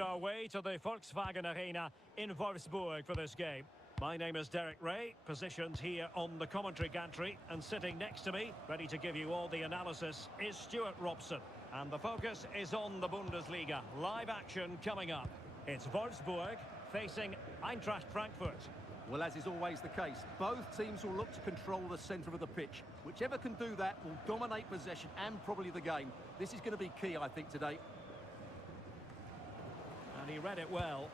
Our way to the Volkswagen Arena in Wolfsburg for this game. My name is Derek Ray, positioned here on the commentary gantry, and sitting next to me, ready to give you all the analysis, is Stuart Robson. And the focus is on the Bundesliga. Live action coming up. It's Wolfsburg facing Eintracht Frankfurt. Well, as is always the case, both teams will look to control the centre of the pitch. Whichever can do that will dominate possession and probably the game. This is going to be key, I think, today. And he read it well.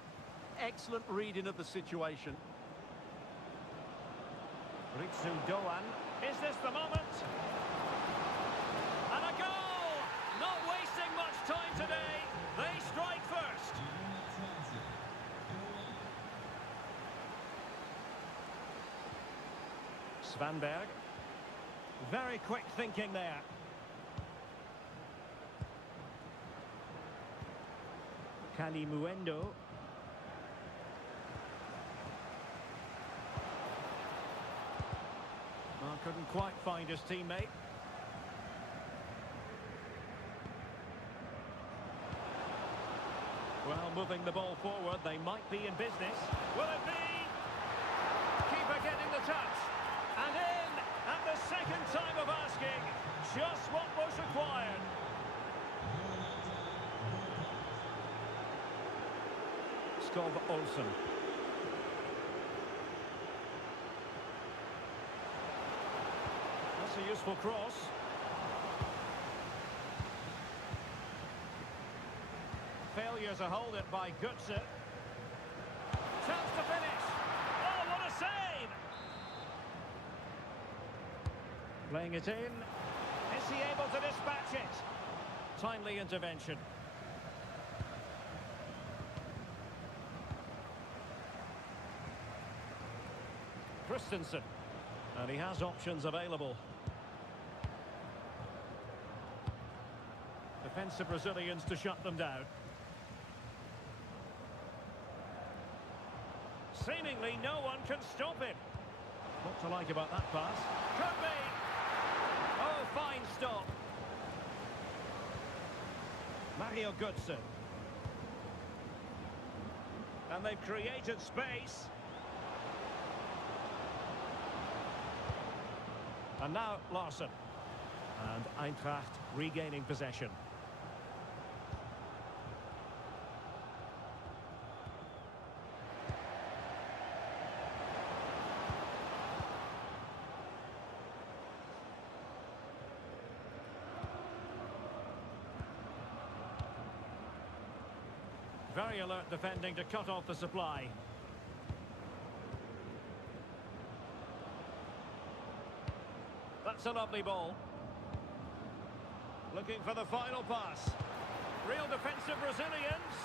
Excellent reading of the situation. Ritsu Doan. Is this the moment? And a goal! Not wasting much time today. They strike first. Svanberg. Very quick thinking there. Kalimuendo. Well, couldn't quite find his teammate. Well, moving the ball forward, they might be in business. Will it be? Keeper getting the touch. And in at the second time of asking. Just what was required. Olsen. That's a useful cross. Failure to hold it by Götze. Chance to finish. Oh, what a save! Playing it in. Is he able to dispatch it? Timely intervention. Christensen, and he has options available. Defensive Brazilians to shut them down. Seemingly no one can stop him. What to like about that pass? Could be! Oh, fine stop. Mario Götze. And they've created space. And now Larson. And Eintracht regaining possession. Very alert defending to cut off the supply. That's a lovely ball. Looking for the final pass. Real defensive resilience.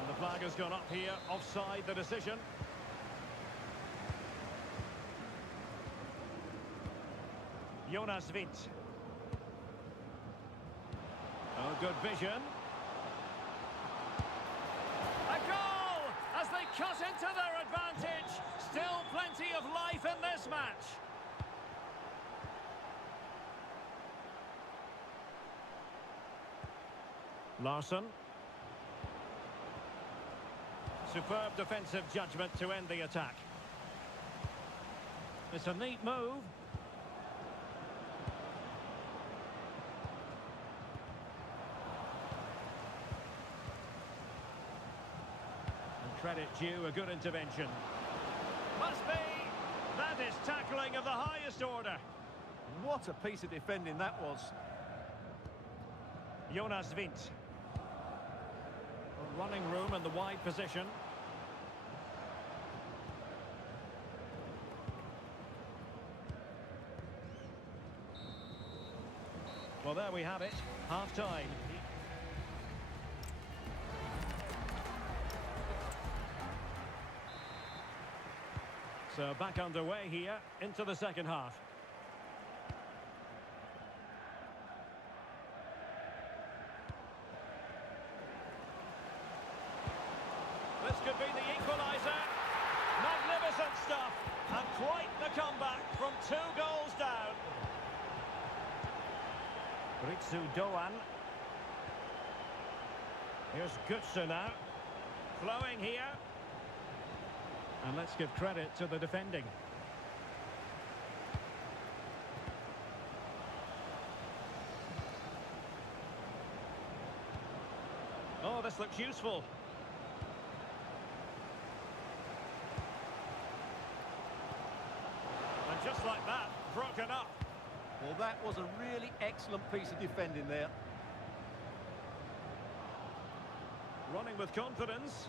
And the flag has gone up here. Offside the decision. Jonas Wind. Oh, good vision. A goal as they cut into their advantage. Still plenty of life in this match. Larsson. Superb defensive judgment to end the attack. It's a neat move. Credit due, a good intervention. Must be! That is tackling of the highest order. What a piece of defending that was. Jonas Wind. Running room in the wide position. Well, there we have it. Half-time. So back underway here into the second half. This could be the equaliser. Magnificent stuff. And quite the comeback from 2 goals down. Ritsu Doan. Here's Gutsu now. Flowing here. And let's give credit to the defending. Oh, this looks useful. And just like that, broken up. Well, that was a really excellent piece of defending there. Running with confidence.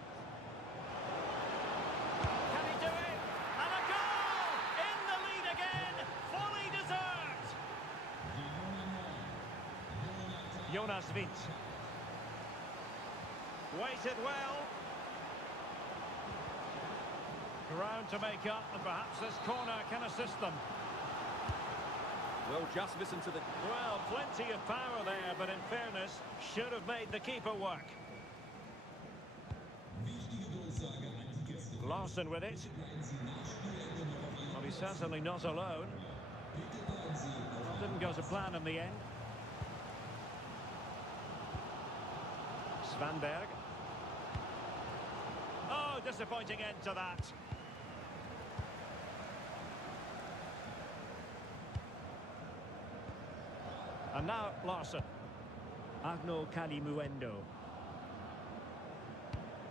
Can he do it? And a goal! In the lead again! Fully deserved! Jonas Wind. Waited well. Ground to make up, and perhaps this corner can assist them. Well, just listen to the... Well, plenty of power there, but in fairness, should have made the keeper work. Larsson with it. Well, he's certainly not alone. Well, didn't go to plan in the end. Svanberg. Oh, disappointing end to that. And now Larsson. Agno Kalimuendo.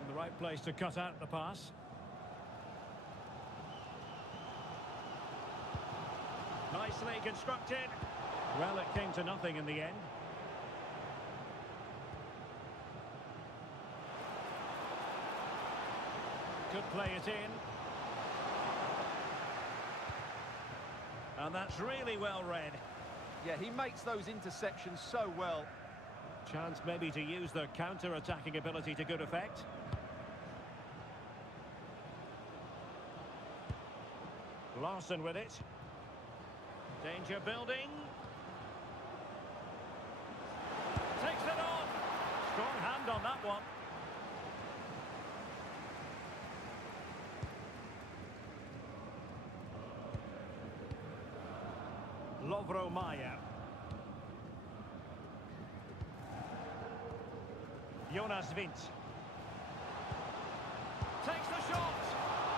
In the right place to cut out the pass. Nicely constructed. Well, it came to nothing in the end. Could play it in. And that's really well read. Yeah, he makes those interceptions so well. Chance maybe to use their counter-attacking ability to good effect. Larsson with it. Danger building. Takes it on. Strong hand on that one. Lovro Maya. Jonas Wind. Takes the shot.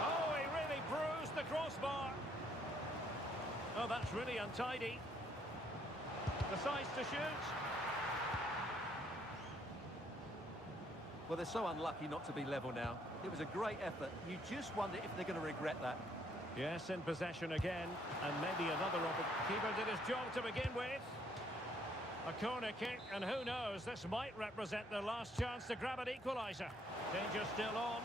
Oh, he really bruised the crossbar. Oh, that's really untidy. Decides to shoot. Well, they're so unlucky not to be level now. It was a great effort. You just wonder if they're going to regret that. Yes, in possession again, and maybe another opportunity. Keeper did his job to begin with. A corner kick, and who knows, this might represent their last chance to grab an equaliser. Danger still on.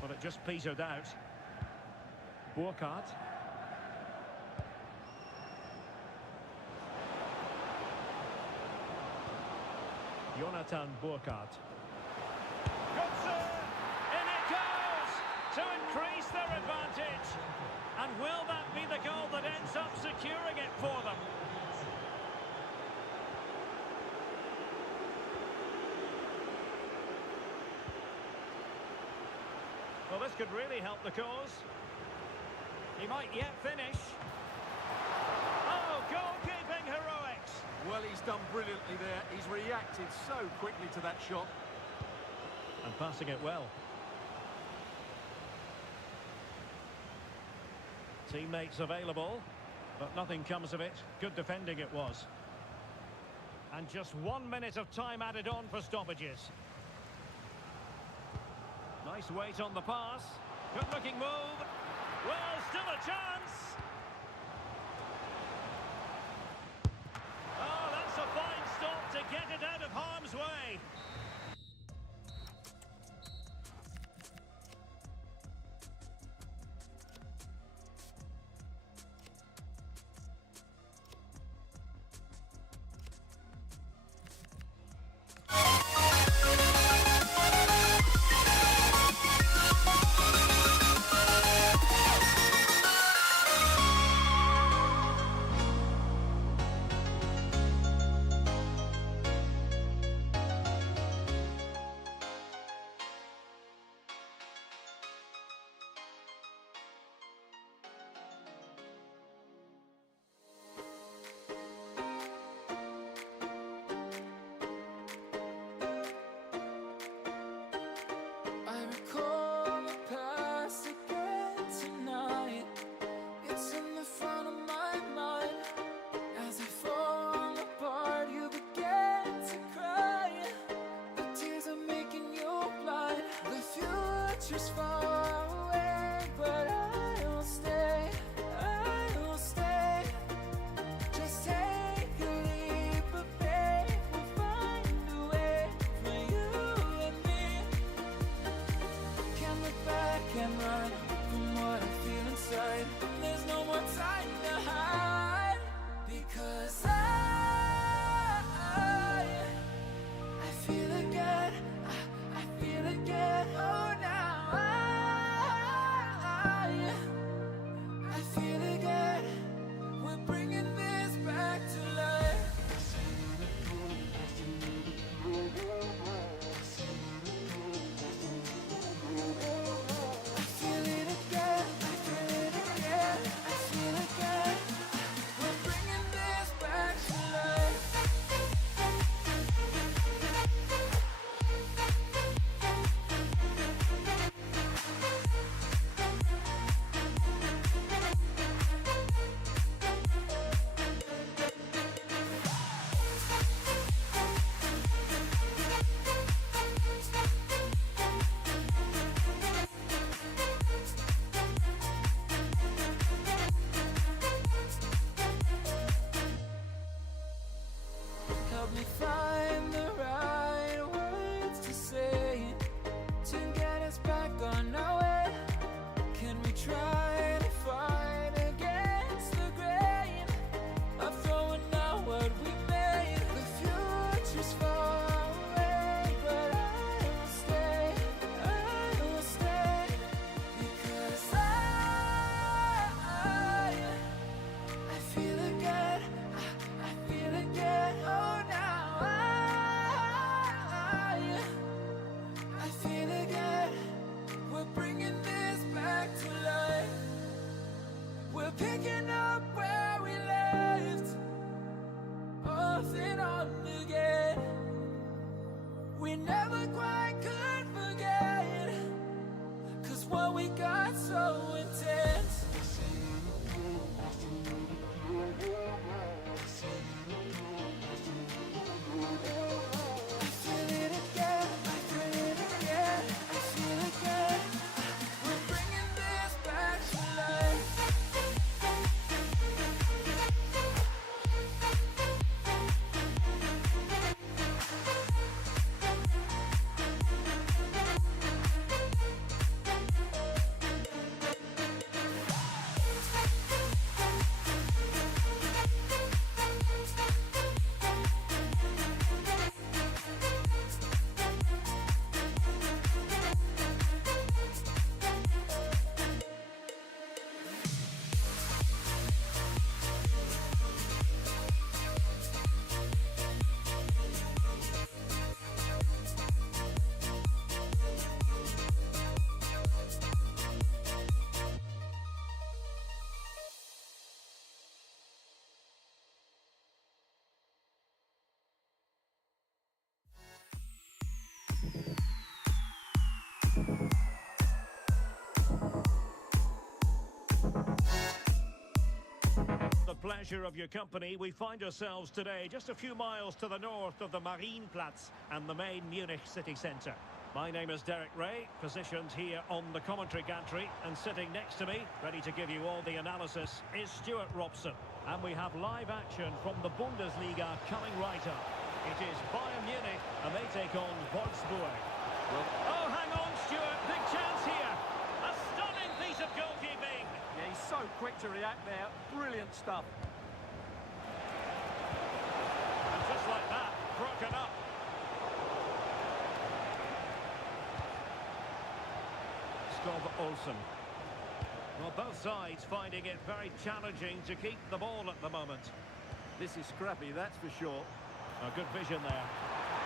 But it just petered out. Burkhardt. Jonathan Burkhardt. In it goes! To increase their advantage. And will that be the goal that ends up securing it for them? Well, this could really help the cause. He might yet finish. Oh, goalkeeping heroics! Well, he's done brilliantly there. He's reacted so quickly to that shot. And passing it well. Teammates available, but nothing comes of it. Good defending it was. And just 1 minute of time added on for stoppages. Nice weight on the pass. Good looking move. Well, still a chance. Oh, that's a fine stop to get it out of harm's way. I recall the past again tonight. It's in the front of my mind. As I fall apart, you begin to cry. The tears are making you blind. The future's far away, but I'll stay. I'll stay. Just take a leap of faith. We'll find a way for you and me. Can't look back and run from what I feel inside. There's no more time to hide. Because I feel again. I feel again. Oh, now I feel again. We're bringing this back to life. I feel it again. I feel it again. I feel again. We're bringing this back to life. Help me find the right words to say to get us back on our way. Can we try to fight against the grain of throwing out what we made? The future's far away, but I'll stay. I'll stay. Because I feel again. I feel again. Oh, now I feel again. We're bringing this back to life. We're picking up where we left off and on again. We never quite could forget, 'cause what we got so intense. pleasure of your company. We find ourselves today just a few miles to the north of the Marienplatz and the main Munich city centre. My name is Derek Ray, positioned here on the commentary gantry, and sitting next to me, ready to give you all the analysis, is Stuart Robson. And we have live action from the Bundesliga coming right up. It is Bayern Munich, and they take on Wolfsburg. Oh, hang on, Stuart, big chance here. A stunning piece of goalkeeping. Yeah, he's so quick to react there. Brilliant stuff. And just like that, broken up. Olsen. Well, both sides finding it very challenging to keep the ball at the moment. This is scrappy, that's for sure. A good vision there.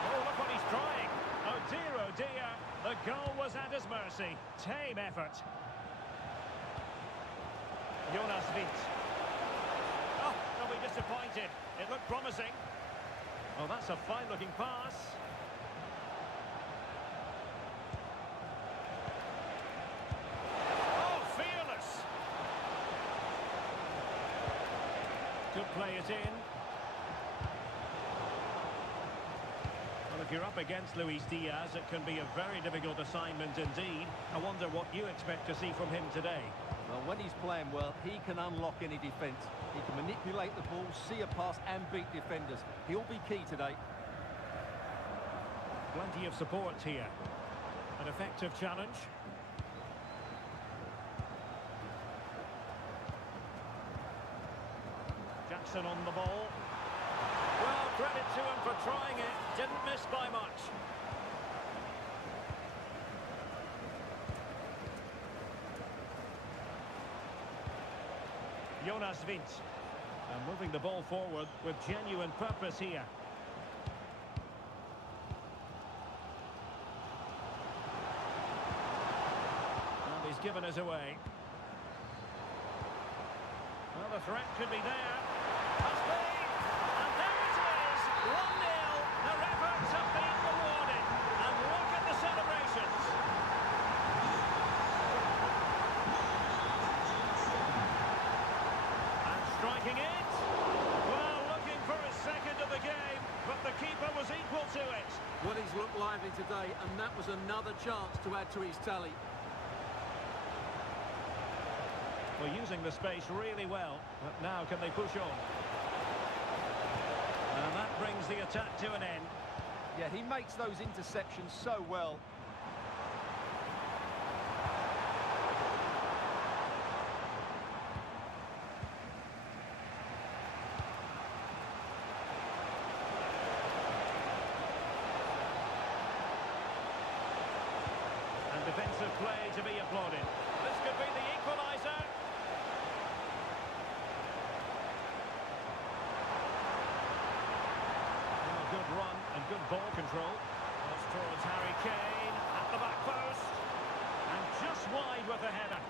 Oh, look what he's trying. Oh dear, the goal was at his mercy. Tame effort. Jonas Wind. Oh, they'll be disappointed. It looked promising. Oh, that's a fine-looking pass. Could play it in. Well, if you're up against Luis Diaz, it can be a very difficult assignment indeed. I wonder what you expect to see from him today. Well, when he's playing well, he can unlock any defence. He can manipulate the ball, see a pass and beat defenders. He'll be key today. Plenty of support here. An effective challenge. Jackson on the ball. Well, credit to him for trying it. Didn't miss by much. Jonas Wind. And moving the ball forward with genuine purpose here. And he's given us away. Well, the threat could be there. Must be. And there it is. 1-0. Their efforts have been rewarded. And look at the celebrations. And striking it. Well, looking for his second of the game, but the keeper was equal to it. Well, he's looked lively today, and that was another chance to add to his tally. Well, using the space really well, but now can they push on? And that brings the attack to an end. Yeah, he makes those interceptions so well. And defensive play to be applauded. This could be the equaliser. Good run and good ball control. That's towards Harry Kane at the back post. And just wide with the header.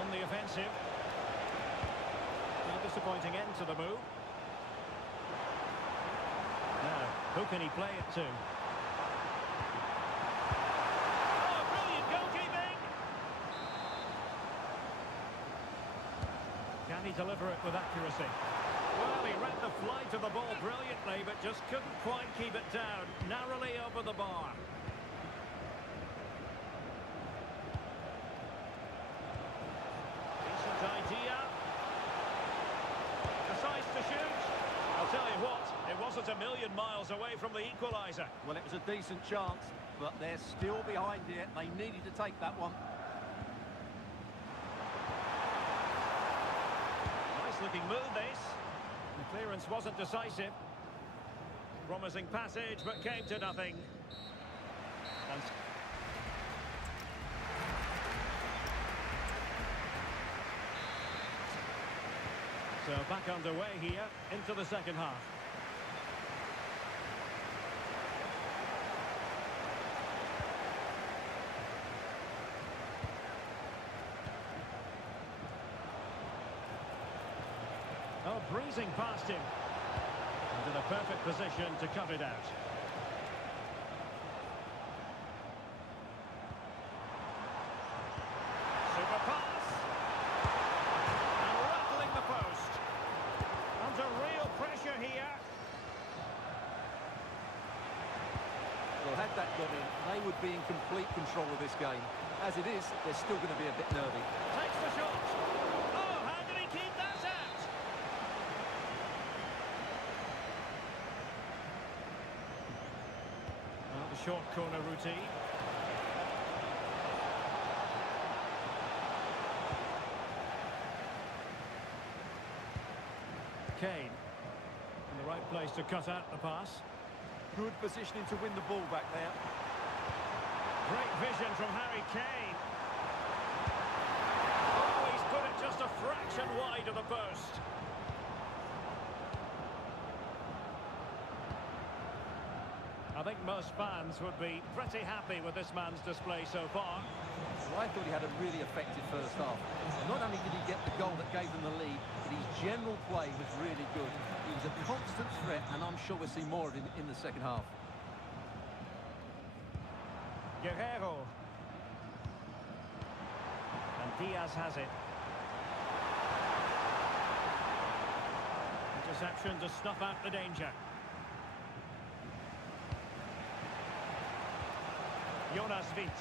On the offensive. A disappointing end to the move. Now, who can he play it to? Can he deliver it with accuracy? Well, he read the flight of the ball brilliantly, but just couldn't quite keep it down. Narrowly over the bar. Decent idea. Decides to shoot. I'll tell you what, it wasn't a million miles away from the equaliser. Well, it was a decent chance, but they're still behind here. They needed to take that one. Looking move this. The clearance wasn't decisive. Promising passage, but came to nothing. And so back underway here into the second half. Oh, breezing past him. And in a perfect position to cut it out. Well, had that gone in, they would be in complete control of this game. As it is, they're still going to be a bit nervy. Takes the shot. Oh, how did he keep that out? Well, the short corner routine. Kane. In the right place to cut out the pass. Good positioning to win the ball back there. Great vision from Harry Kane. Oh, he's put it just a fraction wide of the post. I think most fans would be pretty happy with this man's display so far. Well, I thought he had a really effective first half. Not only did he get the goal that gave them the lead, but his general play was really good. He was a constant threat, and I'm sure we'll see more of him in the second half. Guerrero. And Diaz has it. Interception to snuff out the danger. Jonas Witt.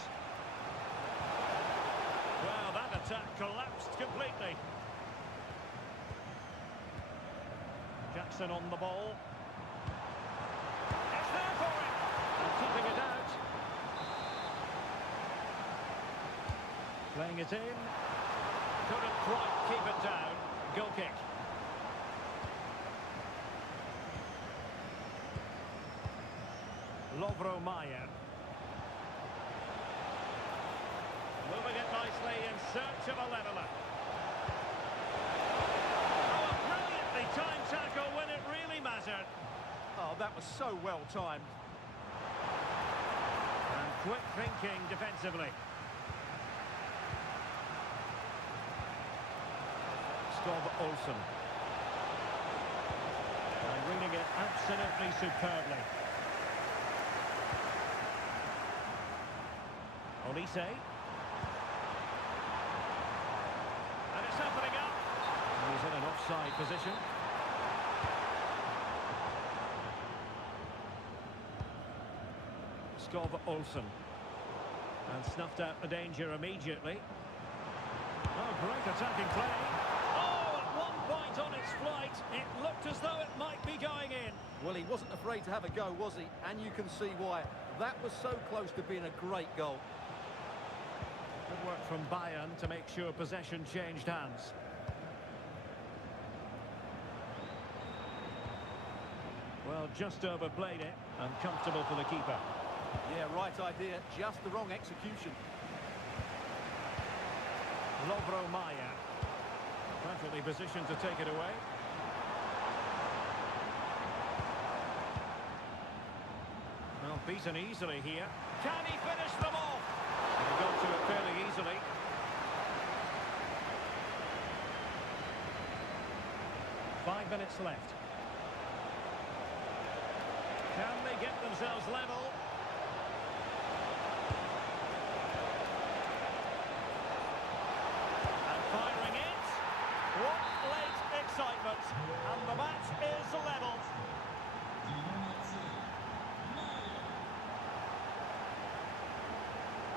Well, that attack collapsed completely. Jackson on the ball. It's there for him. And keeping it out. Playing it in. Couldn't quite keep it down. Goal kick. Lovro Mayer. Moving it nicely in search of a leveller. Oh, a brilliantly timed tackle when it really mattered. Oh, that was so well timed. And quick thinking defensively. Skov Olsen. And reading it absolutely superbly. Olise. And it's opening up. He's in an offside position. Skov Olsen. And snuffed out the danger immediately. Oh, great attacking play. Oh, at one point on its flight, it looked as though it might be going in. Well, he wasn't afraid to have a go, was he? And you can see why. That was so close to being a great goal. Good work from Bayern to make sure possession changed hands. Well, just overplayed it and comfortable for the keeper. Yeah, right idea, just the wrong execution. Lovro Mayer. Perfectly positioned to take it away. Well, beaten easily here. Can he finish them off? He got to it fairly easily. Five minutes left. Can they get themselves level? And firing it. What late excitement. And the match is level.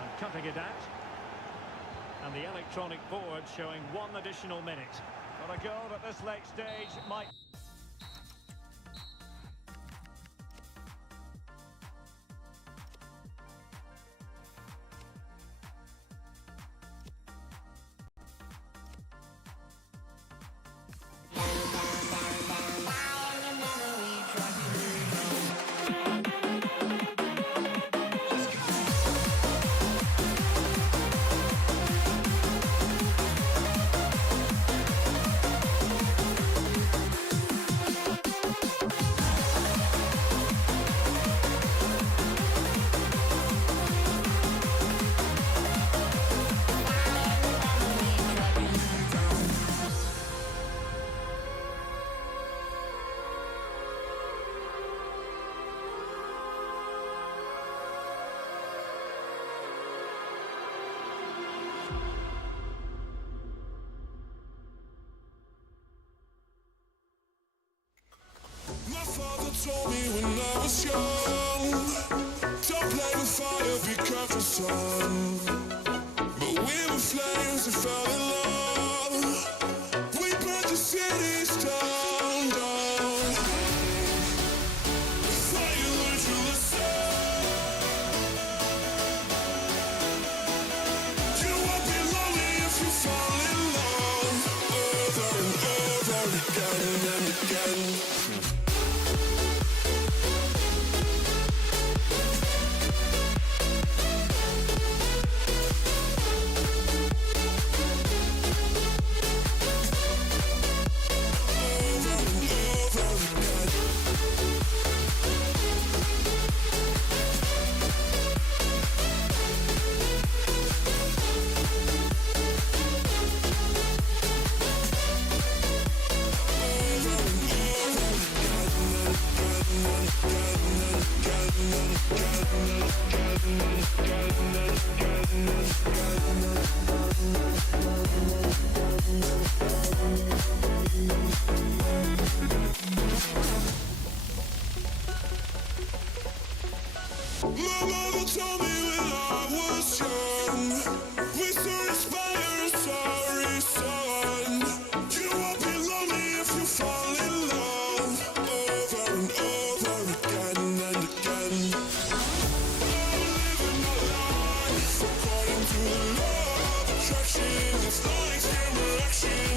And cutting it out. And the electronic board showing one additional minute. But a goal at this late stage might... My father told me when I was young, don't play with fire, be careful, son. But we were flames that fell in love. We burned the cities down, down. Thought you learned your lesson. You won't be lonely if you fall in love. Over and over again and again. My mother told me when I was young, we soon inspire a sorry son. You won't be lonely if you fall in love. Over and over again and again. I'm living my life according to the law of attraction. It's not extreme action.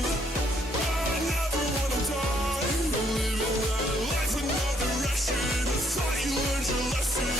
I never wanna die. I'm living that life with no direction. I thought you learned your lesson.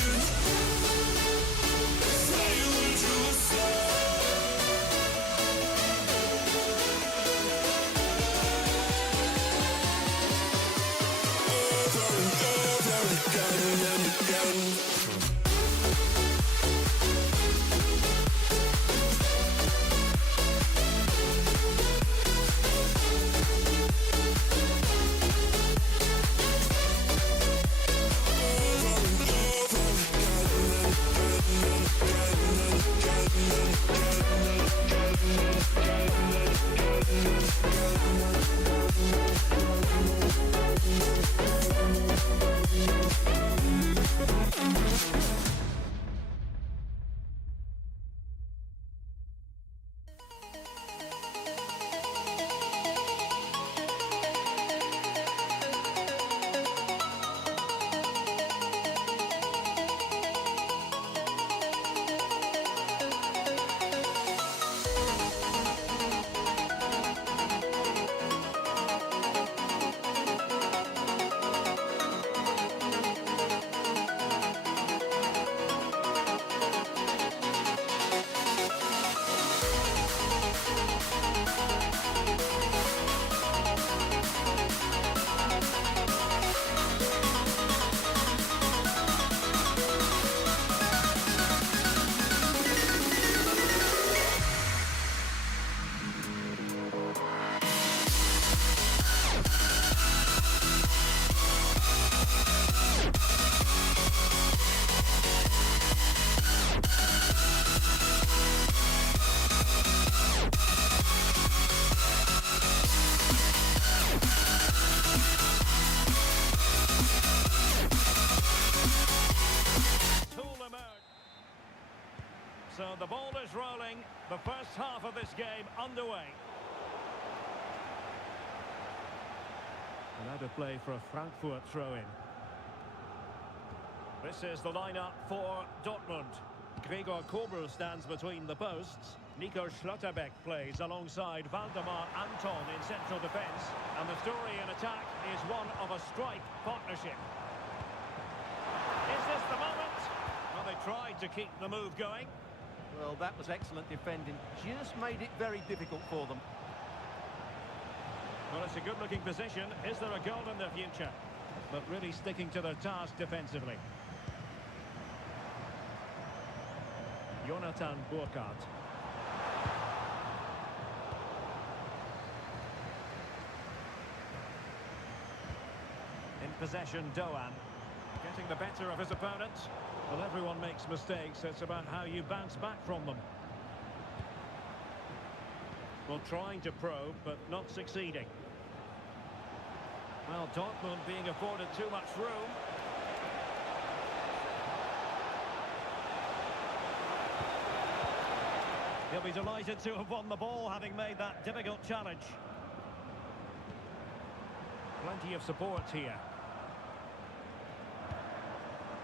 So the ball is rolling, the first half of this game underway. And out of play for a Frankfurt throw-in. This is the lineup for Dortmund. Gregor Kobel stands between the posts. Nico Schlotterbeck plays alongside Valdemar Anton in central defence. And the story in attack is one of a strike partnership. Is this the moment? Well, they tried to keep the move going. Well, that was excellent defending. Just made it very difficult for them. Well, it's a good-looking position. Is there a goal in the future? But really sticking to their task defensively. Jonathan Burkhardt. In possession, Doan. Getting the better of his opponents. Well, everyone makes mistakes. It's about how you bounce back from them. Well, trying to probe, but not succeeding. Well, Dortmund being afforded too much room. He'll be delighted to have won the ball, having made that difficult challenge. Plenty of support here.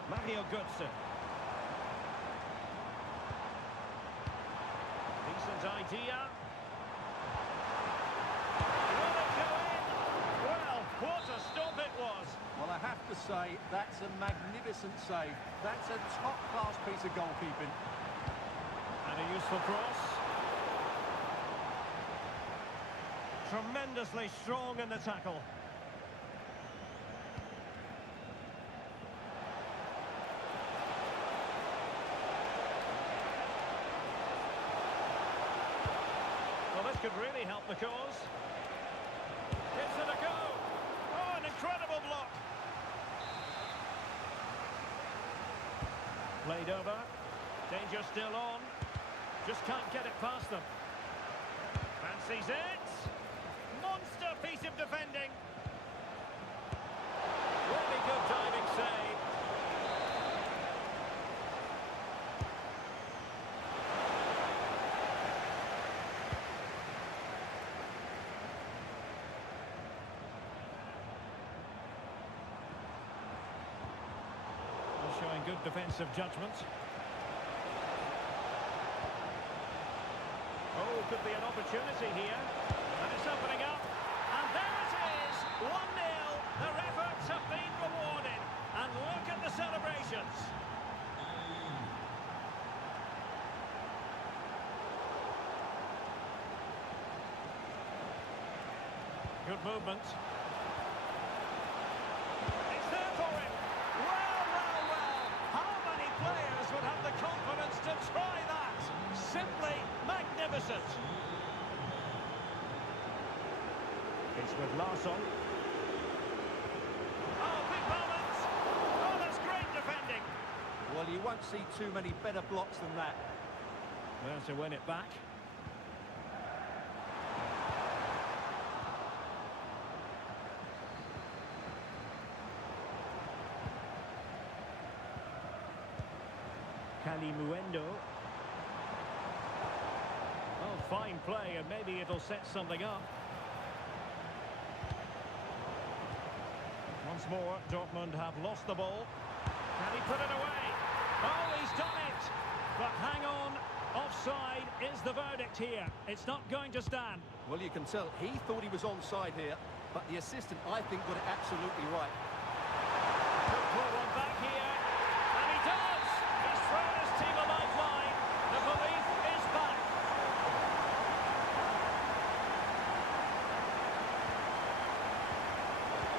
Mario Götze. Decent idea. Will it go in? Well, what a stop it was. Well, I have to say, that's a magnificent save. That's a top-class piece of goalkeeping. And a useful cross. Tremendously strong in the tackle. Well, this could really help the cause. Gives it a go. Oh, an incredible block. Played over. Danger still on. Just can't get it past them. Fancies it. Monster piece of defending. Really good diving save. Showing good defensive judgment. Oh, could be an opportunity here. And it's opening up. And there it is! 1-0. Their efforts have been rewarded. And look at the celebrations. Good movement. It's there for him. Well, well, well. How many players would have the confidence to try that? Simply magnificent. It's with Larsson. Oh, big moment. Oh, that's great defending. Well, you won't see too many better blocks than that. There to win it back. Muendo. Oh, fine play, and maybe it'll set something up. Once more, Dortmund have lost the ball. Can he put it away? Oh, he's done it! But hang on, offside is the verdict here. It's not going to stand. Well, you can tell he thought he was onside here, but the assistant, I think, got it absolutely right. Could pull one back here, and he does! He's thrown his team a lifeline. The belief is back.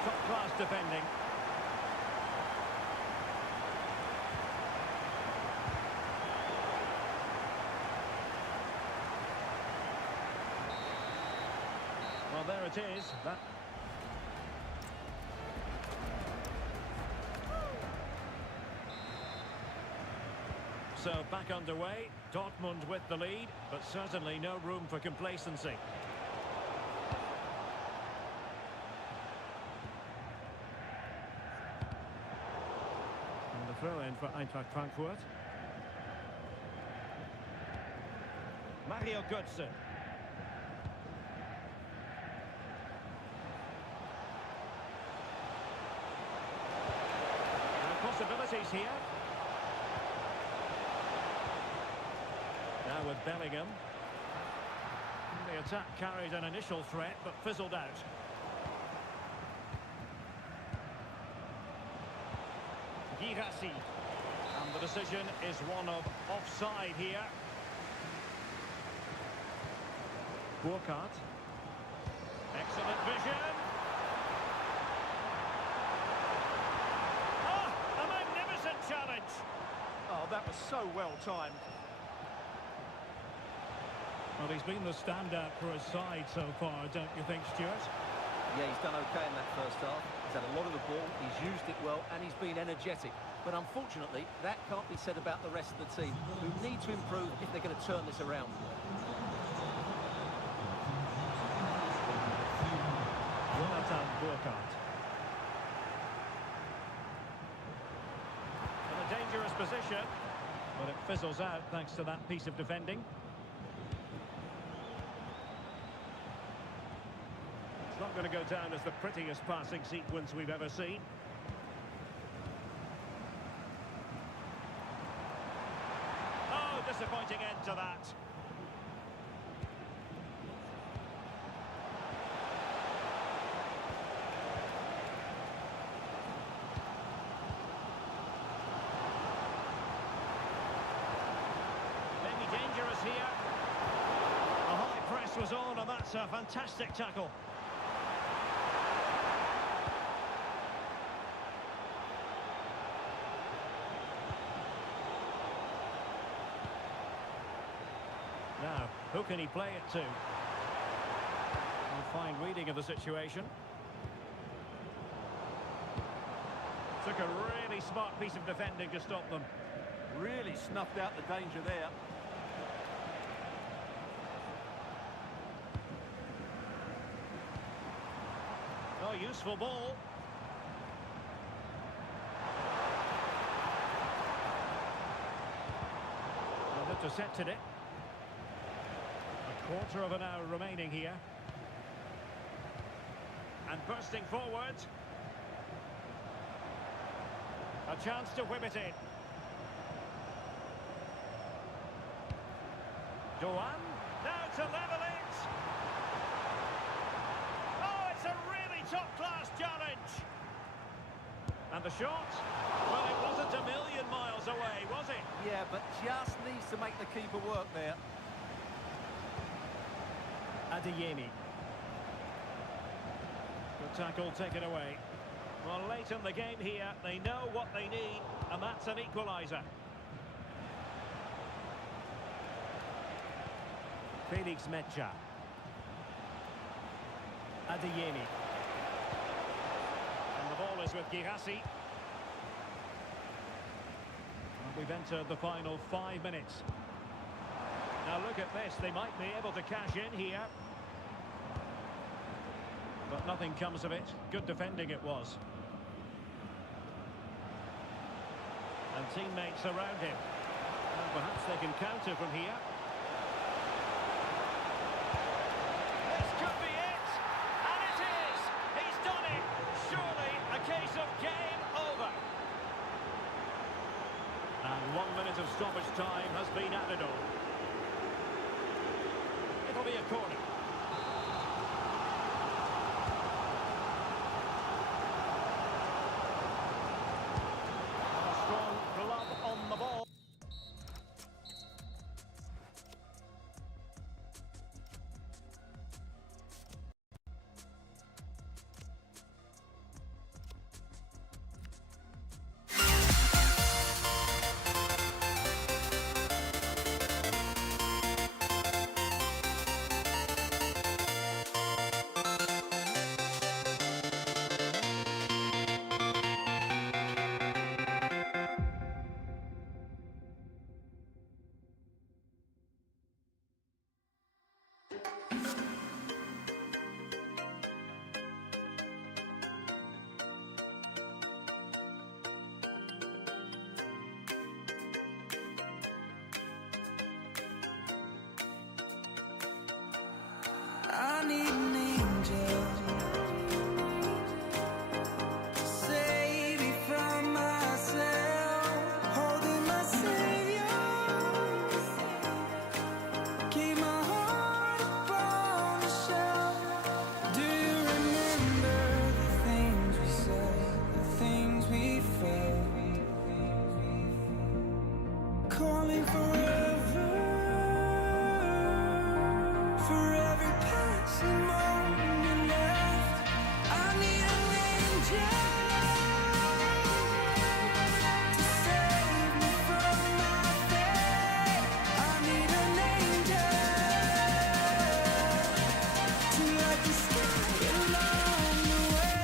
Top-class defending. Well, there it is. That. So back underway. Dortmund with the lead, but certainly no room for complacency. And the throw-in for Eintracht Frankfurt. Mario Götze. Possibilities here. Now with Bellingham. The attack carried an initial threat, but fizzled out. Girassi. And the decision is one of offside here. Burkhardt. Excellent vision. Challenge. Oh, that was so well timed. Well, he's been the standout for his side so far, don't you think, Stuart? Yeah, he's done okay in that first half. He's had a lot of the ball, he's used it well, and he's been energetic. But unfortunately, that can't be said about the rest of the team, who need to improve if they're going to turn this around. Jonathan Burkhardt. Dangerous position, but it fizzles out thanks to that piece of defending. It's not going to go down as the prettiest passing sequence we've ever seen. Oh, disappointing end to that. Maybe dangerous here. A high press was on, and that's a fantastic tackle. Now, who can he play it to? A fine reading of the situation. Took a really smart piece of defending to stop them. Really snuffed out the danger there. Oh, useful ball. And intercepted it. A quarter of an hour remaining here. And bursting forward. A chance to whip it in. Doan, now to level it. Oh, it's a really top-class challenge. And the shot? Well, it wasn't a million miles away, was it? Yeah, but just needs to make the keeper work there. Adeyemi. Good tackle taken away. Well, late in the game here, they know what they need, and that's an equaliser. Felix Mecha. Adeyemi. And the ball is with Girassi. And we've entered the final 5 minutes. Now look at this, they might be able to cash in here. But nothing comes of it. Good defending it was. And teammates around him. And perhaps they can counter from here. This could be it! And it is! He's done it! Surely a case of game over. And 1 minute of stoppage time has been added on. It'll be a corner. On the ball. I need an angel to save me from myself, holding my savior, keep my heart upon the shelf. Do you remember the things we said, the things we felt, calling forever, for every passing moment left. I need an angel to save me from my fate. I need an angel to light the sky along the way.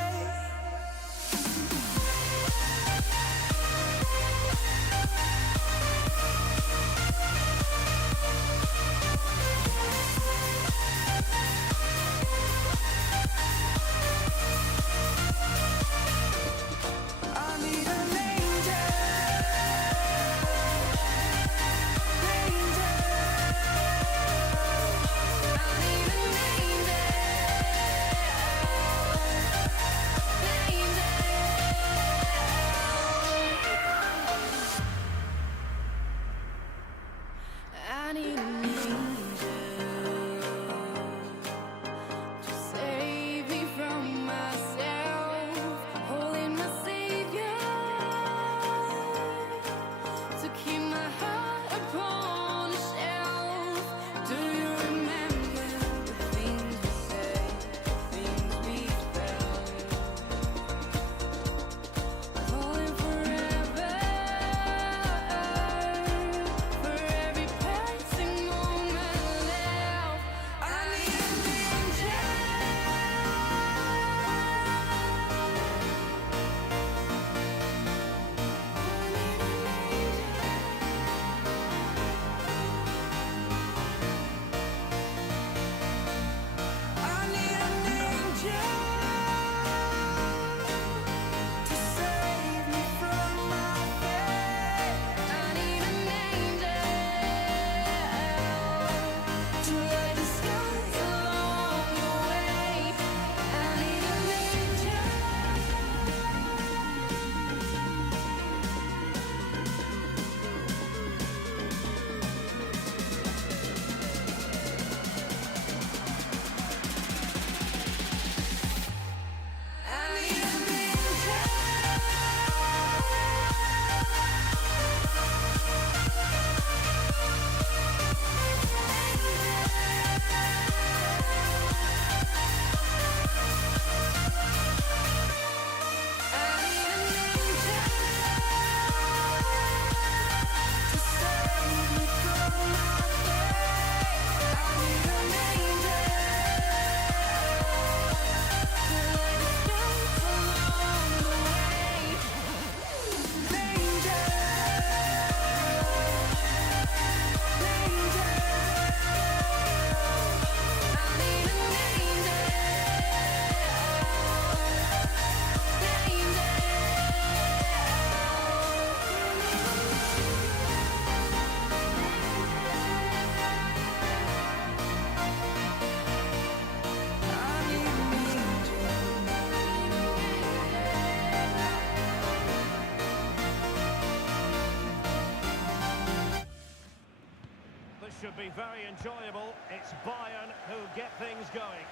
should be very enjoyable. It's Bayern who get things going.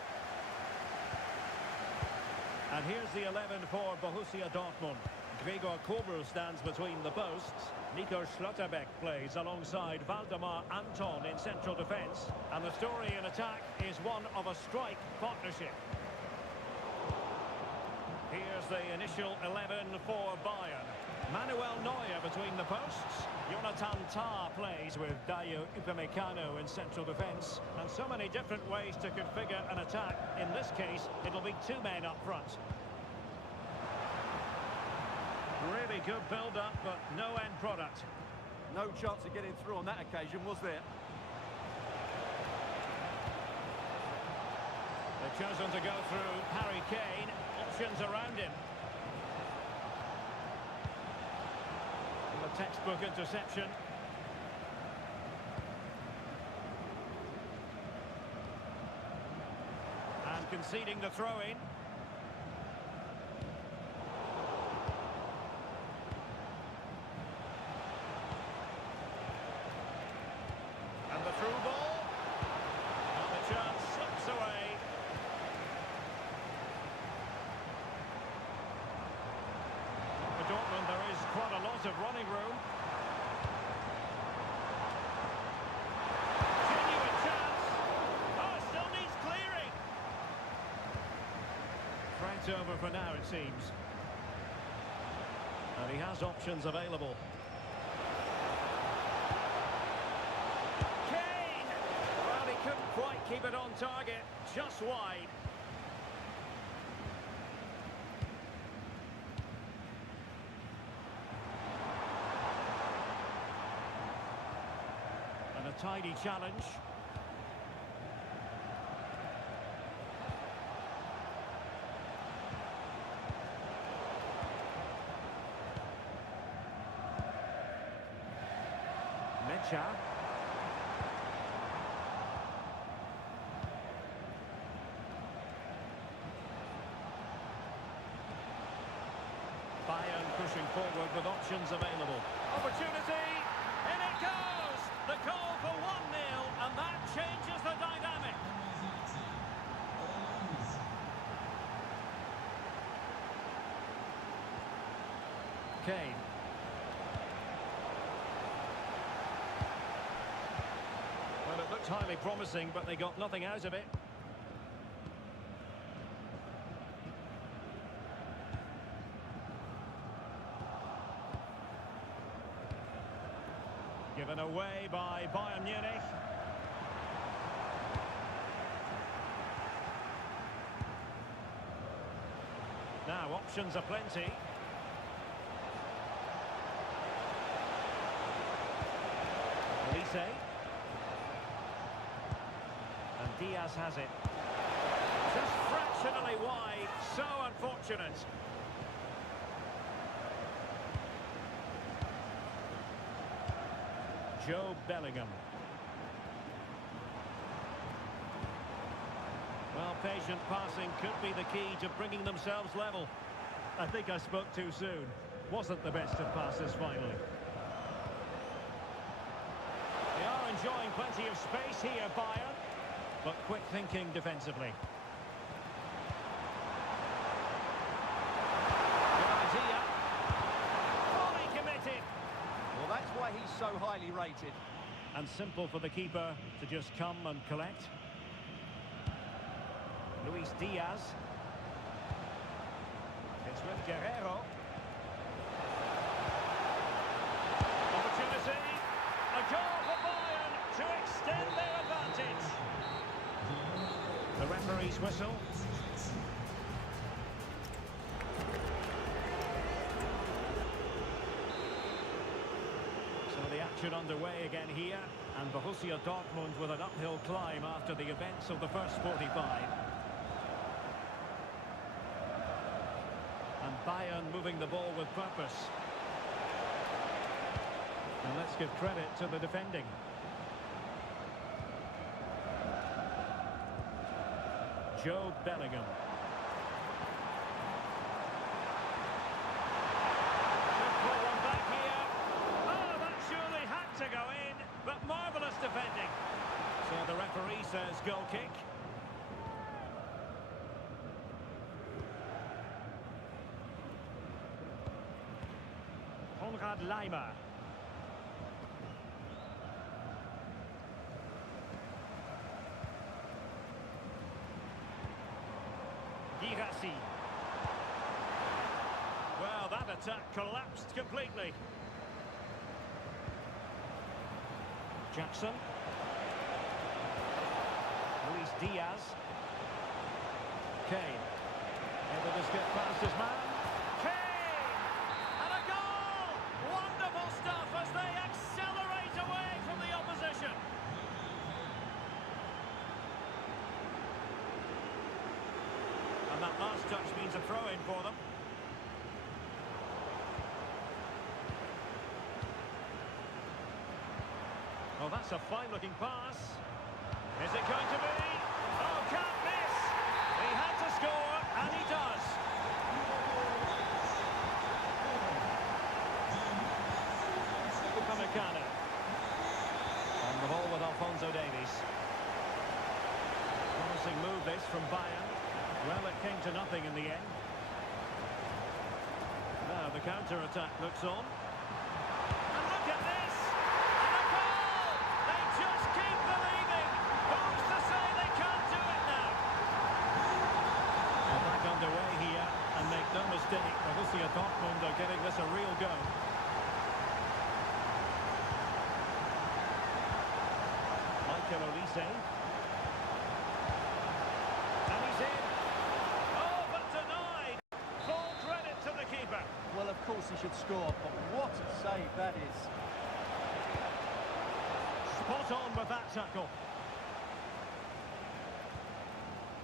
And here's the 11 for Borussia Dortmund. Gregor Kobel stands between the posts. Nico Schlotterbeck plays alongside Valdemar Anton in central defence. And the story in attack is one of a strike partnership. Here's the initial 11 for Bayern. Manuel Neuer between the posts. Jonathan Tah plays with Dayo Upamecano in central defence. And so many different ways to configure an attack. In this case, it'll be two men up front. Really good build-up, but no end product. No chance of getting through on that occasion, was there? They've chosen to go through Harry Kane. Options around him. A textbook interception. And conceding the throw-in. And the through ball. And the chance slips away. For Dortmund, there is quite a lot of running room. Genuine chance. Oh, it still needs clearing. Threat over for now, it seems. And he has options available. Kane! Well, he couldn't quite keep it on target. Just wide. And a tidy challenge. Mecha. Bayern pushing forward with options available. Opportunity! In it goes! The goal for 1-0, and that changes the dynamic. Kane. Well, it looked highly promising, but they got nothing out of it. Given away by Bayern Munich. Now, options are plenty. Elise. And Diaz has it. Just fractionally wide. So unfortunate. Joe Bellingham. Well, patient passing could be the key to bringing themselves level. I think I spoke too soon. Wasn't the best of passes finally. They are enjoying plenty of space here, Bayern, but quick thinking defensively. Good idea. Fully committed. Well, that's why he's so highly rated. And simple for the keeper to just come and collect. Luis Diaz. It's with Guerrero. Opportunity. A goal for Bayern to extend their advantage. The referee's whistle. So the action underway again here, and Borussia Dortmund with an uphill climb after the events of the first 45. And Bayern moving the ball with purpose. And let's give credit to the defending. Joe Bellingham. Could pull one back here. Oh, that surely had to go in, but marvellous defending. referee says goal kick. Konrad Laimer. Girassi. Well, that attack collapsed completely. Jackson. Luis Diaz. Kane. Able to skip past his man. Kane! And a goal! Wonderful stuff as they accelerate away from the opposition. And that last touch means a throw-in for them. Oh, that's a fine-looking pass. Is it going to be? Oh, can't miss! He had to score, and he does. Upamecano. On the ball with Alphonso Davies. Promising move this from Bayern. Well, it came to nothing in the end. Now the counter-attack looks on. And look at this! And a goal! They just keep believing! Who's to say they can't do it now? They're back underway here, and make no mistake, Borussia Dortmund are giving this a real go. Michael Olise. And he's in. Oh, but denied. Full credit to the keeper. Well, of course he should score, but what a save that is. Spot on with that tackle.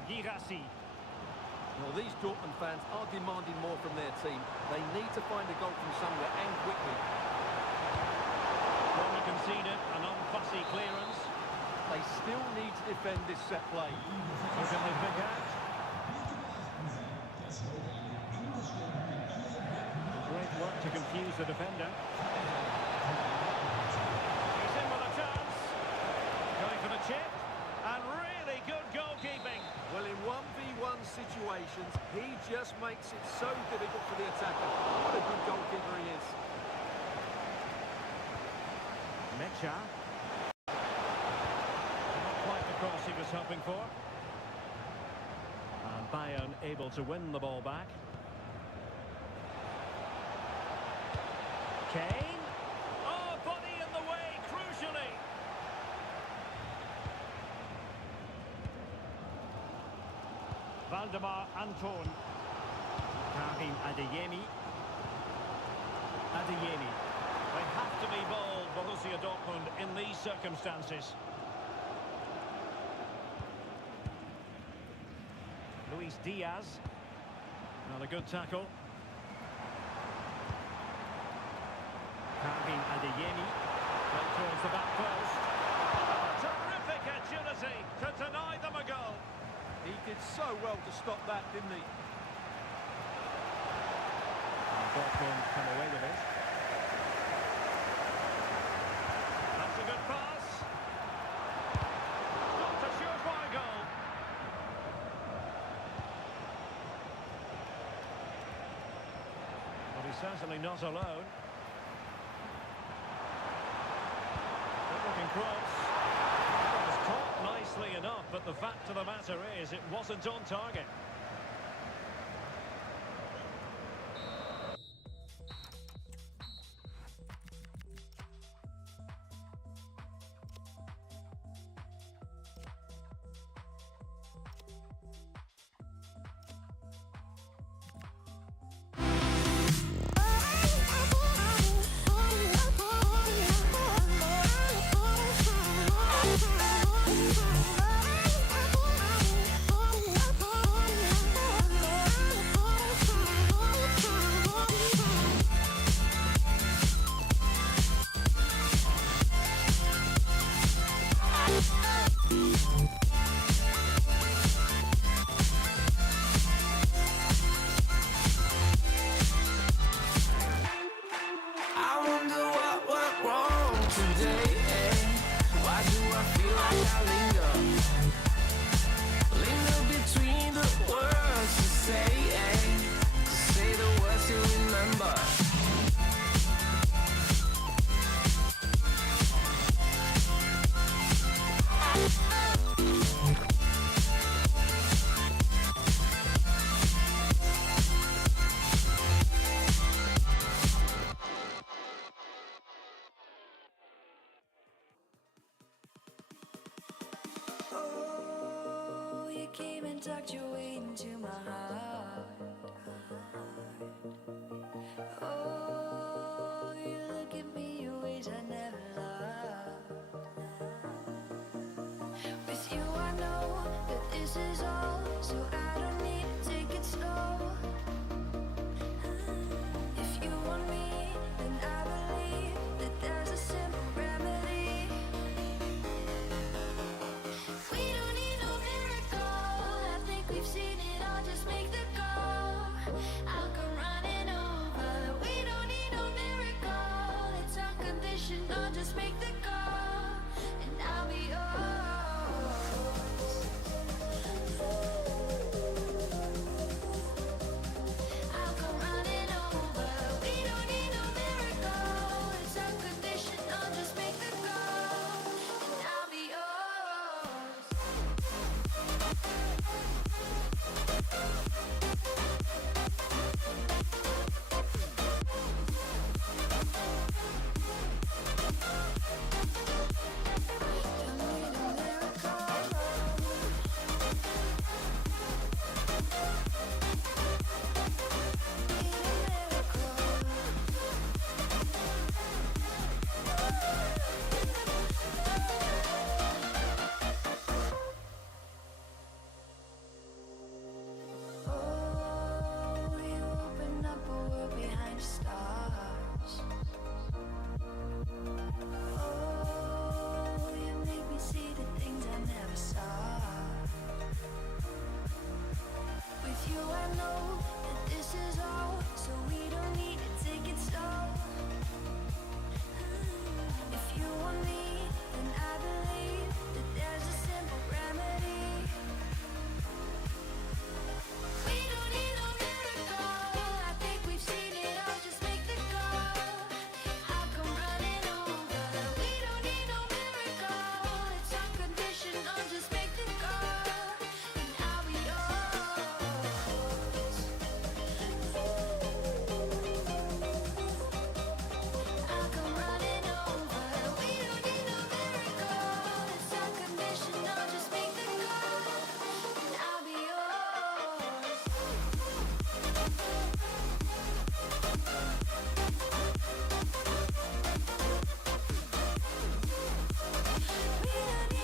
Girassi. Well, these Dortmund fans are demanding more from their team. They need to find a goal from somewhere, and quickly. Corner conceded, an unfussy clearance. They still need to defend this set play. Who can they pick out? Great work to confuse the defender. He's in with a chance. Going for the chip. And really good goalkeeping. Well, in 1v1 situations, he just makes it so difficult for the attacker. What a good goalkeeper he is. Mecha. Not quite the cross he was hoping for. And Bayern able to win the ball back. Kane. Oh, body in the way, crucially. Valdemar Anton. Karim Adeyemi. Adeyemi. They have to be bold, Borussia Dortmund, in these circumstances. Luis Diaz. Not a good tackle. Karim Adeyemi. Right towards the back post. Terrific agility to deny them a goal. He did so well to stop that, didn't he? And Dortmund come away with it. That's a good pass. Not a surefire goal. But he's certainly not alone. Good looking cross. It was caught nicely enough, but the fact of the matter is it wasn't on target. I linger between the words to say the words to remember. Oh, you came and tucked your way into my heart. Oh, you look at me in ways I never loved. With you I know that this is all, so I don't need to take it slow. If you want me, then I believe that there's a simple remedy. We don't need no miracle. I think we've seen it all. Just make the call. I'll come running over. We don't need no miracle. It's unconditional. Just make the call, and I'll be yours. I'll come running over. We don't need no miracle. It's unconditional. Just make the call, and I'll be yours. Don't need a miracle. Need a miracle. Oh, you open up a world behind the stars. Oh, you make me see the things I never saw. With you I know that this is all, so we don't need to take it slow. If you want me, then I believe that there's a simple remedy. We don't need no miracle. I think we've seen it all. Just make the call. I'll come running over. We don't need no miracle. It's unconditional. Just make the call, and I'll be yours. I'll come running over. We don't need no miracle. It's unconditional. Just make the call, and I'll be yours. We don't need a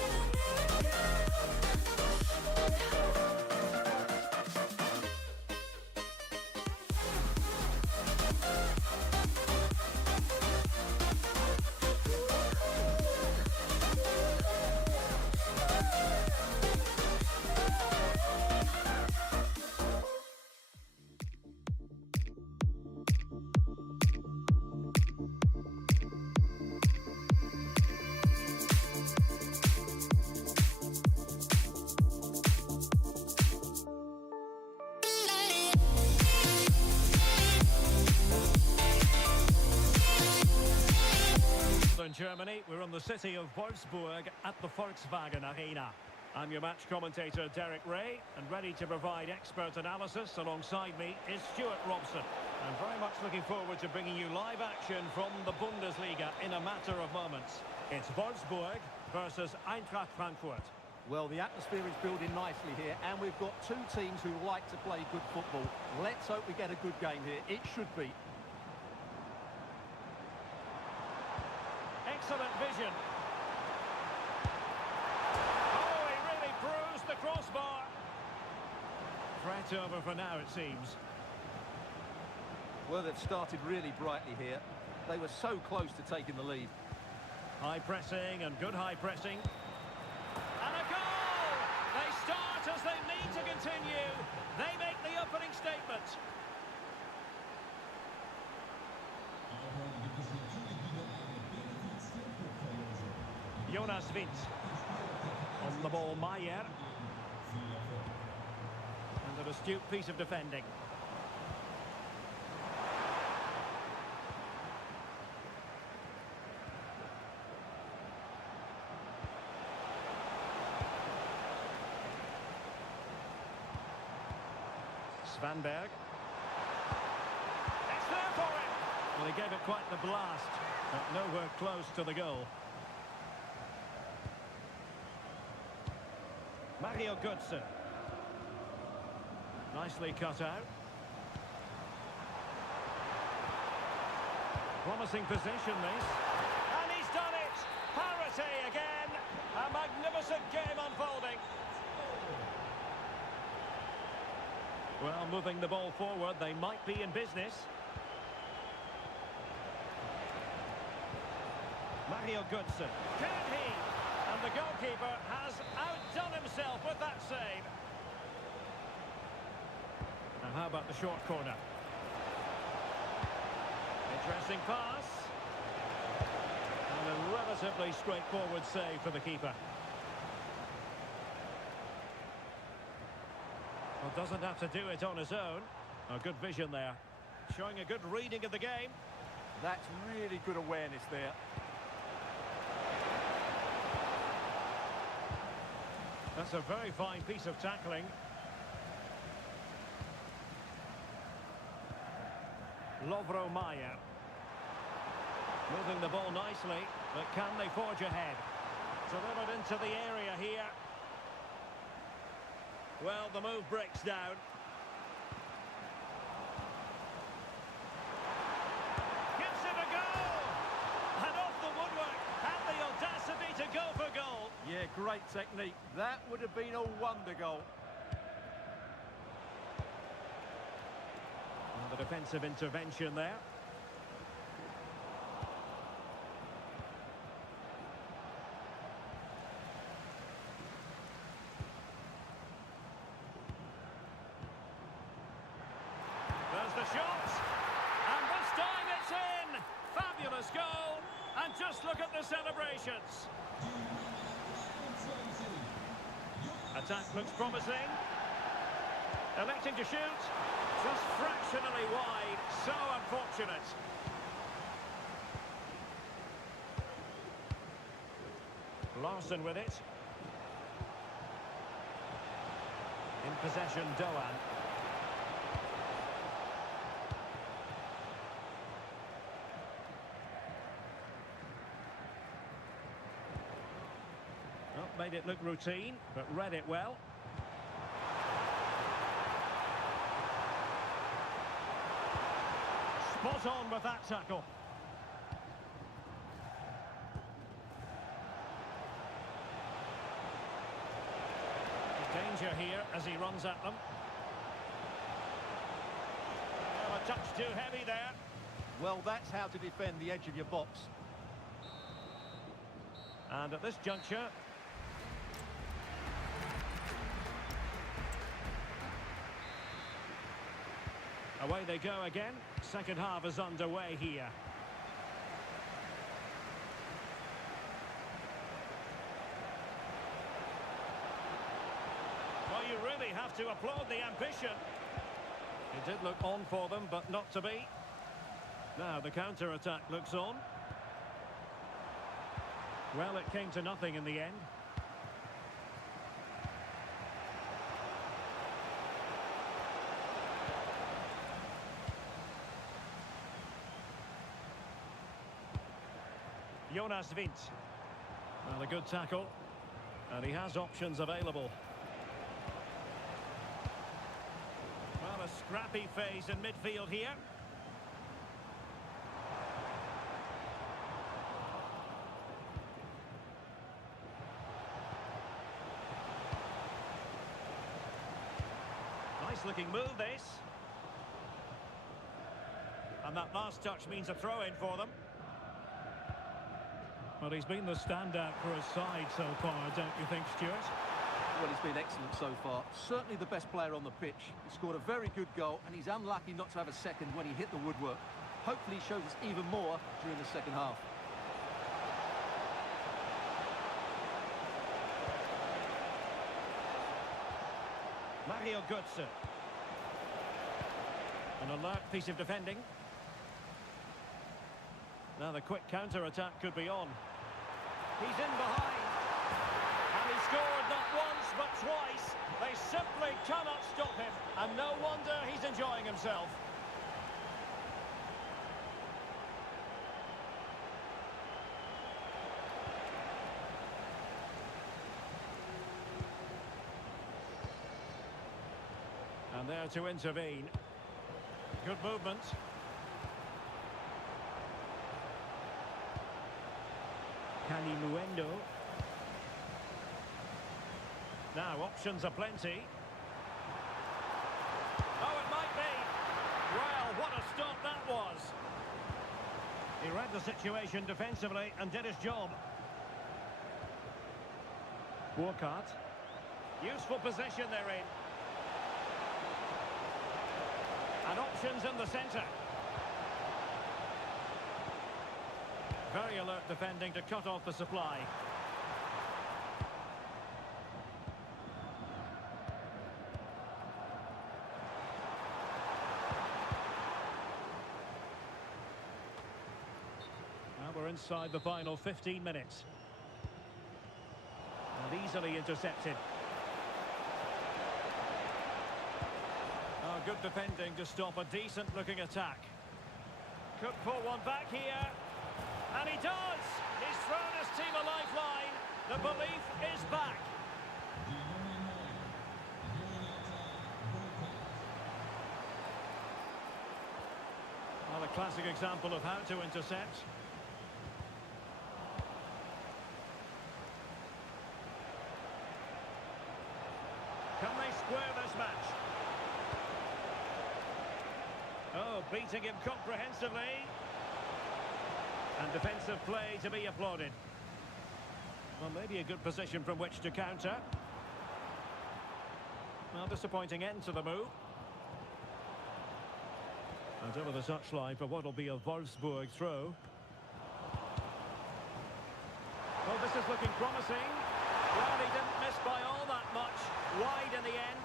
In Germany, we're in the city of Wolfsburg at the Volkswagen Arena. I'm your match commentator, Derek Ray, and ready to provide expert analysis alongside me is Stuart Robson. I'm very much looking forward to bringing you live action from the Bundesliga in a matter of moments. It's Wolfsburg versus Eintracht Frankfurt. Well, the atmosphere is building nicely here, and we've got two teams who like to play good football. Let's hope we get a good game here. It should be. Excellent vision. Oh, he really bruised the crossbar. Threat over for now, it seems. Well, they've started really brightly here. They were so close to taking the lead. High pressing and good high pressing. And a goal! They start as they need to continue. They make the opening statement. Jonas Wind. On the ball, Mayer. And an astute piece of defending. Svanberg. It's there for him! Well, he gave it quite the blast, but nowhere close to the goal. Mario Götze. Nicely cut out. Promising position, this. And he's done it! Parity again! A magnificent game unfolding. Well, moving the ball forward, they might be in business. Mario Götze. Can he? And the goalkeeper has outdone himself with that save. Now, how about the short corner? Interesting pass. And a relatively straightforward save for the keeper. Well, doesn't have to do it on his own. A good vision there. Showing a good reading of the game. That's really good awareness there. That's a very fine piece of tackling. Lovro Mayer. Moving the ball nicely, but can they forge ahead? Delivered into the area here. Well, the move breaks down. Gives it a go! And off the woodwork, and the audacity to go for goal. Yeah, great technique. That would have been a wonder goal. And the defensive intervention there. There's the shot, and this time it's in! Fabulous goal, and just look at the celebrations. Attack looks promising. Electing to shoot, just fractionally wide, so unfortunate. Larson with it. In possession, Doan. Made it look routine, but read it well. Spot on with that tackle. Danger here as he runs at them. Oh, a touch too heavy there. Well, that's how to defend the edge of your box. And at this juncture, away they go again. Second half is underway here. Well, you really have to applaud the ambition. It did look on for them, but not to be. Now the counter-attack looks on. Well, it came to nothing in the end. Jonas Vint. Well, a good tackle. And he has options available. Well, a scrappy phase in midfield here. Nice looking move, this. And that last touch means a throw-in for them. Well, he's been the standout for his side so far, don't you think, Stuart? Well, he's been excellent so far. Certainly the best player on the pitch. He scored a very good goal, and he's unlucky not to have a second when he hit the woodwork. Hopefully he shows us even more during the second half. Mario Götze. An alert piece of defending. Now the quick counter-attack could be on. He's in behind. And he scored not once but twice. They simply cannot stop him. And no wonder he's enjoying himself. And there to intervene. Good movement. Canimuendo. Now options are plenty. Oh, it might be. Well, what a stop that was. He read the situation defensively and did his job. Burkhardt. Useful position they're in. And options in the centre. Very alert defending to cut off the supply. Now we're inside the final 15 minutes. And easily intercepted. Oh, good defending to stop a decent-looking attack. Could pull one back here. And he does! He's thrown his team a lifeline. The belief is back. Well, a classic example of how to intercept. Can they square this match? Oh, beating him comprehensively. And defensive play to be applauded. Well, maybe a good position from which to counter. Well, disappointing end to the move. And over the touchline for what will be a Wolfsburg throw. Well, this is looking promising. Well, he didn't miss by all that much. Wide in the end.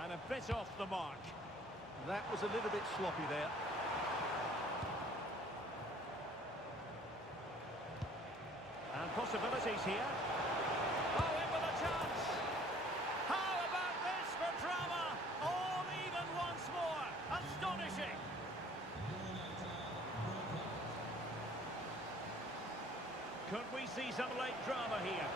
And a bit off the mark. That was a little bit sloppy there. And possibilities here. Oh, in with a chance. How about this for drama? All even once more. Astonishing. Could we see some late drama here?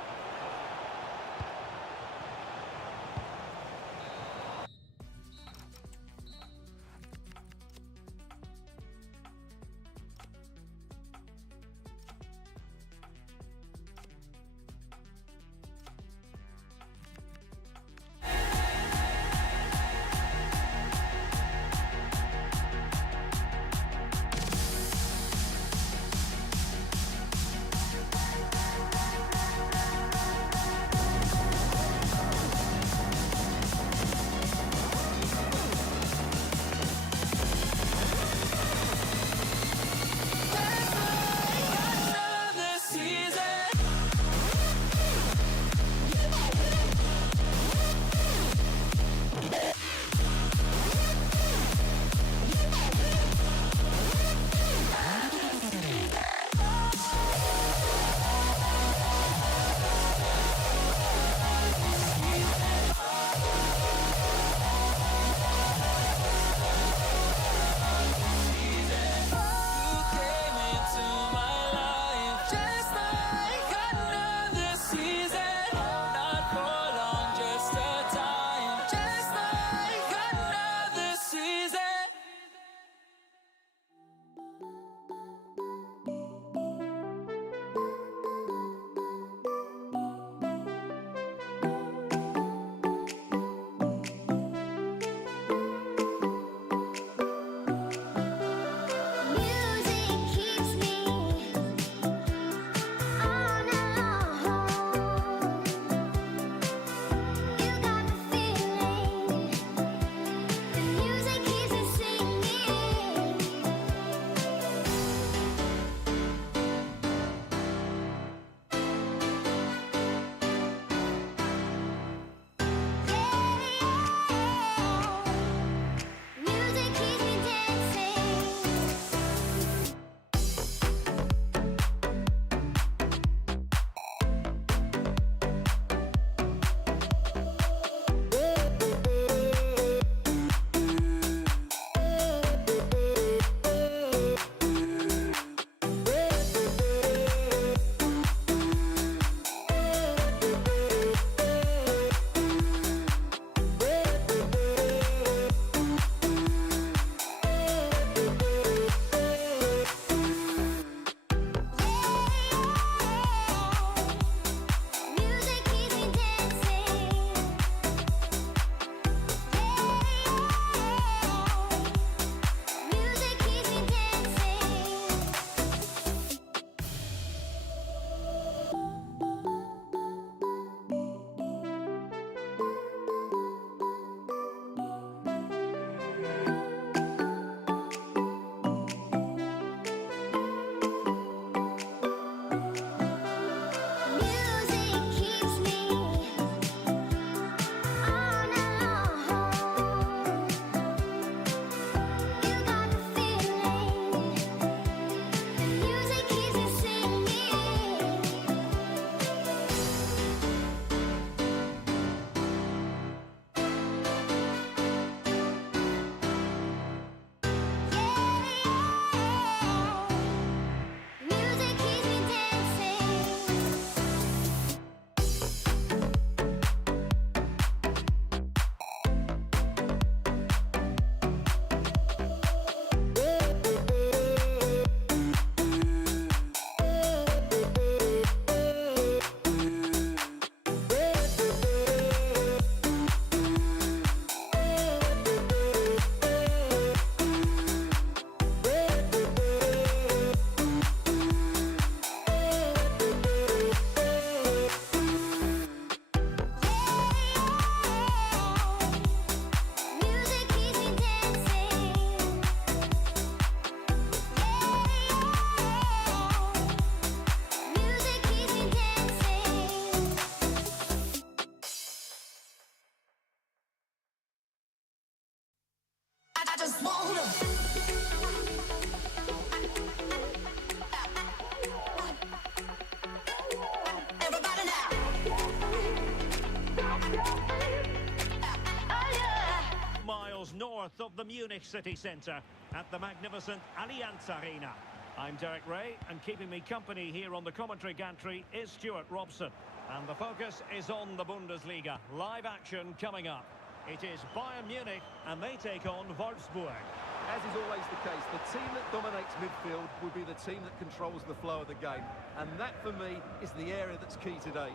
the Munich city centre at the magnificent Allianz Arena. I'm Derek Ray, and keeping me company here on the commentary gantry is Stuart Robson. And the focus is on the Bundesliga. Live action coming up. It is Bayern Munich, and they take on Wolfsburg. As is always the case, the team that dominates midfield will be the team that controls the flow of the game. And that, for me, is the area that's key today.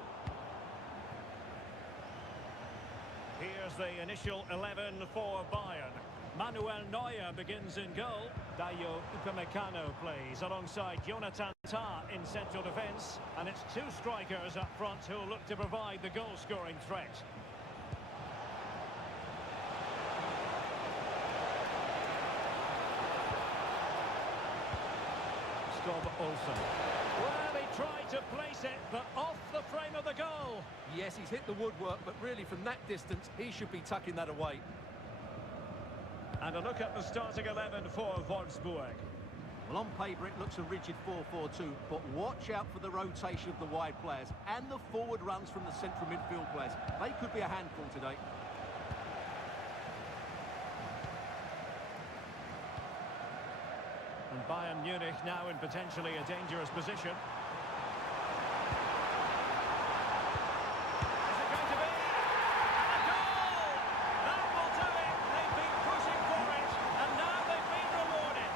Here's the initial 11 for Bayern. Manuel Neuer begins in goal. Dayo Upamecano plays alongside Jonathan Tah in central defence. And it's two strikers up front who'll look to provide the goal-scoring threat. Olsen. Well, he tried to place it, but off the frame of the goal. Yes, he's hit the woodwork, but really from that distance, he should be tucking that away. And a look at the starting 11 for Wolfsburg. Well, on paper, it looks a rigid 4-4-2, but watch out for the rotation of the wide players and the forward runs from the central midfield players. They could be a handful today. And Bayern Munich now in potentially a dangerous position. Is it going to be? And a goal! That will do it! They've been pushing for it, and now they've been rewarded.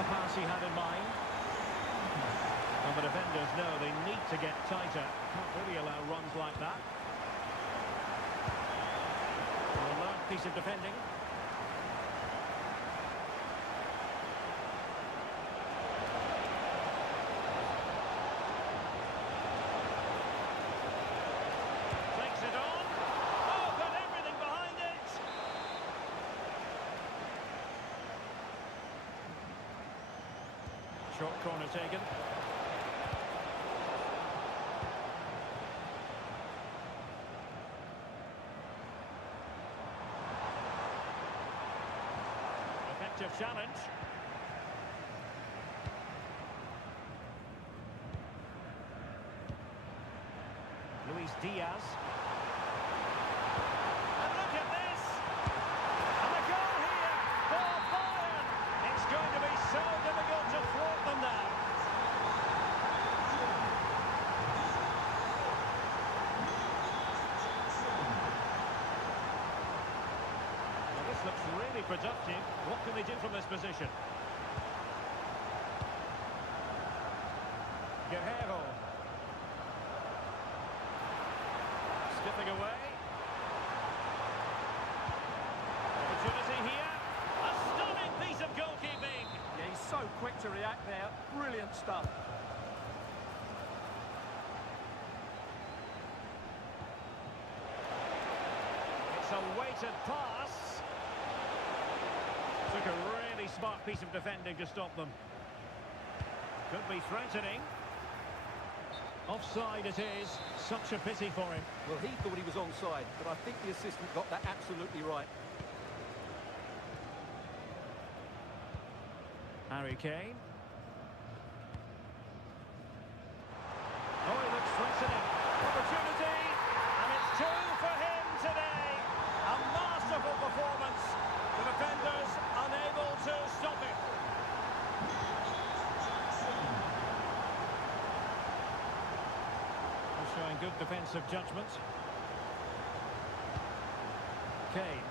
The pass he had in mind. And the defenders know they need to get tighter. Can't really allow runs like that. A learned piece of defending. Short corner taken. Effective challenge. Luis Diaz. And look at this! And a goal here for Bayern! It's going to be so difficult to thwart them now. Well, this looks really productive. What can they do from this position? Guerrero. Skipping away. Opportunity here. A stunning piece of goalkeeping. Yeah, he's so quick to react there. Brilliant stuff. It's a weighted pass. Took a really smart piece of defending to stop them. Could be threatening. Offside it is. Such a pity for him. Well, he thought he was onside, but I think the assistant got that absolutely right. Harry Kane. Oh, he looks threatening. Opportunity, and it's two for him today. A masterful performance. The defenders unable to stop it. They're showing good defensive judgment. Kane.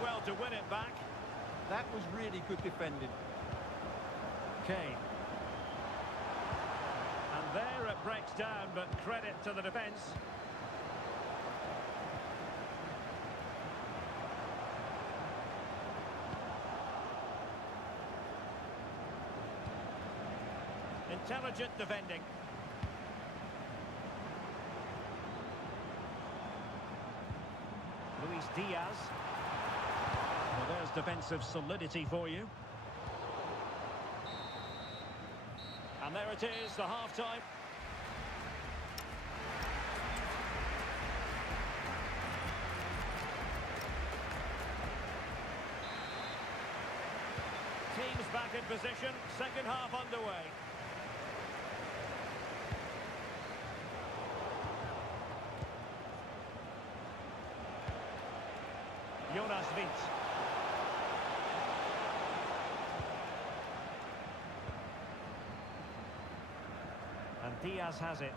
Well to win it back. That was really good defending. Kane. And there it breaks down, but credit to the defence. Intelligent defending. Luis Diaz. Well, there's defensive solidity for you. And there it is, the half-time. Teams back in position, second half underway. Jonas Witt. And Diaz has it.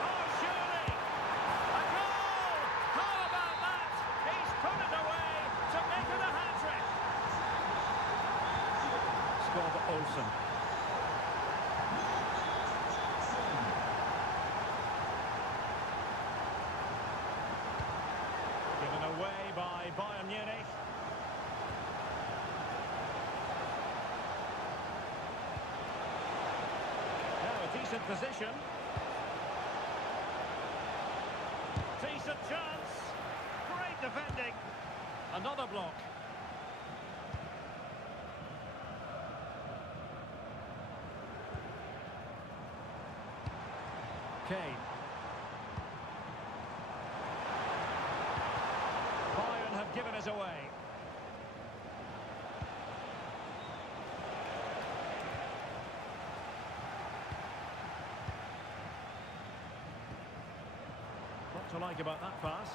Oh, surely! A goal! How about that? He's put it away to make it a hat-trick. Scored for Olsen. Given away by Bayern Munich. Decent position. Decent chance. Great defending. Another block. Kane. Bayern have given us away. What to like about that pass?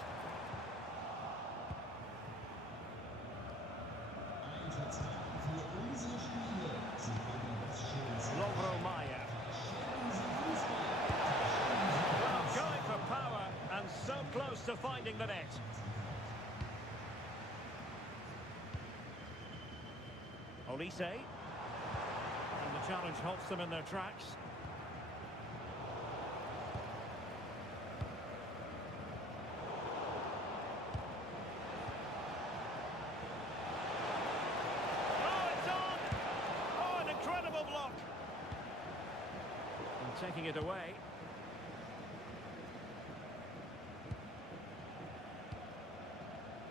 Lovro Mayer. Well, going for power and so close to finding the net. Olise. And the challenge halts them in their tracks. Taking it away.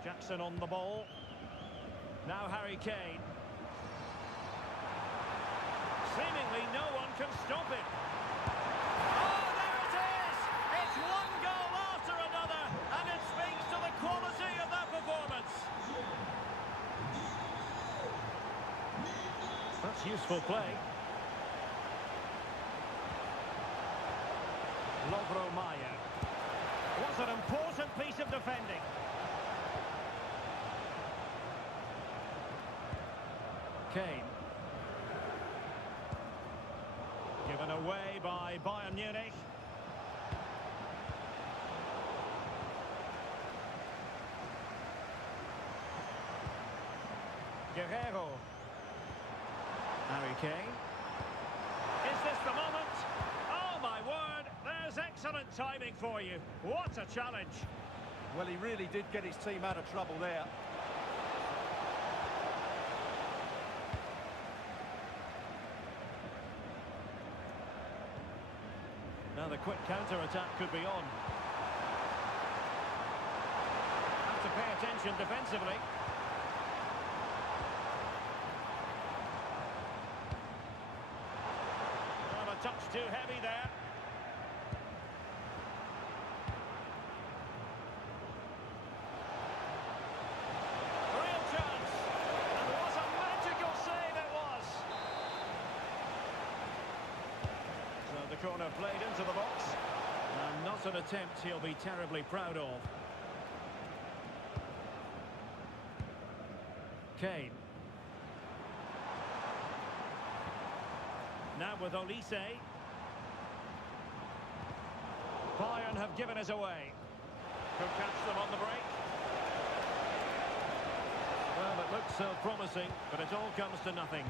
Jackson on the ball. Now Harry Kane. Seemingly no one can stop him. Oh, there it is! It's one goal after another, and it speaks to the quality of that performance. That's useful play. Lovro Mayer. What an important piece of defending. Kane. Given away by Bayern Munich. Guerrero. Harry Kane. Is this the moment? Oh my word, there's excellent timing for you. What a challenge. Well, he really did get his team out of trouble there. Now the quick counter-attack could be on. Have to pay attention defensively. Well, a touch too heavy there. Real chance. And what a magical save it was. So the corner played into the box. And not an attempt he'll be terribly proud of. Kane. Now with Olise. Bayern have given us away. Could catch them on the break. Well, it looks so promising, but it all comes to nothing.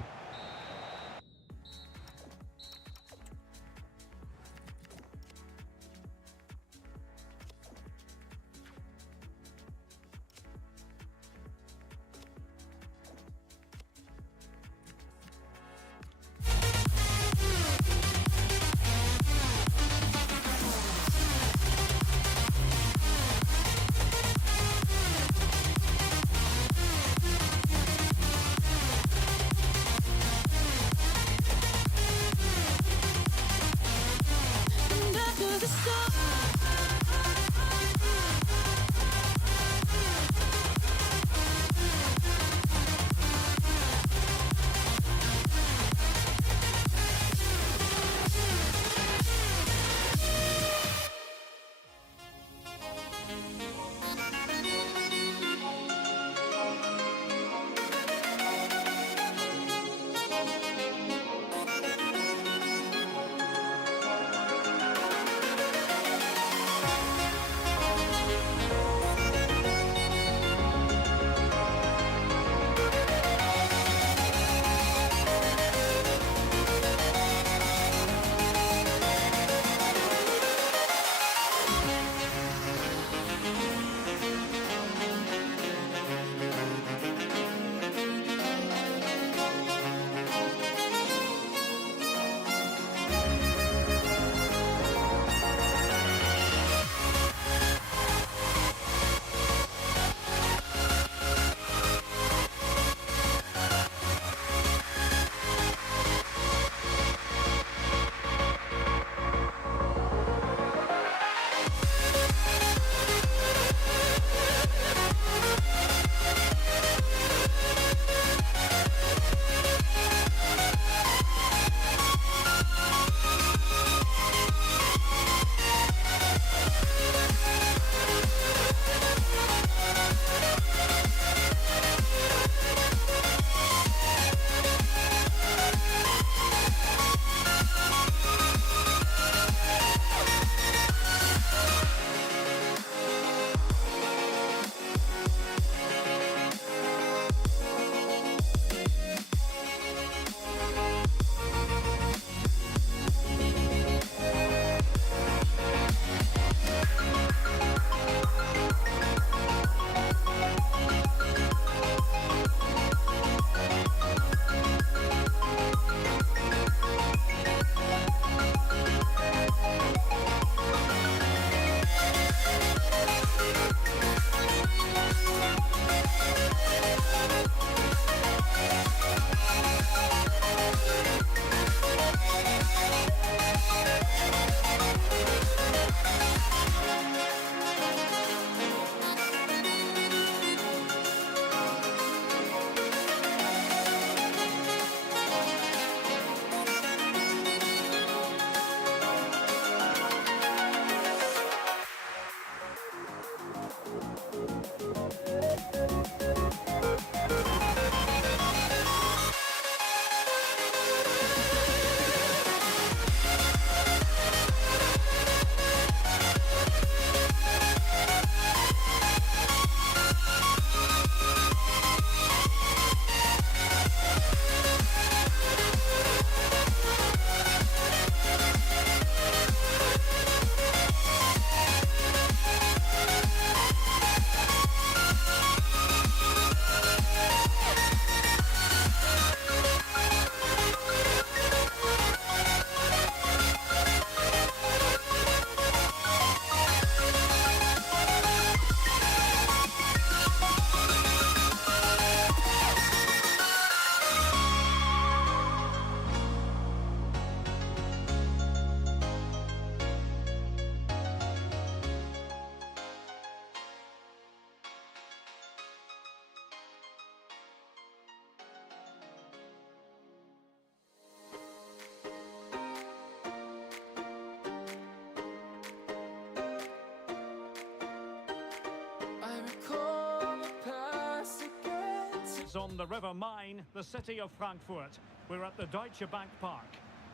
It's on the River Main, the city of Frankfurt. We're at the Deutsche Bank Park.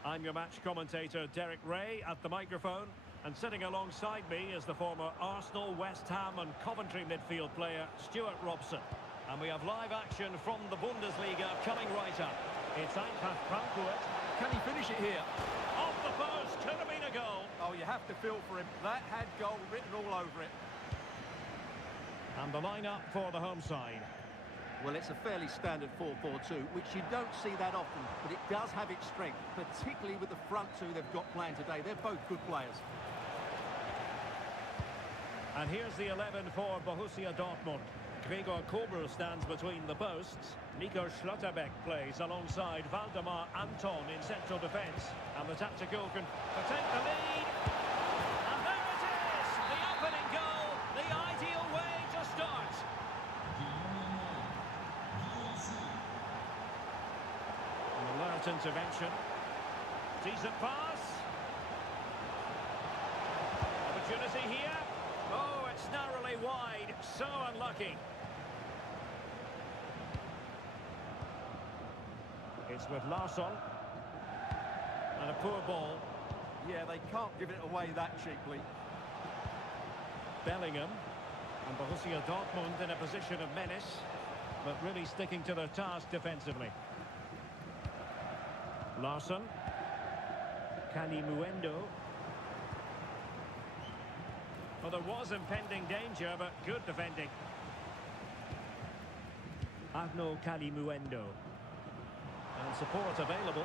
I'm your match commentator, Derek Ray, at the microphone. And sitting alongside me is the former Arsenal, West Ham and Coventry midfield player, Stuart Robson. And we have live action from the Bundesliga coming right up. It's Eintracht Frankfurt. Can he finish it here? Off the post, could have been a goal. Oh, you have to feel for him. That had goal written all over it. And the line-up for the home side. Well, it's a fairly standard 4-4-2, which you don't see that often, but it does have its strength, particularly with the front two they've got playing today. They're both good players. And here's the 11 for Borussia Dortmund. Gregor Kobel stands between the posts. Nico Schlotterbeck plays alongside Valdemar Anton in central defence. And the tactical can take the lead. And there it is! The opening goal, the ideal way to start. An alert intervention. Decent pass. Opportunity here. Oh, it's narrowly wide. So unlucky. It's with Larsson. And a poor ball. Yeah, they can't give it away that cheaply. Bellingham. And Borussia Dortmund in a position of menace, but really sticking to their task defensively. Larsson. Kalimuendo. Well, there was impending danger, but good defending. Arnaud Kalimuendo. And support available.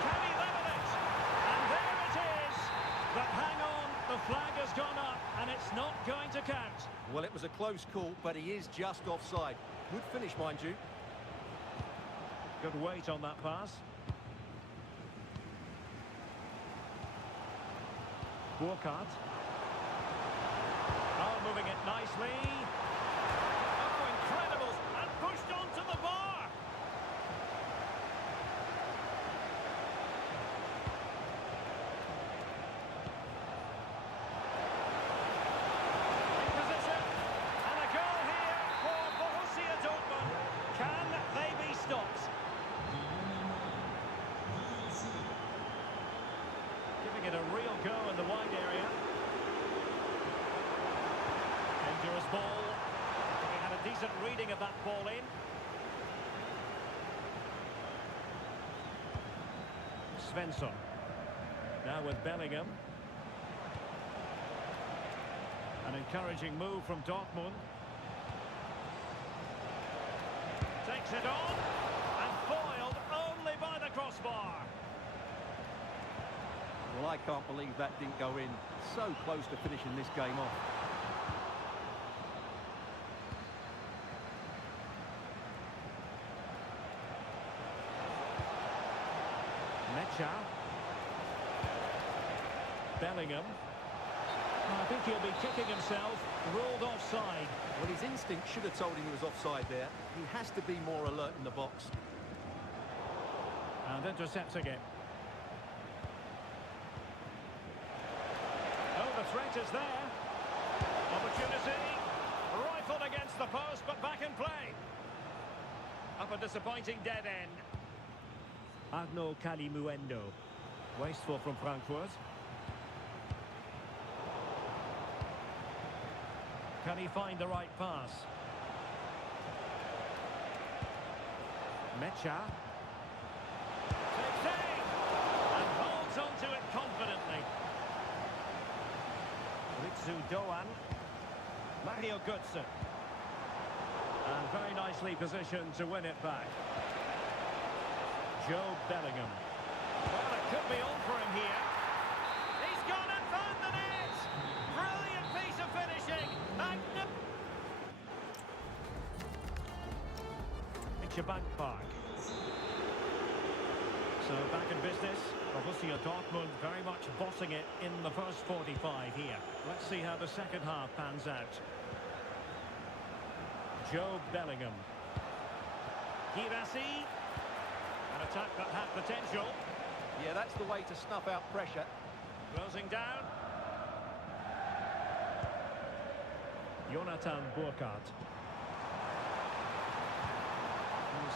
Can he level it? And there it is! But hang on, the flag has gone up, and it's not going to count. Well, it was a close call, but he is just offside. Good finish, mind you. Good weight on that pass. Burkhardt. Oh, moving it nicely. Oh, incredible! And pushed onto the bar. In position. And a goal here for Borussia Dortmund. Can they be stopped? Giving it a real go in the wide area. Dangerous ball. He had a decent reading of that ball in. Svensson. Now with Bellingham. An encouraging move from Dortmund. Takes it on. And foiled only by the crossbar. Well, I can't believe that didn't go in. So close to finishing this game off. Mecha. Bellingham. I think he'll be kicking himself. Ruled offside. Well, his instinct should have told him he was offside there. He has to be more alert in the box. And intercepting it. Oh, the threat is there. Opportunity. Rifled against the post, but back in play. Up a disappointing dead end. Arnaud Kalimuendo. Wasteful from Frankfurt. Can he find the right pass? Mecha. Takes aim. And holds onto it confidently. Ritsu Doan. Mario Götze. And very nicely positioned to win it back. Joe Bellingham. Well, it could be on for him here. He's gone and found the net! Brilliant piece of finishing! Bank Park. So back in business. Borussia Dortmund very much bossing it in the first 45 here. Let's see how the second half pans out. Joe Bellingham. Girassi. An attack that had potential. Yeah, that's the way to snuff out pressure. Closing down. Jonathan Burkhardt.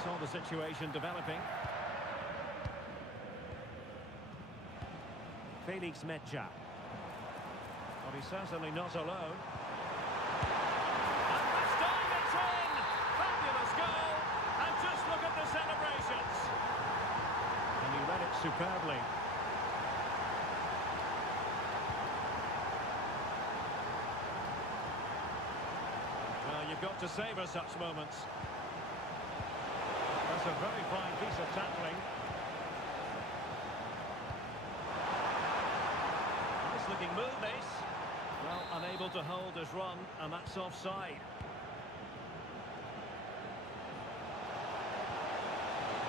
saw the situation developing. Felix Mecha. But he's certainly not alone. And this time it's in! Fabulous goal! And just look at the celebrations! And he read it superbly. Well, you've got to savour such moments. That's a very fine piece of tackling. Nice looking move, this. Well, unable to hold his run, and that's offside.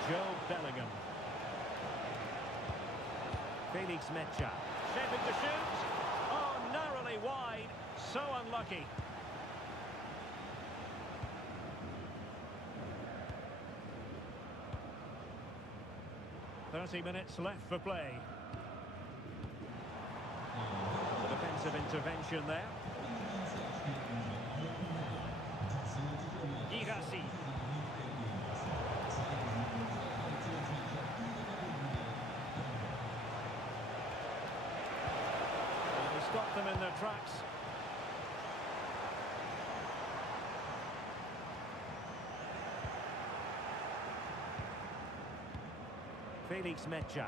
Joe Bellingham. Felix Mecha. Shaping to shoot. Oh, narrowly wide. So unlucky. 30 minutes left for play. The defensive intervention there. Girassi. He stopped them in their tracks. Felix Mecha.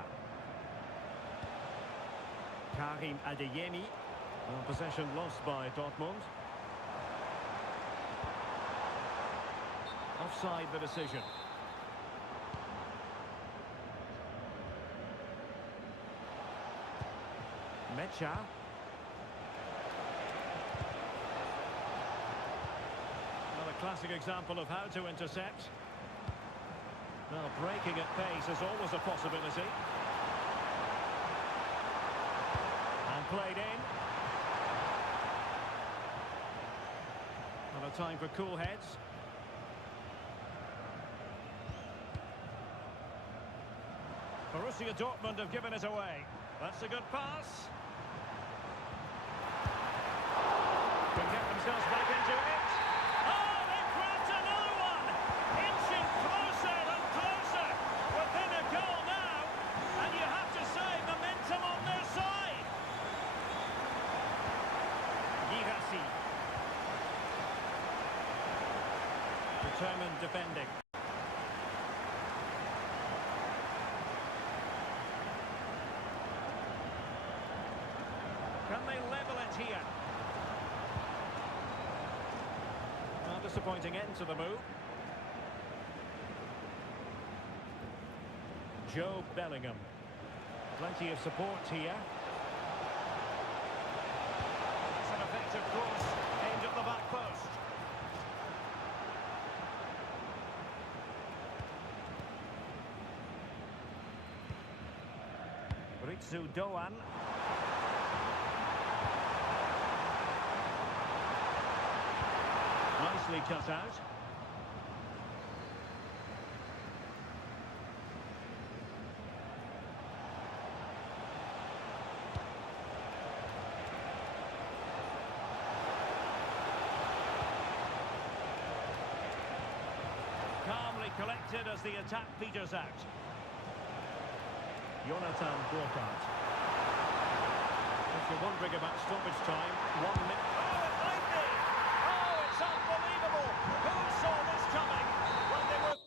Karim Adeyemi. Possession lost by Dortmund. Offside the decision. Mecha. Another classic example of how to intercept. Well, breaking at pace is always a possibility. And played in. And a time for cool heads. Borussia Dortmund have given it away. That's a good pass. Can get themselves back into it. Oh, they've grabbed another one! Inching closer and closer. Within a goal now. And you have to say, momentum on their side. Girassi. Determined defending. Can they level it here? A disappointing end to the move. Joe Bellingham. Plenty of support here. That's an effective cross aimed at the back post. Ritsu Doan. Nicely cut out. Calmly collected as the attack peters out. Jonathan Burkhardt. If you're wondering about stoppage time, 1 minute. Oh, it might be! Oh, it's unbelievable! Who saw this coming when they were...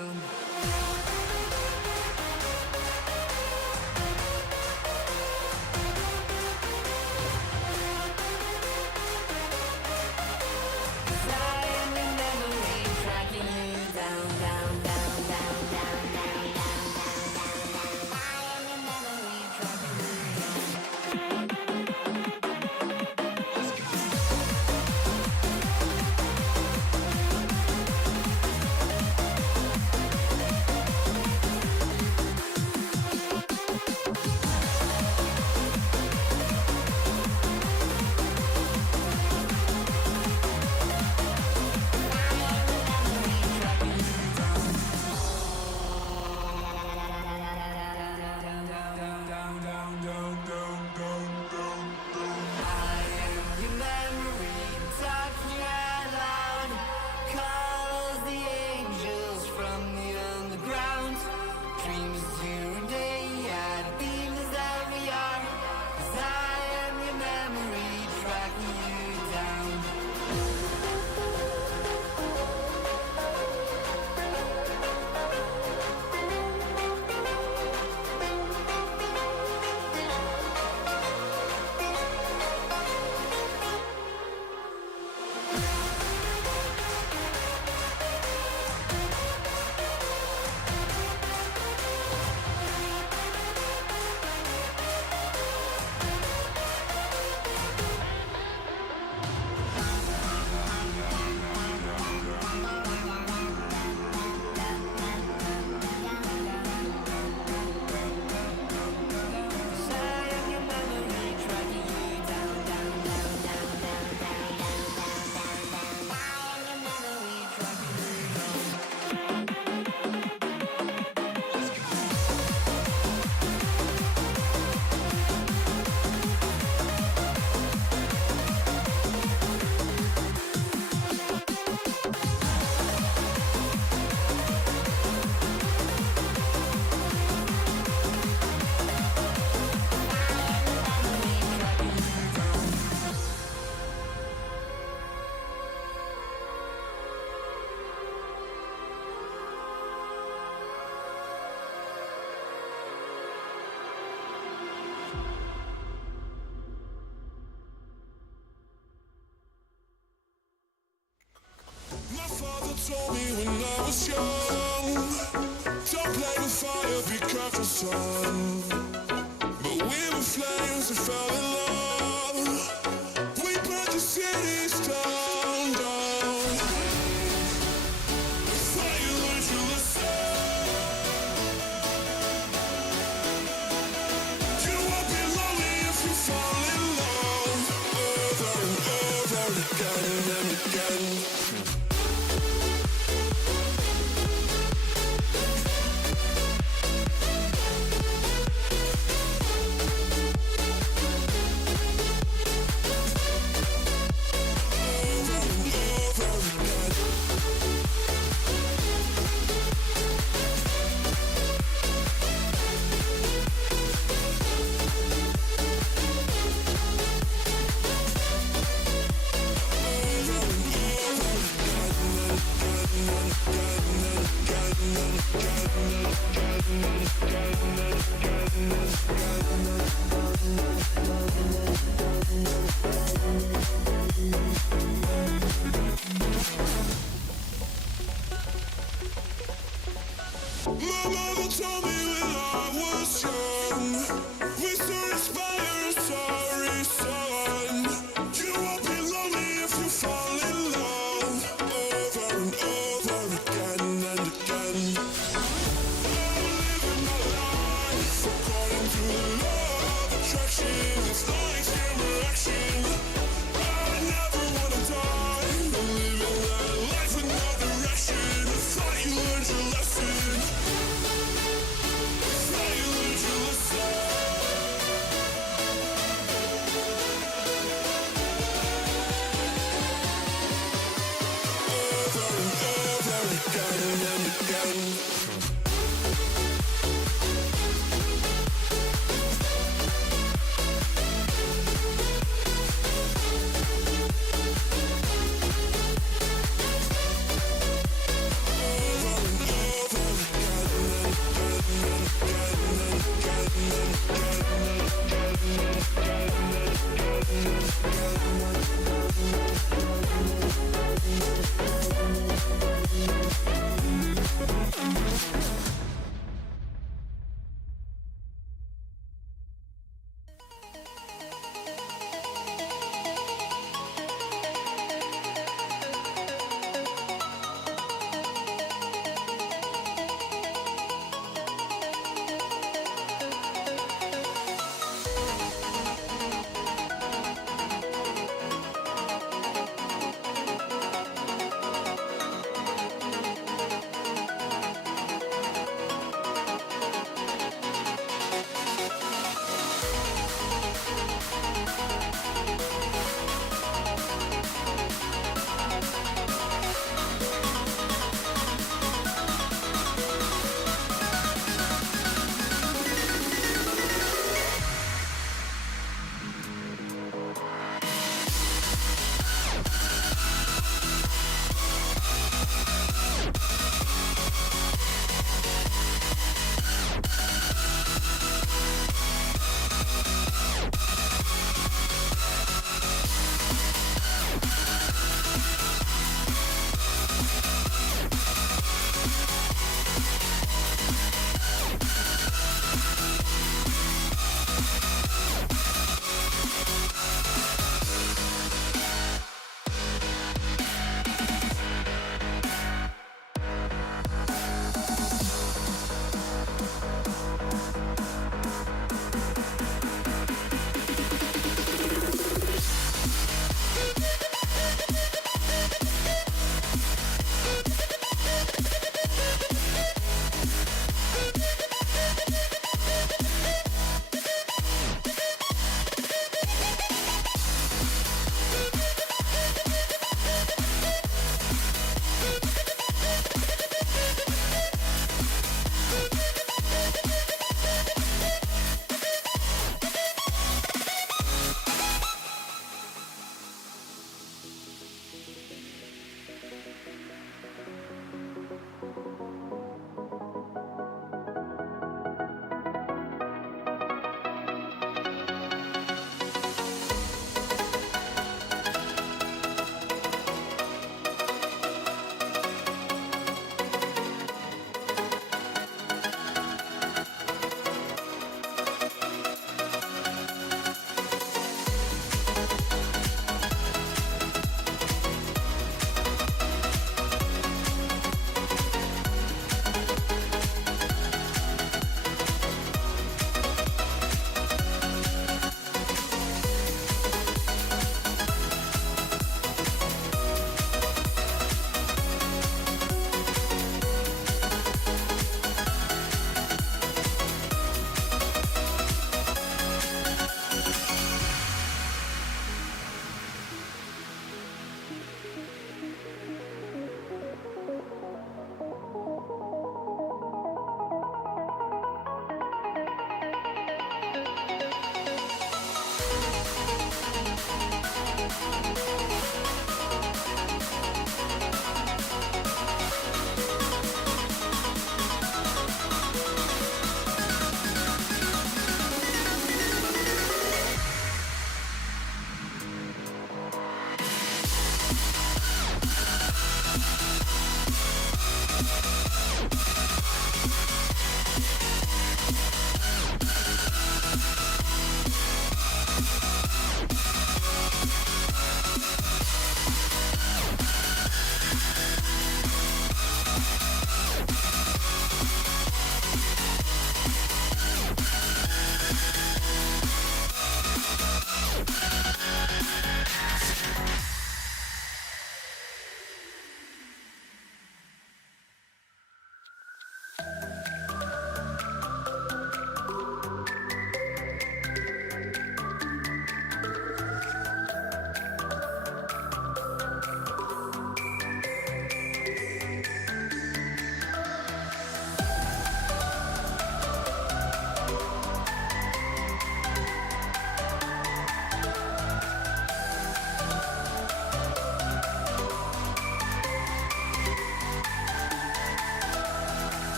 down. My father told me when I was young, don't play with fire, be careful, son. But we were flames that fell in love. We burned the cities down, down. Fire learned you lesson. You won't be lonely if you fall in love. Over and over again and again. My mother told me when I was young, we soon inspire a sorry son. You won't be lonely if you fall in love. Over and over again and again. I'm living my life according to the law of attraction. It's like extreme action. I never wanna die. I'm living that life with no direction. I thought you learned your lesson.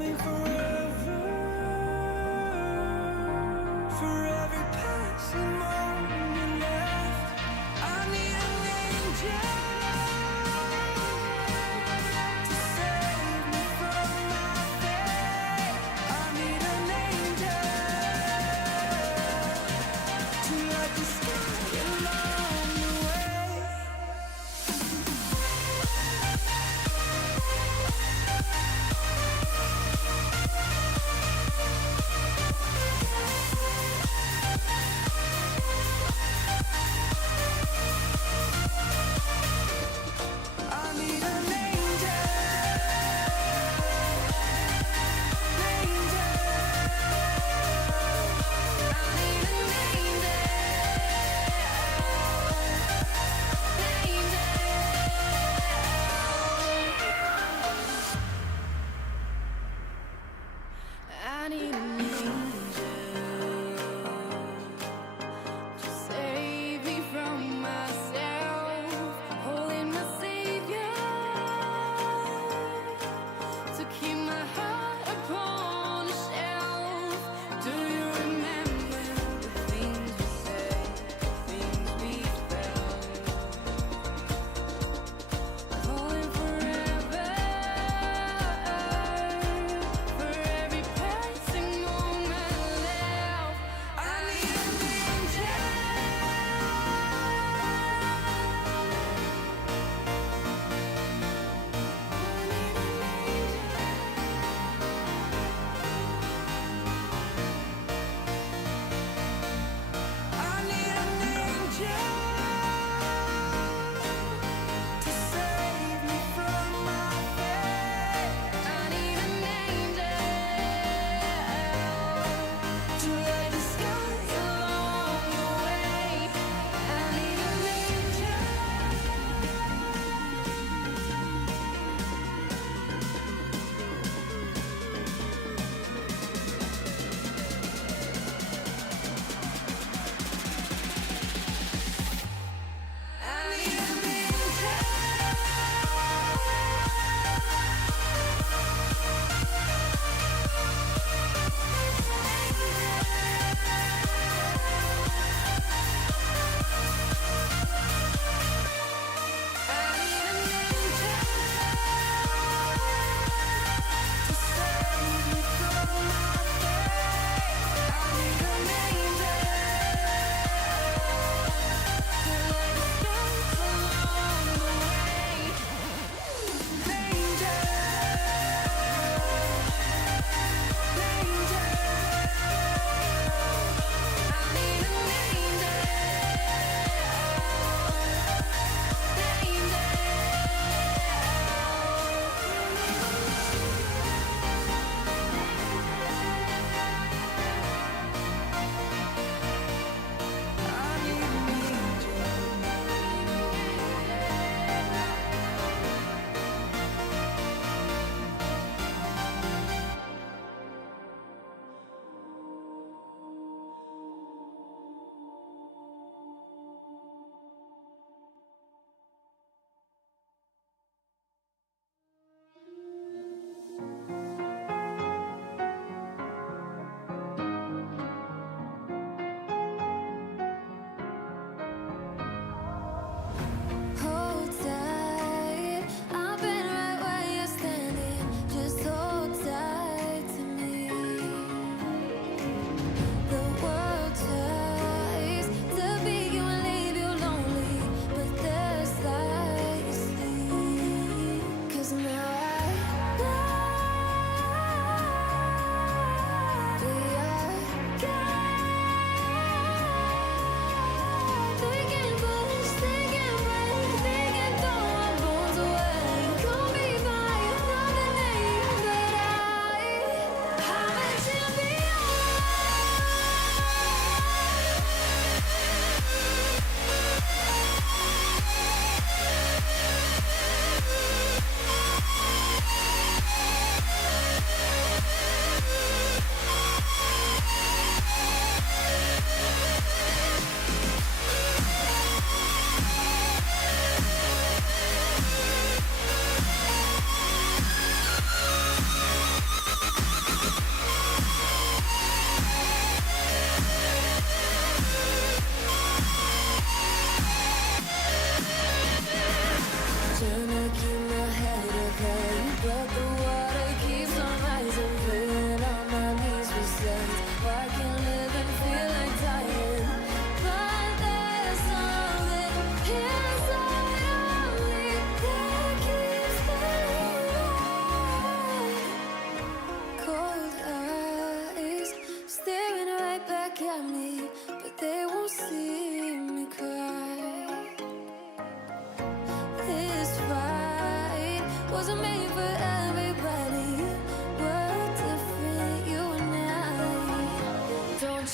only forever. For every passing moment left, I need an angel to save me from my fate. I need an angel to light the sky along the way.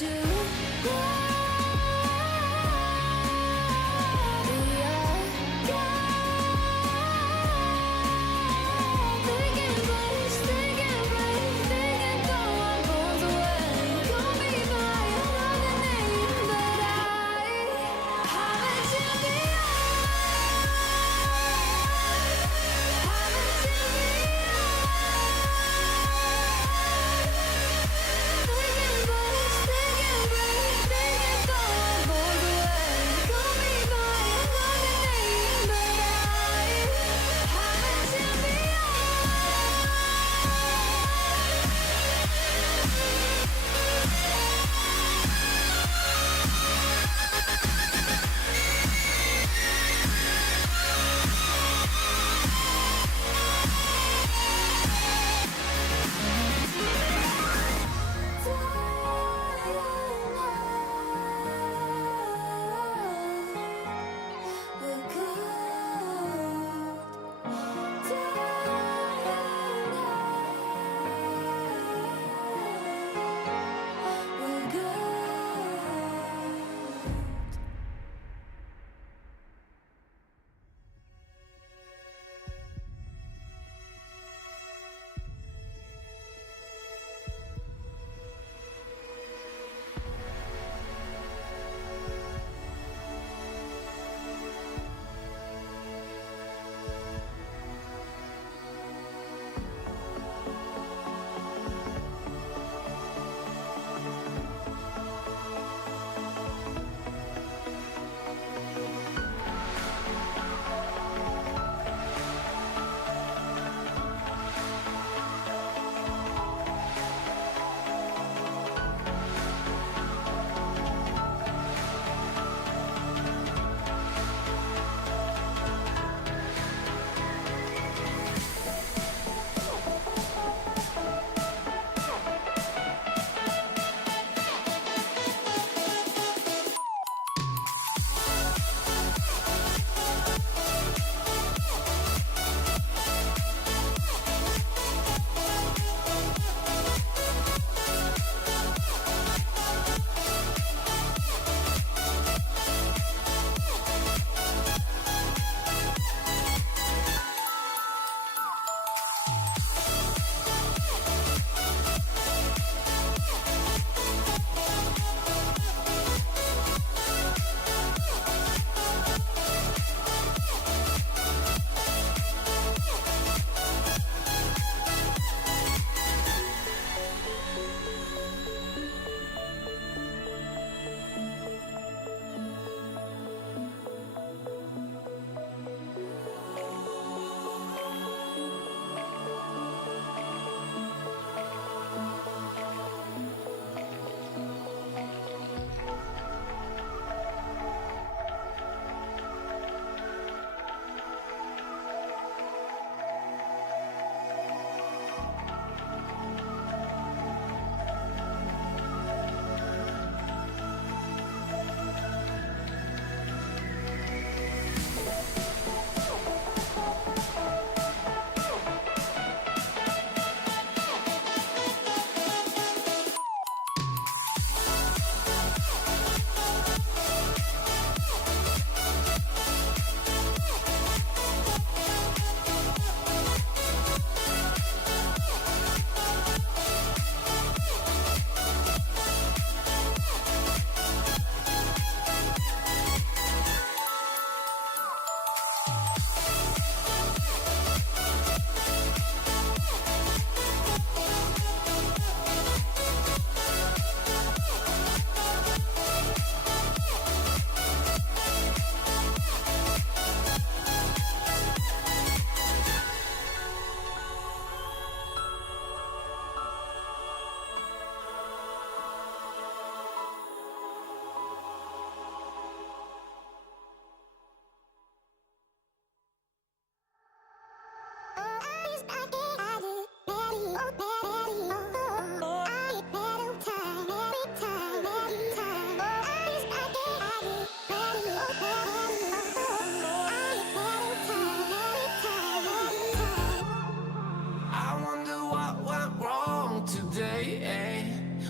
you go. We are gone. Thinking place, thinking place, thinking though I'm both away. Call me by another name, but I haven't you beyond. Thinking place, thinking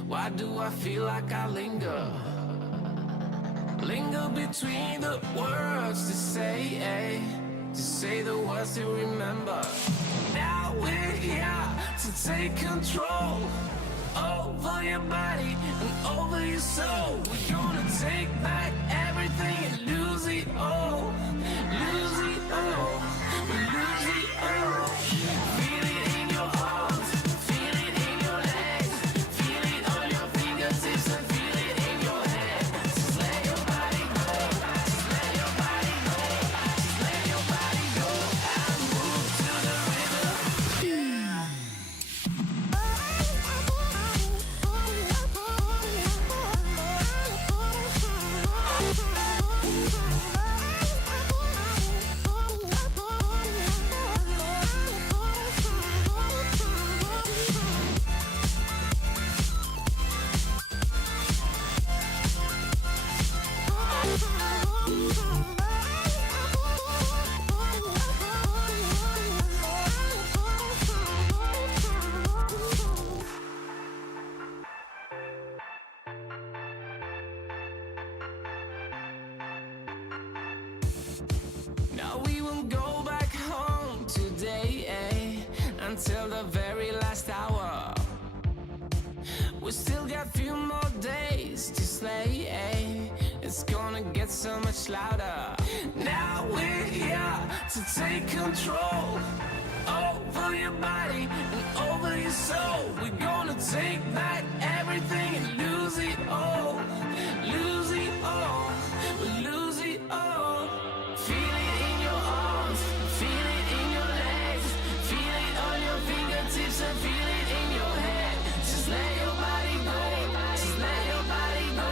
Why do I feel like I linger? Linger between the words to say the words to remember. Now we're here to take control over your body and over your soul. We're gonna take back everything and lose it all. Lose it all. Lose it all. Feel it in your arms, feel it in your legs, feel it on your fingertips and feel it in your head. Just let your body go, just let your body go, just let your body go and move to the rhythm. Now we won't go back home today, until the very last hour. We still got a few more days to slay, it's gonna get so much louder. Now we're here to take control over your body and over your soul. We're gonna take back everything and lose it all. Lose it all. Lose it all. Feel it in your arms, feel it in your legs, feel it on your fingertips and feel it in your head. Just let your body go, just let your body go,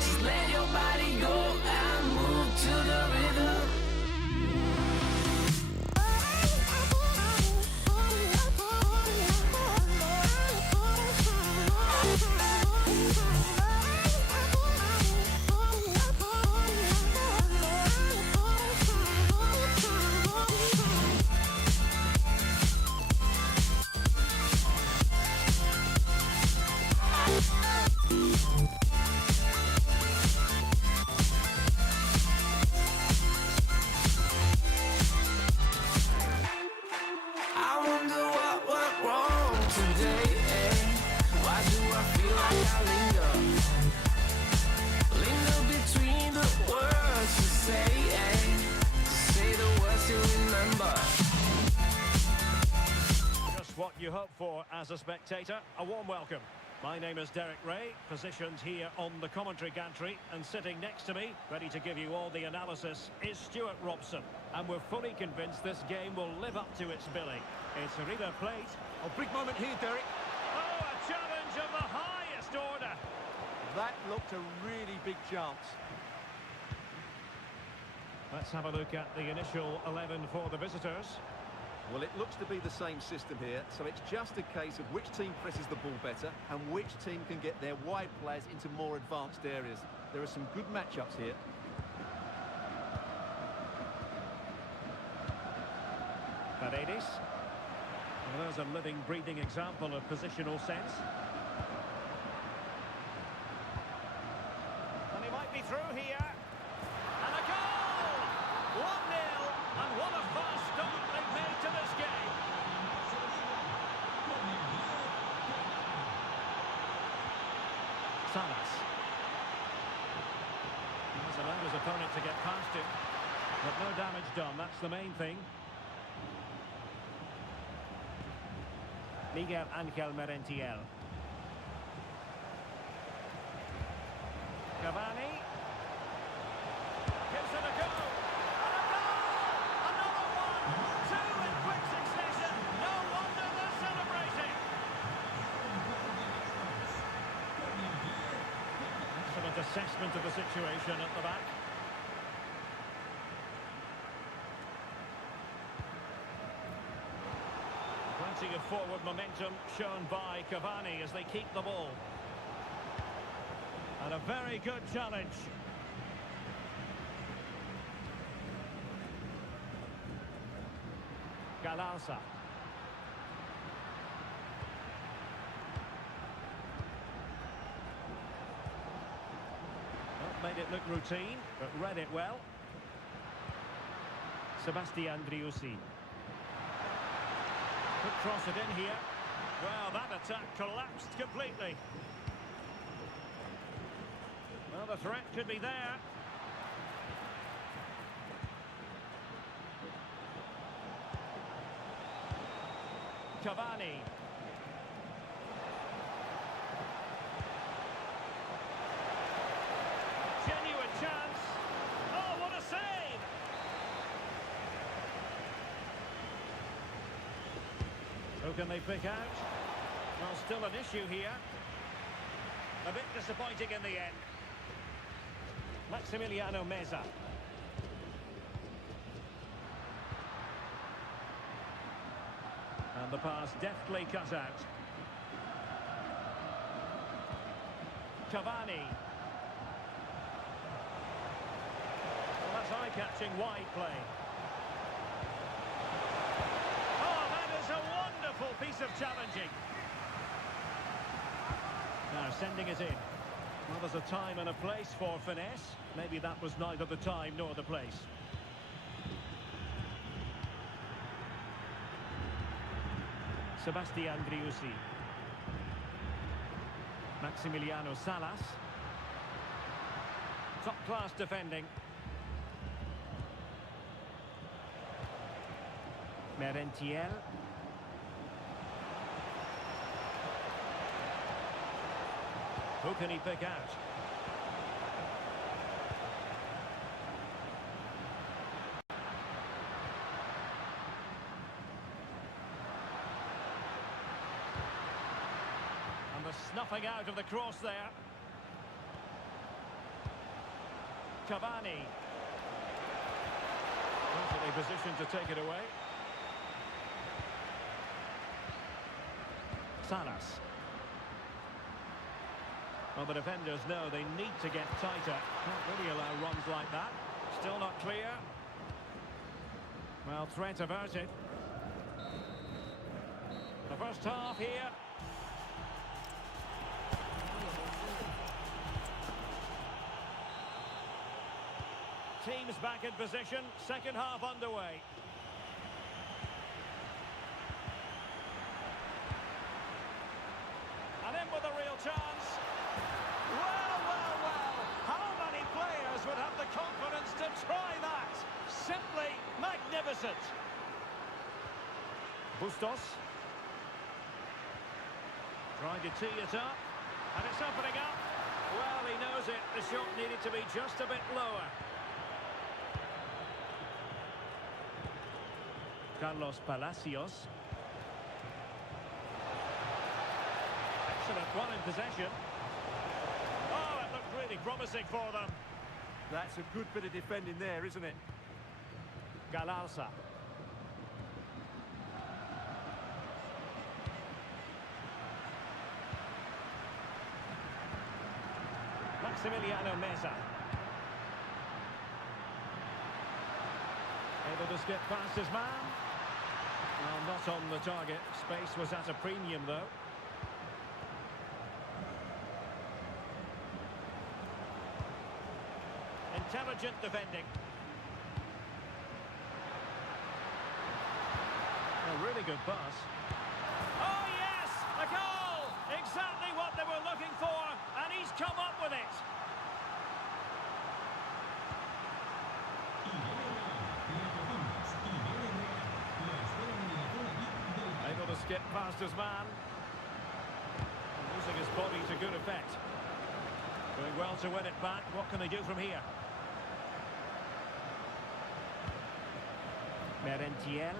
just let your body go and move to the rhythm. I wonder what went wrong today, Why do I feel like I linger? Linger between the words to say the words to remember. Just what you hope for as a spectator. A warm welcome. My name is Derek Ray, positioned here on the commentary gantry, and sitting next to me, ready to give you all the analysis, is Stuart Robson. And we're fully convinced this game will live up to its billing. It's River Plate. A big moment here, Derek. Oh, a challenge of the highest order. That looked a really big chance. Let's have a look at the initial 11 for the visitors. Well, it looks to be the same system here, so it's just a case of which team presses the ball better and which team can get their wide players into more advanced areas. There are some good matchups here. Paredes. Well, there's a living, breathing example of positional sense. And he might be through here. And a goal! 1-0, and what a fast start they've made to this game. Salas. He's allowed his opponent to get past him. But no damage done, that's the main thing. Miguel Angel Merentiel. Cavani. Gives it a go. And a goal! Another one! Two in quick succession. No wonder they're celebrating. Excellent assessment of the situation at the back. Plenty of forward momentum shown by Cavani as they keep the ball. And a very good challenge. Galarza. Made it look routine, but read it well. Sebastian Driussi. Could cross it in here. Well, that attack collapsed completely. Well, the threat could be there. Cavani. Genuine chance. Oh, what a save! Who can they pick out? Well, still an issue here. A bit disappointing in the end. Maximiliano Meza. And the pass deftly cut out. Cavani. Well, that's eye-catching wide play. Oh, that is a wonderful piece of challenging. Now sending it in. Well, there's a time and a place for finesse. Maybe that was neither the time nor the place. Sebastian Driussi. Maximiliano Salas. Top-class defending. Merentiel. Who can he pick out? And the snuffing out of the cross there. Cavani. Perfectly positioned to take it away. Salas. Well, the defenders know they need to get tighter. Can't really allow runs like that. Still not clear. Well, threat averted. The first half here. Teams back in position. Second half underway. And in with a real chance. Well, well, well. How many players would have the confidence to try that? Simply magnificent. Bustos. Trying to tee it up. And it's opening up. Well, he knows it. The shot needed to be just a bit lower. Carlos Palacios. Excellent one in possession. Oh, it looked really promising for them. That's a good bit of defending there, isn't it? Galarza. Maximiliano Meza. Able to skip past his man. Well, not on the target. Space was at a premium, though. Intelligent defending. A really good pass. Oh, yes! A goal! Exactly what they were looking for, and he's come up with it. Able to skip past his man. Using his body to good effect. Doing well to win it back. What can they do from here? Merentiel.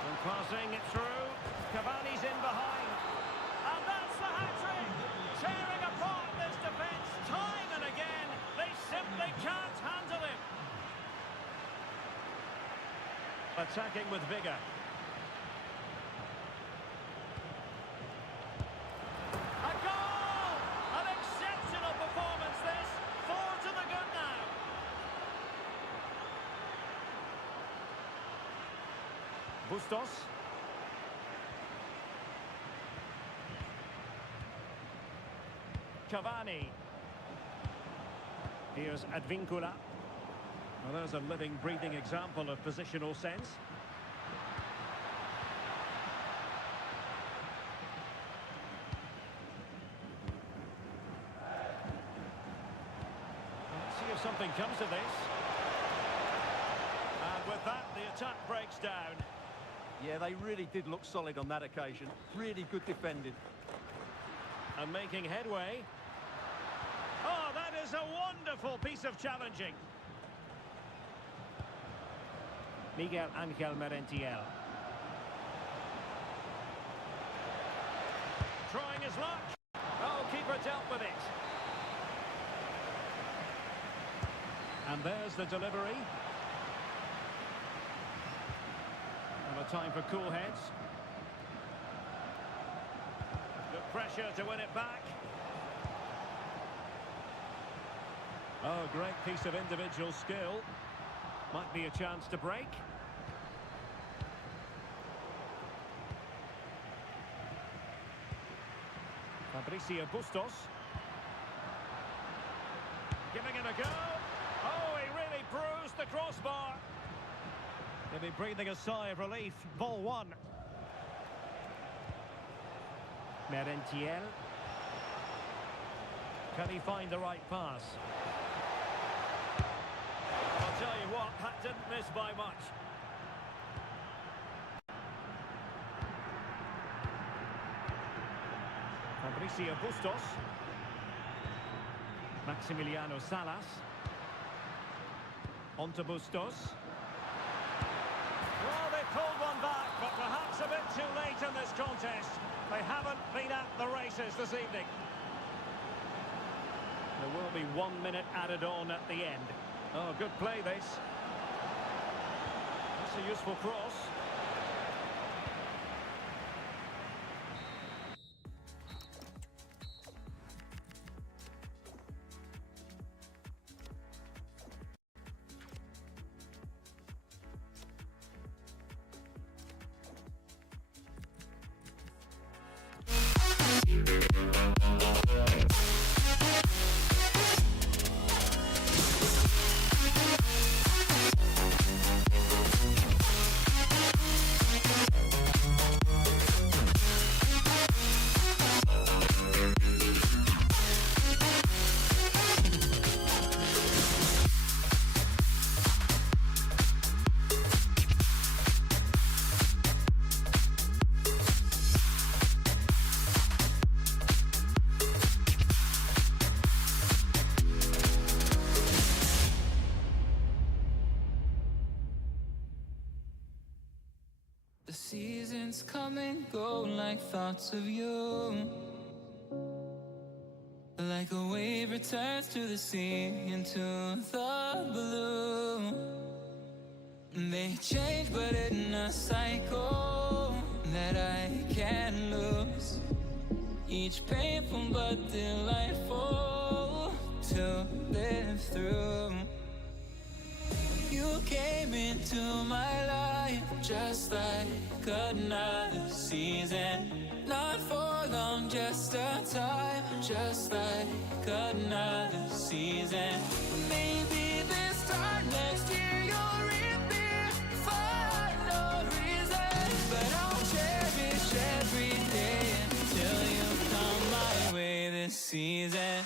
And passing it through. Cavani's in behind. And that's the hat-trick! Tearing apart this defence time and again. They simply can't handle him. Attacking with vigour. A goal! An exceptional performance this. 4 to the good now. Bustos. Cavani. Here's Advincula. Well, there's a living, breathing example of positional sense. Let's see if something comes of this. And with that, the attack breaks down. Yeah, they really did look solid on that occasion. Really good defending. And making headway. Oh, that is a wonderful piece of challenging. Miguel Angel Merentiel. Trying his luck. Oh, keeper dealt with it. And there's the delivery. And a time for cool heads. The pressure to win it back. Oh, great piece of individual skill. Might be a chance to break. Fabricio Bustos. Giving it a go. Oh, he really bruised the crossbar. They'll be breathing a sigh of relief. Ball one. Merentiel. Can he find the right pass? I'll tell you what, that didn't miss by much. Fabricio Bustos. Maximiliano Salas. On to Bustos. Well, they pulled one back, but perhaps a bit too late in this contest. They haven't been at the races this evening. There will be 1 minute added on at the end. Oh, good play, this. That's a useful cross. The seasons come and go like thoughts of you. Like a wave returns to the sea into the blue. They change but in a cycle that I can't lose. Each painful but delightful to live through. You came into my life just like another season. Not for long, just a time, just like another season. Maybe this time next year you'll reappear for no reason. But I'll cherish every day until you come my way this season.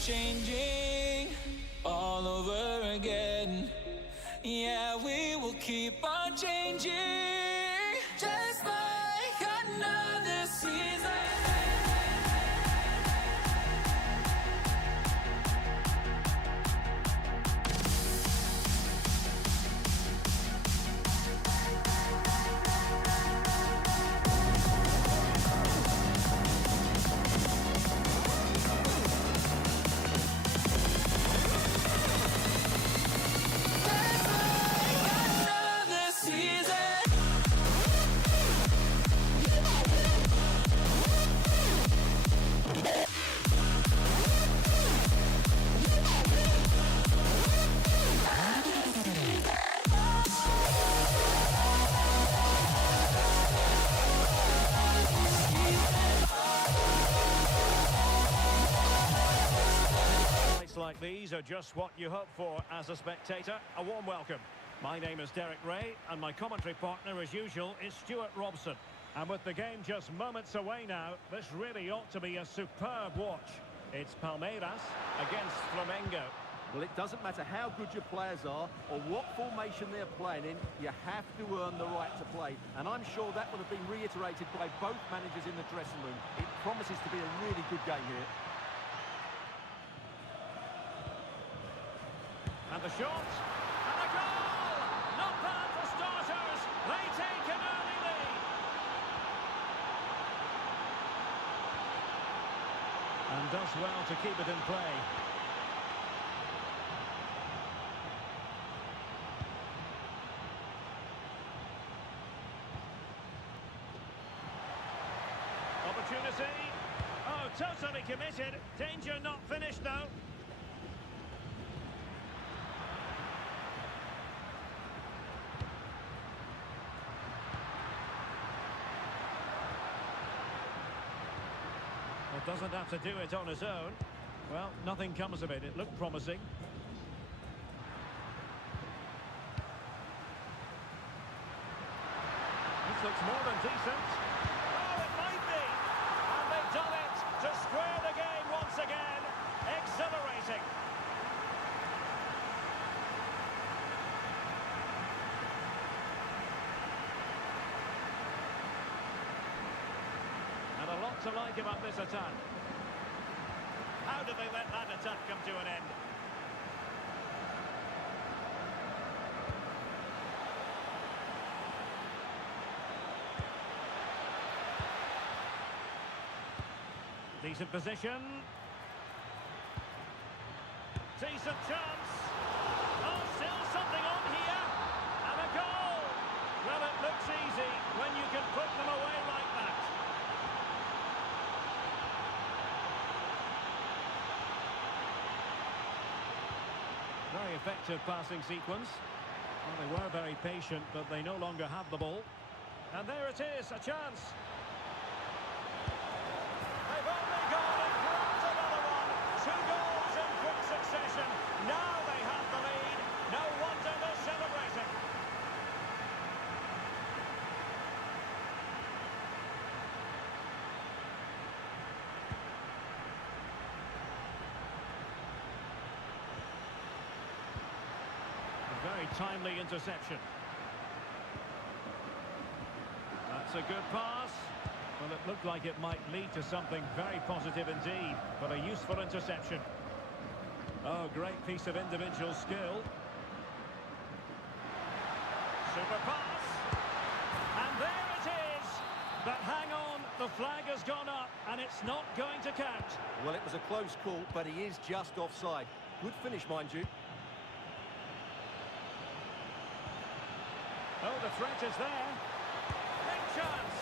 changing all over again. Yeah, we will keep on changing, just like another season. Like these are just what you hope for as a spectator. A warm welcome. My name is Derek Ray, and my commentary partner, as usual, is Stuart Robson. And with the game just moments away now, this really ought to be a superb watch. It's Palmeiras against Flamengo. Well, it doesn't matter how good your players are or what formation they're playing in, you have to earn the right to play. And I'm sure that would have been reiterated by both managers in the dressing room. It promises to be a really good game here. And the shot, and the goal! Not bad for starters. They take an early lead. And does well to keep it in play. Opportunity. Oh, totally committed. Danger not finished, though. Doesn't have to do it on his own. Well, nothing comes of it. It looked promising. This looks more than decent. Oh, it might be. And they've done it to square the game once again. Exhilarating. And a lot to like about this attack. How did they let that attack come to an end? Decent position. Decent chance. Oh, still something on here. And a goal. Well, it looks easy when you can put them away like that. Very effective passing sequence. Well, they were very patient, but they no longer have the ball. And there it is, a chance. They've only gone and grabbed another one. 2 goals in quick succession. Now they have the lead. No wonder they're celebrating. Very timely interception. That's a good pass. Well, it looked like it might lead to something very positive indeed, but a useful interception. Oh, great piece of individual skill. Super pass. And there it is. But hang on, the flag has gone up, and it's not going to count. Well, it was a close call, but he is just offside. Good finish, mind you. Oh, the threat is there. Big chance.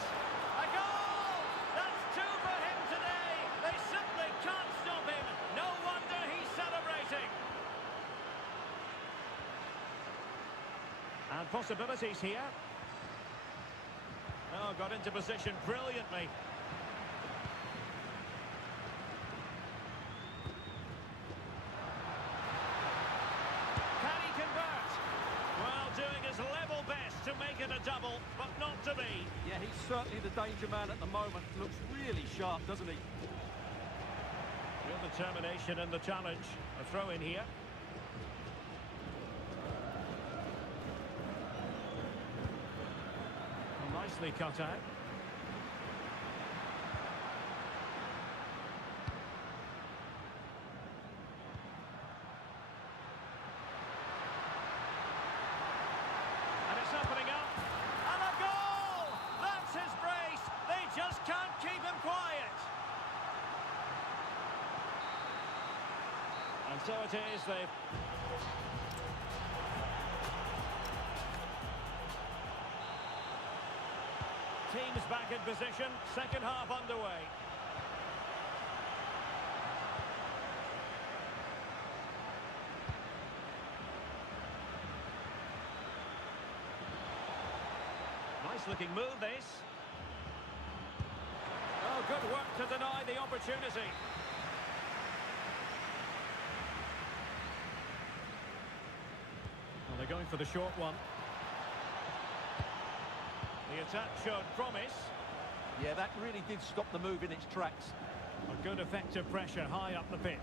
A goal! That's 2 for him today. They simply can't stop him. No wonder he's celebrating. And possibilities here. Oh, got into position brilliantly. Can he convert? Well, doing his level best to make it a double, but not to be. Yeah, he's certainly the danger man at the moment. Looks really sharp, doesn't he? Will the determination in the challenge. A throw in here. Well, nicely cut out. And it's opening up. And a goal! That's his brace. They just can't keep him quiet. And so it is, they've... Teams back in position, second half underway. Nice looking move, this. Oh, good work to deny the opportunity. Well, they're going for the short one. The attack showed promise. Yeah, that really did stop the move in its tracks. A good effective pressure high up the pitch.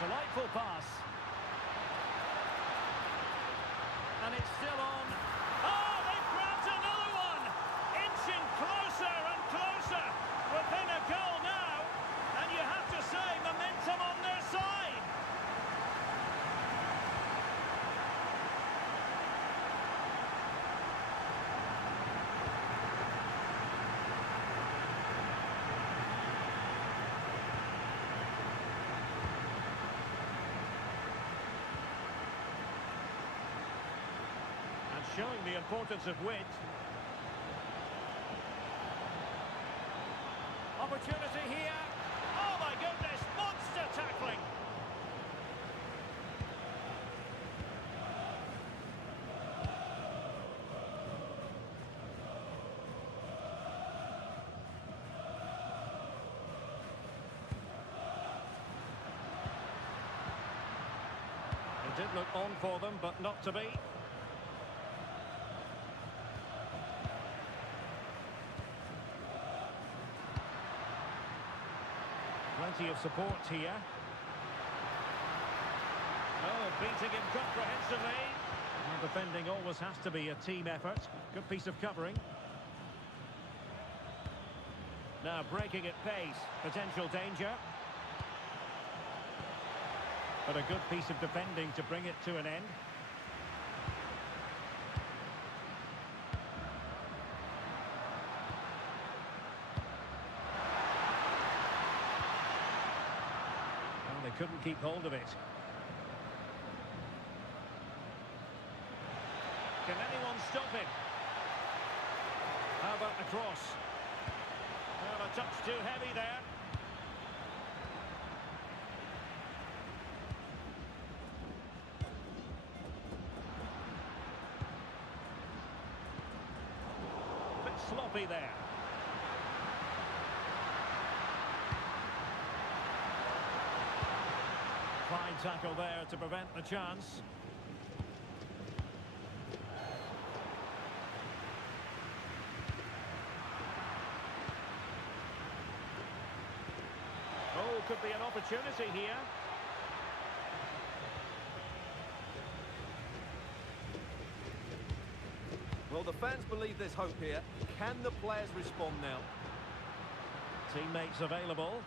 Delightful pass. And it's still on. Oh, they've grabbed another one! Inching closer and closer. Within a goal now. And you have to say, momentum on their side. Showing the importance of width. Opportunity here. Oh my goodness, monster tackling. It did look on for them, but not to be. Plenty of support here. Oh, beating him comprehensively. Well, defending always has to be a team effort. Good piece of covering. Now breaking at pace. Potential danger. But a good piece of defending to bring it to an end. Couldn't keep hold of it. Can anyone stop him? How about the cross? Well, a touch too heavy there. A bit sloppy there. Fine tackle there to prevent the chance. Oh, could be an opportunity here. Well, the fans believe there's hope here. Can the players respond now? Teammates available.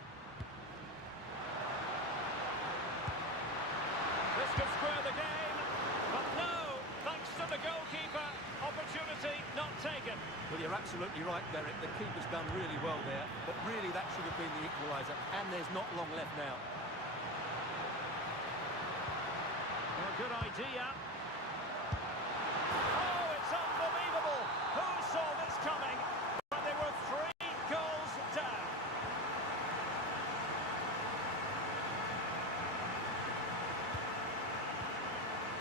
This could square the game, but no, thanks to the goalkeeper, opportunity not taken. Well, you're absolutely right, Derek. The keeper's done really well there, but really that should have been the equaliser, and there's not long left now. Well, good idea. Oh, it's unbelievable. Who saw this coming when they were 3 goals down?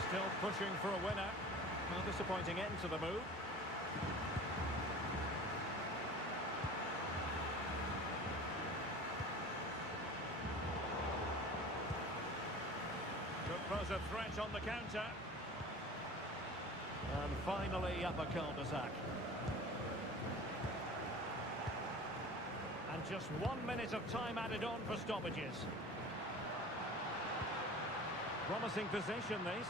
Still pushing for a winner. Well, disappointing end to the move. Could pose a threat on the counter. And finally up a cul-de-sac. just 1 minute of time added on for stoppages. Promising possession, this.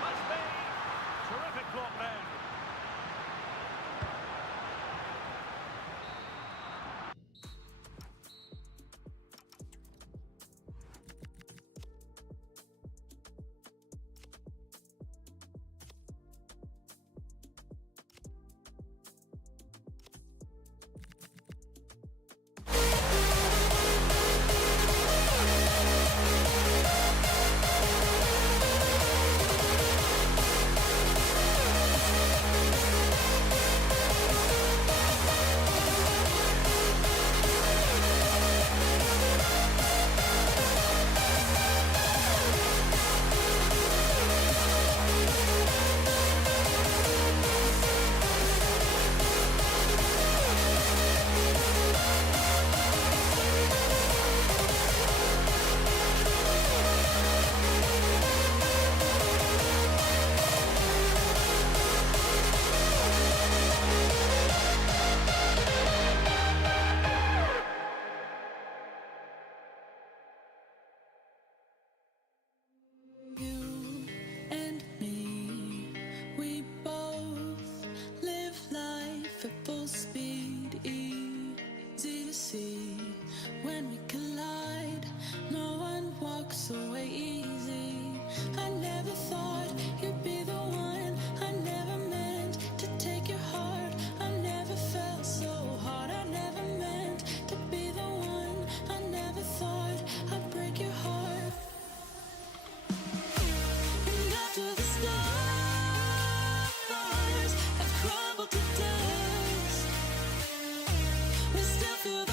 Must be. Terrific block there. You and me, we both live life at full speed. Easy to see when we collide. No one walks away easy. I never thought you'd be the one. I never meant to take your heart. I never felt so hard. I never meant to be the one. I never thought I'd break your heart. And after the stars have crumbled to dust, we still feel the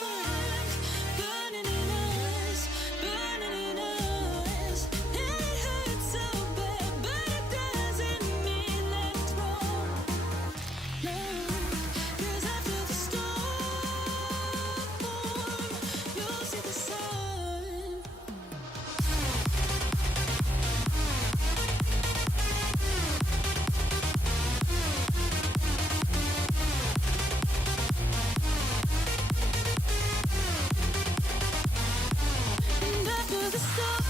warmth burning in us, burning in us. And it hurts so bad, but it doesn't mean that it's wrong. No, 'cause after the storm, you'll see the sun. And after the storm,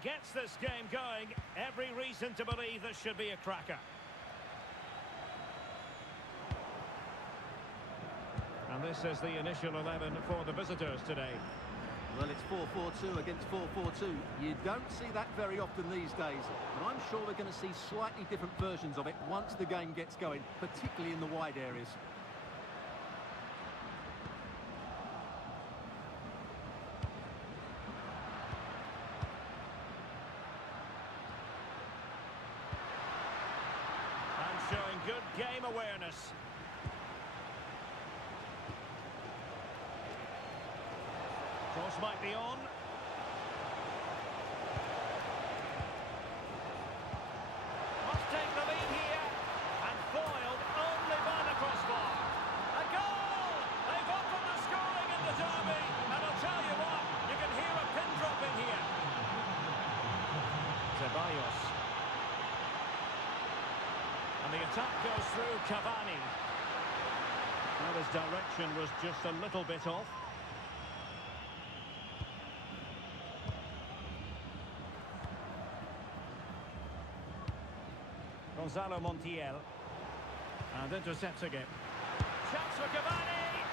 he gets this game going, every reason to believe this should be a cracker. And this is the initial 11 for the visitors today. Well, it's 4-4-2 against 4-4-2. You don't see that very often these days. And I'm sure we're going to see slightly different versions of it once the game gets going, particularly in the wide areas. And showing good game awareness. Cross might be on. Must take the lead here. And foiled only by the crossbar. A goal! They've opened the scoring in the derby. And I'll tell you what, you can hear a pin drop in here. Ceballos. And the attack goes through Cavani. Now his direction was just a little bit off. Gonzalo Montiel. And intercepts again. Chance for Cavani!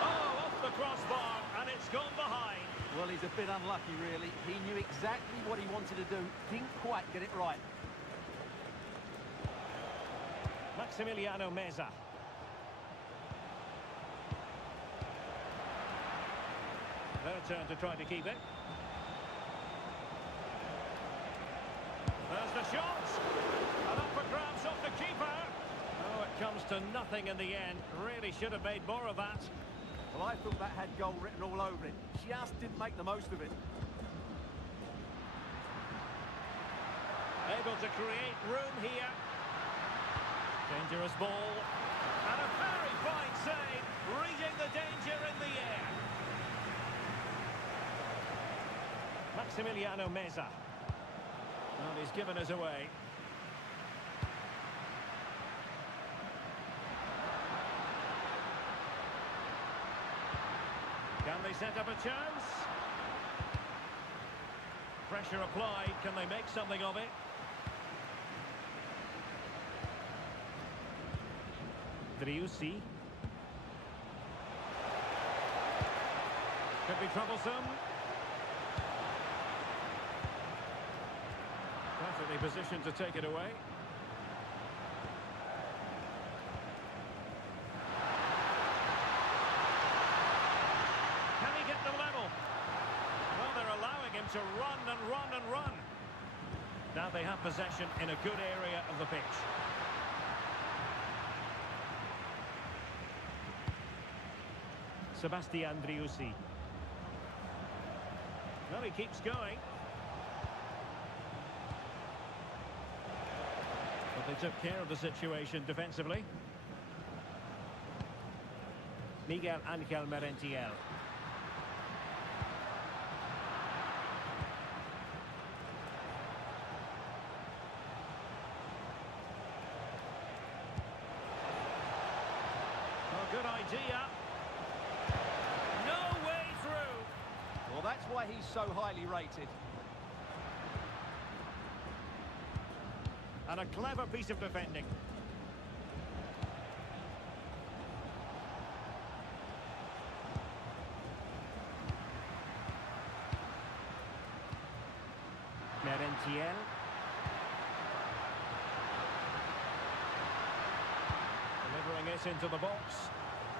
Oh, off the crossbar, and it's gone behind. Well, he's a bit unlucky, really. He knew exactly what he wanted to do. Didn't quite get it right. Maximiliano Meza. Their turn to try to keep it. There's the shot. And up for grabs off the keeper. Oh, it comes to nothing in the end. Really should have made more of that. Well, I thought that had goal written all over it. Just didn't make the most of it. Able to create room here. Dangerous ball. And a very fine save. Reading the danger in the air. Maximiliano Meza. Well, he's given us away. Can they set up a chance? Pressure applied. Can they make something of it? Driussi. Could be troublesome. Perfectly positioned to take it away. Can he get the level? Well, they're allowing him to run and run and run. Now they have possession in a good area of the pitch. Sebastian Driussi. Well, he keeps going. But they took care of the situation defensively. Miguel Angel Merentiel. Oh, good idea. No way through. Well, that's why he's so highly rated. And a clever piece of defending. Merentiel. Delivering it into the box.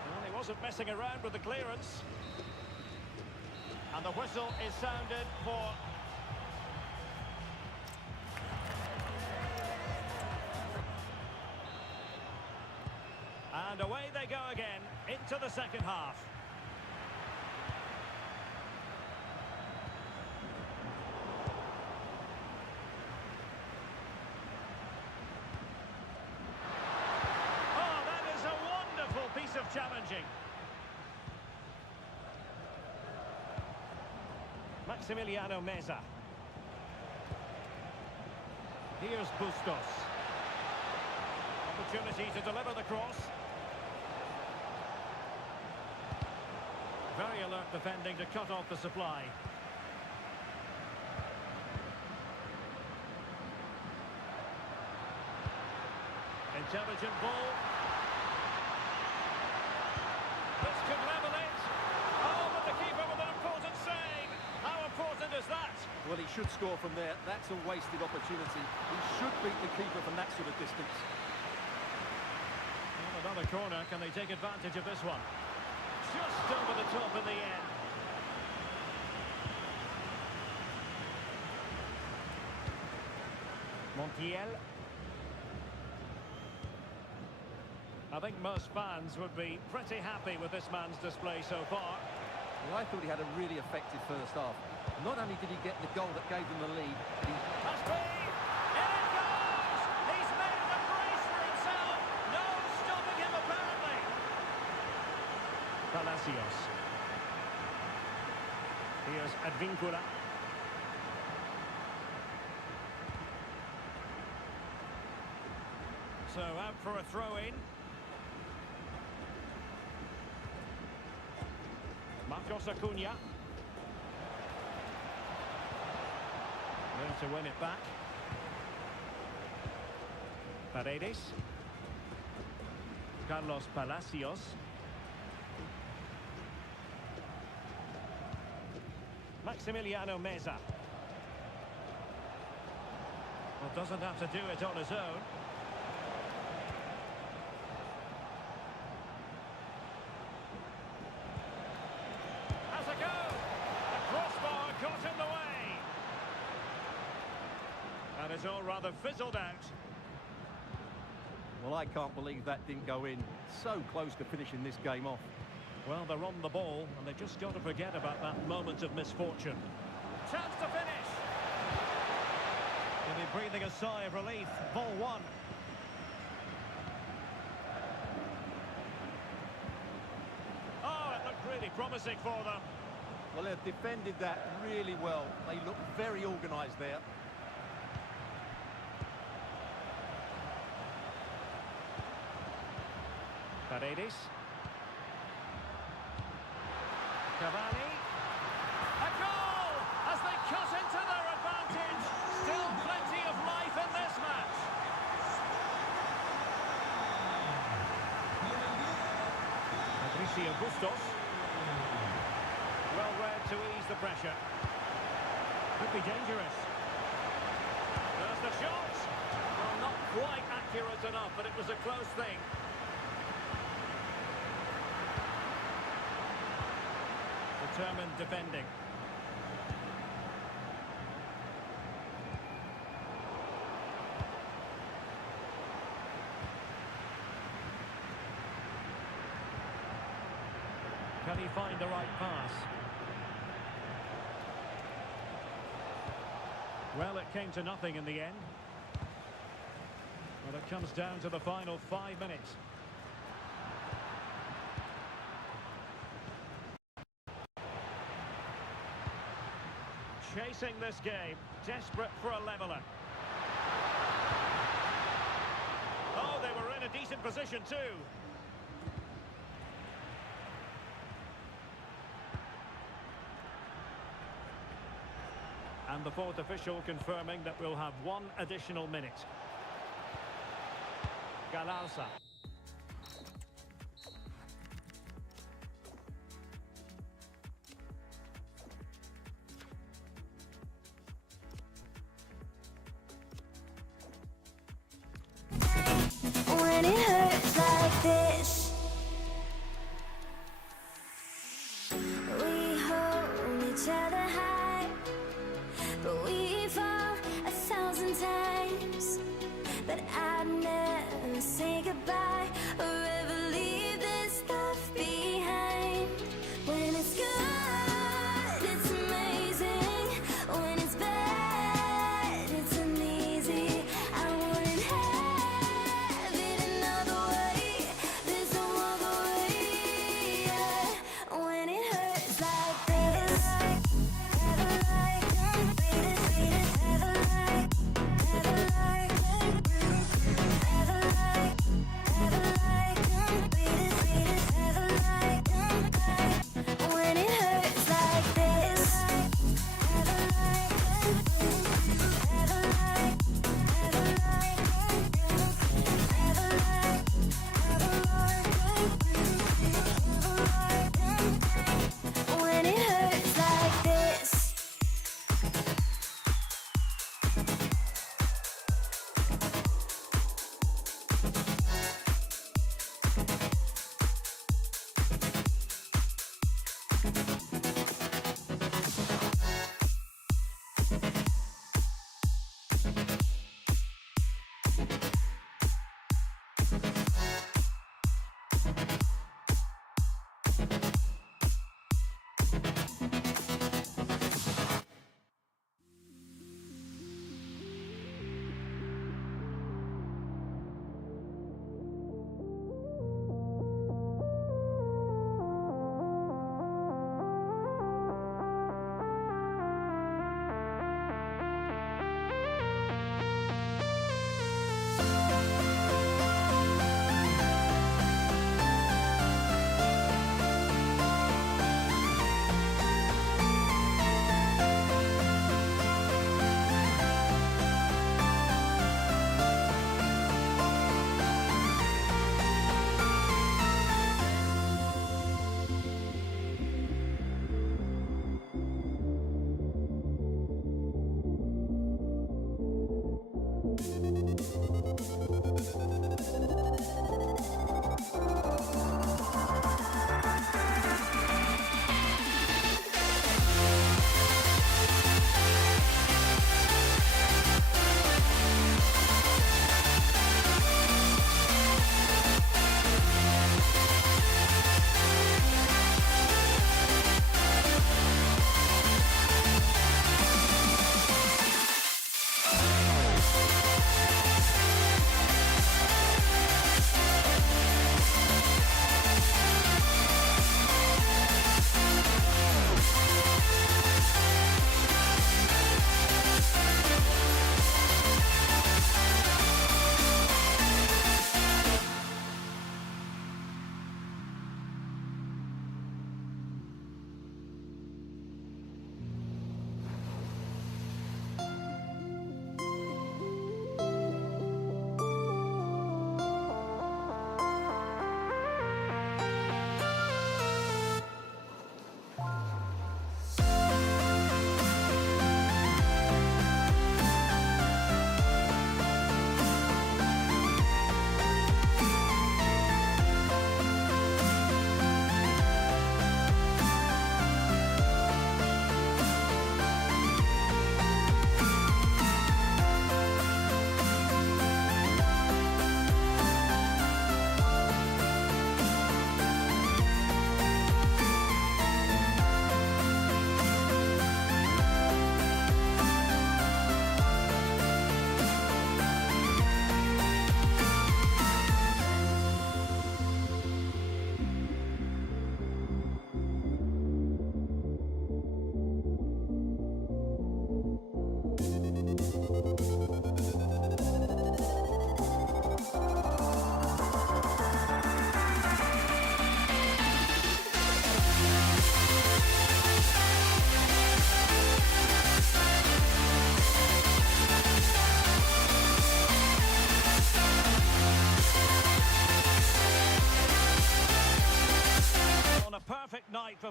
Well, he wasn't messing around with the clearance. And the whistle is sounded for... And away they go again, into the second half. Oh, that is a wonderful piece of challenging. Maximiliano Meza. Here's Bustos. Opportunity to deliver the cross. Very alert defending to cut off the supply. Intelligent ball. This could level it. Oh, but the keeper with an important save. How important is that? Well, he should score from there. That's a wasted opportunity. He should beat the keeper from that sort of distance. Well, another corner. Can they take advantage of this one? Just over the top in the end. Montiel. I think most fans would be pretty happy with this man's display so far. Well, I thought he had a really effective first half. Not only did he get the goal that gave them the lead, but he... Must be! In it goes! He's made a brace for himself! No stopping him, apparently! Palacios. Here's Advincula. So out for a throw-in. Marcos Acuna. There to win it back. Paredes. Carlos Palacios. Maximiliano Meza. Well, doesn't have to do it on his own. Has a go! The crossbar got in the way! And it's all rather fizzled out. Well, I can't believe that didn't go in. So close to finishing this game off. Well, they're on the ball, and they've just got to forget about that moment of misfortune. Chance to finish! They'll be breathing a sigh of relief. Ball one. Oh, it looked really promising for them. Well, they've defended that really well. They look very organised there. Paredes. Cavani. A goal as they cut into their advantage. Still plenty of life in this match. Patricio Bustos. Well read to ease the pressure. Could be dangerous. There's the shot. Well, not quite accurate enough, but it was a close thing. Determined defending. Can he find the right pass? Well, it came to nothing in the end. Well, it comes down to the final 5 minutes. Chasing this game, desperate for a leveller. Oh, they were in a decent position too. And the fourth official confirming that we'll have one additional minute. Galarza. When it hurts like this, we hold each other high, but we fall 1,000 times. But I'd never say goodbye.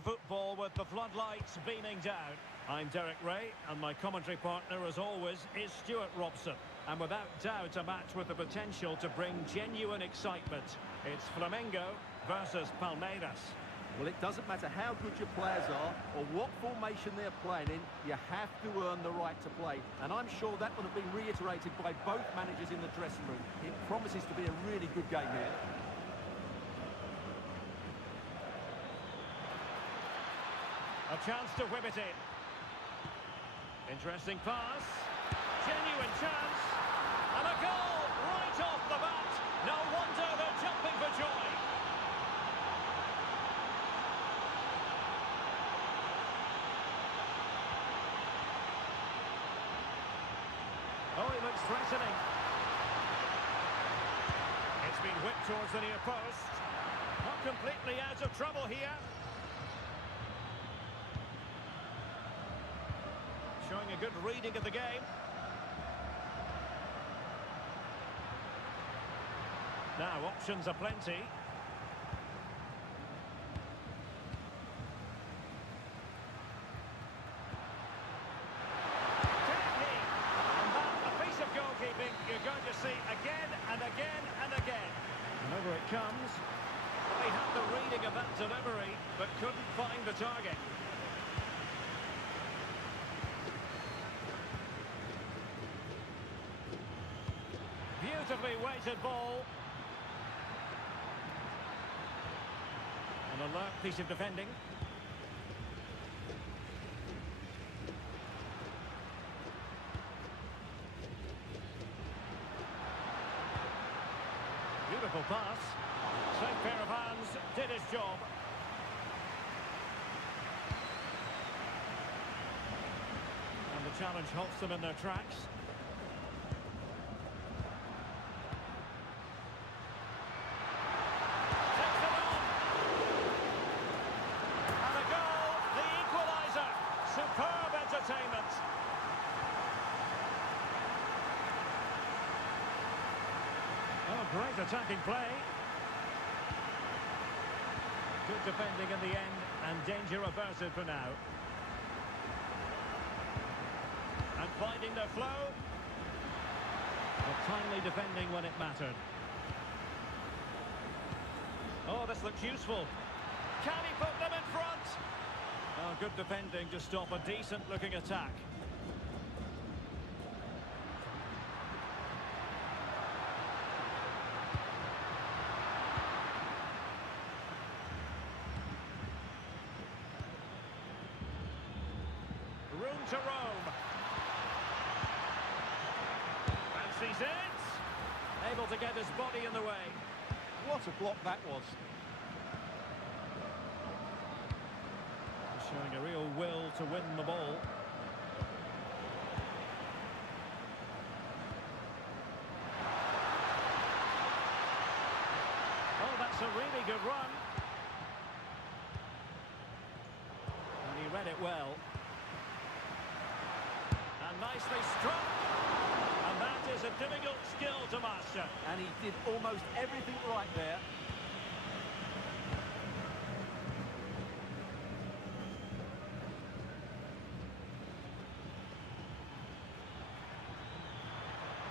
football with the floodlights beaming down. I'm Derek Ray, and my commentary partner, as always, is Stuart Robson. And without doubt, a match with the potential to bring genuine excitement. It's Flamengo versus Palmeiras. Well, it doesn't matter how good your players are or what formation they're playing in, you have to earn the right to play. And I'm sure that would have been reiterated by both managers in the dressing room. It promises to be a really good game here. A chance to whip it in. Interesting pass. Genuine chance. And a goal right off the bat. No wonder they're jumping for joy. Oh, he looks threatening. It's been whipped towards the near post. Not completely out of trouble here. Showing a good reading of the game. Now, options are plenty. Goalkeeping you're going to see again and again and again. And over it comes. He had the reading of that delivery, but couldn't find the target. Beautifully weighted ball. An alert piece of defending. Beautiful pass. Same pair of hands, did his job. And the challenge halts them in their tracks. Takes it on. And a goal, the equaliser. Superb entertainment. Oh, great attacking play. Good defending in the end, and danger averted for now. And finding their flow. But timely defending when it mattered. Oh, this looks useful. Can he put them in front? Oh, good defending to stop a decent-looking attack. Room to roam. Fancies it. Able to get his body in the way. What a block that was. Showing a real will to win the ball. Oh, that's a really good run. And he read it well. And nicely struck. And that is a difficult skill to master. And he did almost everything right there.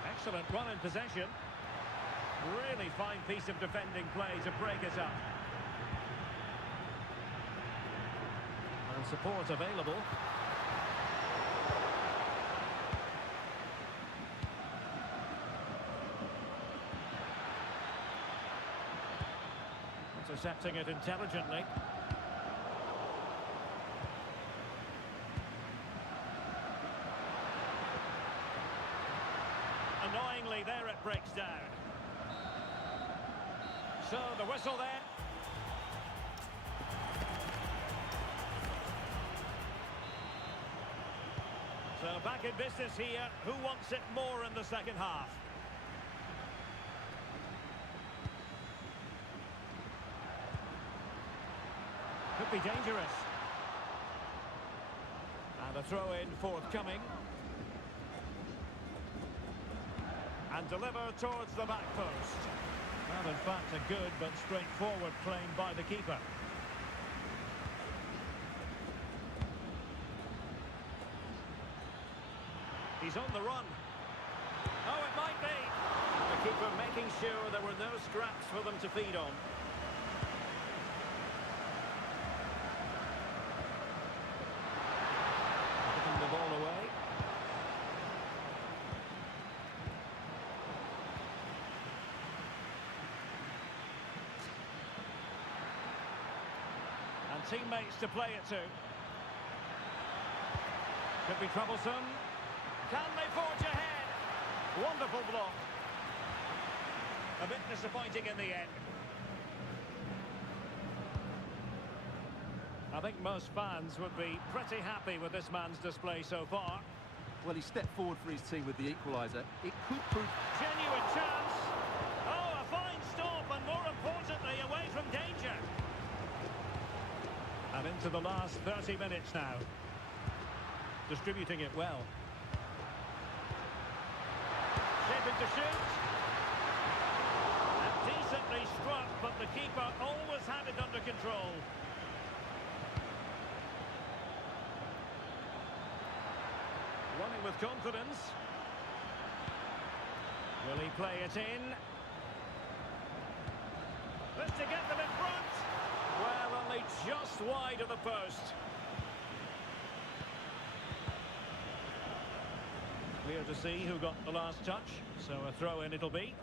Excellent run in possession. Really fine piece of defending play to break it up. And support available. Intercepting it intelligently. Annoyingly, there it breaks down. So the whistle then. So back in business here. Who wants it more in the second half? Could be dangerous. And a throw-in forthcoming. And delivered towards the back post. Well, in fact, a good but straightforward claim by the keeper. He's on the run. Oh, it might be. The keeper making sure there were no scraps for them to feed on. Giving the ball away. And teammates to play it to. Could be troublesome. Can they forge ahead? Wonderful block. A bit disappointing in the end. I think most fans would be pretty happy with this man's display so far. Well, he stepped forward for his team with the equaliser. It could prove... Genuine chance. Oh, a fine stop, and more importantly, away from danger. And into the last 30 minutes now. Distributing it well. Shaping to shoot. And decently struck, but the keeper always had it under control. Running with confidence. Will he play it in? This to get them in front. Well, only just wide of the post. Clear to see who got the last touch, so a throw-in it'll be.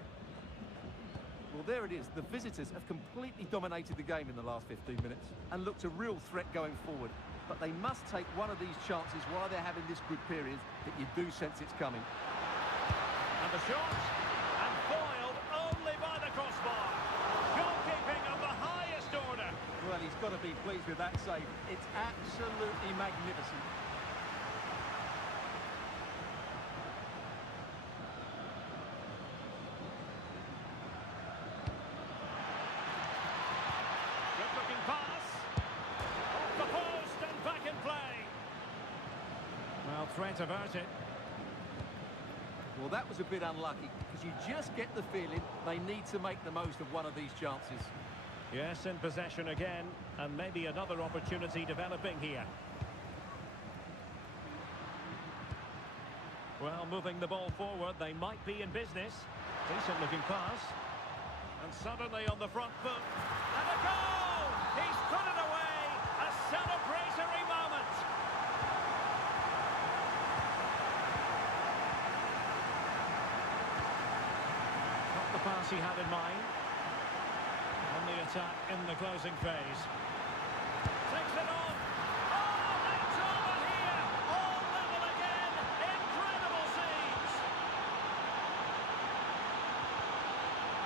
Well, there it is. The visitors have completely dominated the game in the last 15 minutes and looked a real threat going forward. But they must take one of these chances while they're having this good period that you do sense it's coming. And the shot, and foiled only by the crossbar. Goalkeeping of the highest order. Well, he's got to be pleased with that save. It's absolutely magnificent. Good-looking pass. Off the post and back in play. Well, threat averted. Well, that was a bit unlucky because you just get the feeling they need to make the most of one of these chances. Yes, in possession again, and maybe another opportunity developing here. Well, moving the ball forward, they might be in business. Decent-looking pass. And suddenly on the front foot. And a goal! He's put it away! A celebratory moment! Not the pass he had in mind. On the attack in the closing phase. Takes it on! Oh, it's over here! All level again! Incredible scenes!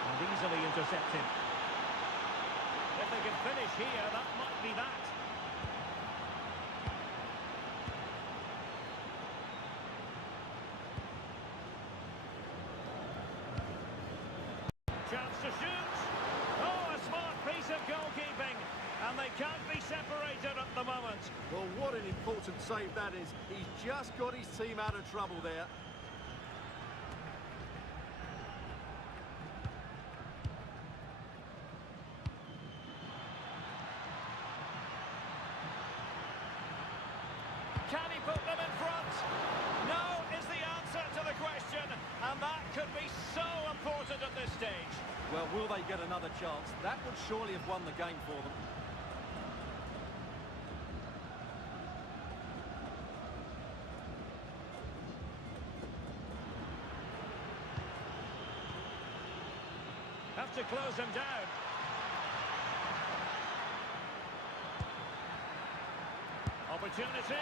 And easily intercepted. If they can finish here, that might be that. Chance to shoot. Oh, a smart piece of goalkeeping. And they can't be separated at the moment. Well, what an important save that is. He's just got his team out of trouble there. Can he put them in front? No is the answer to the question, and that could be so important at this stage. Well, will they get another chance? That would surely have won the game for them. Have to close him down. Opportunity.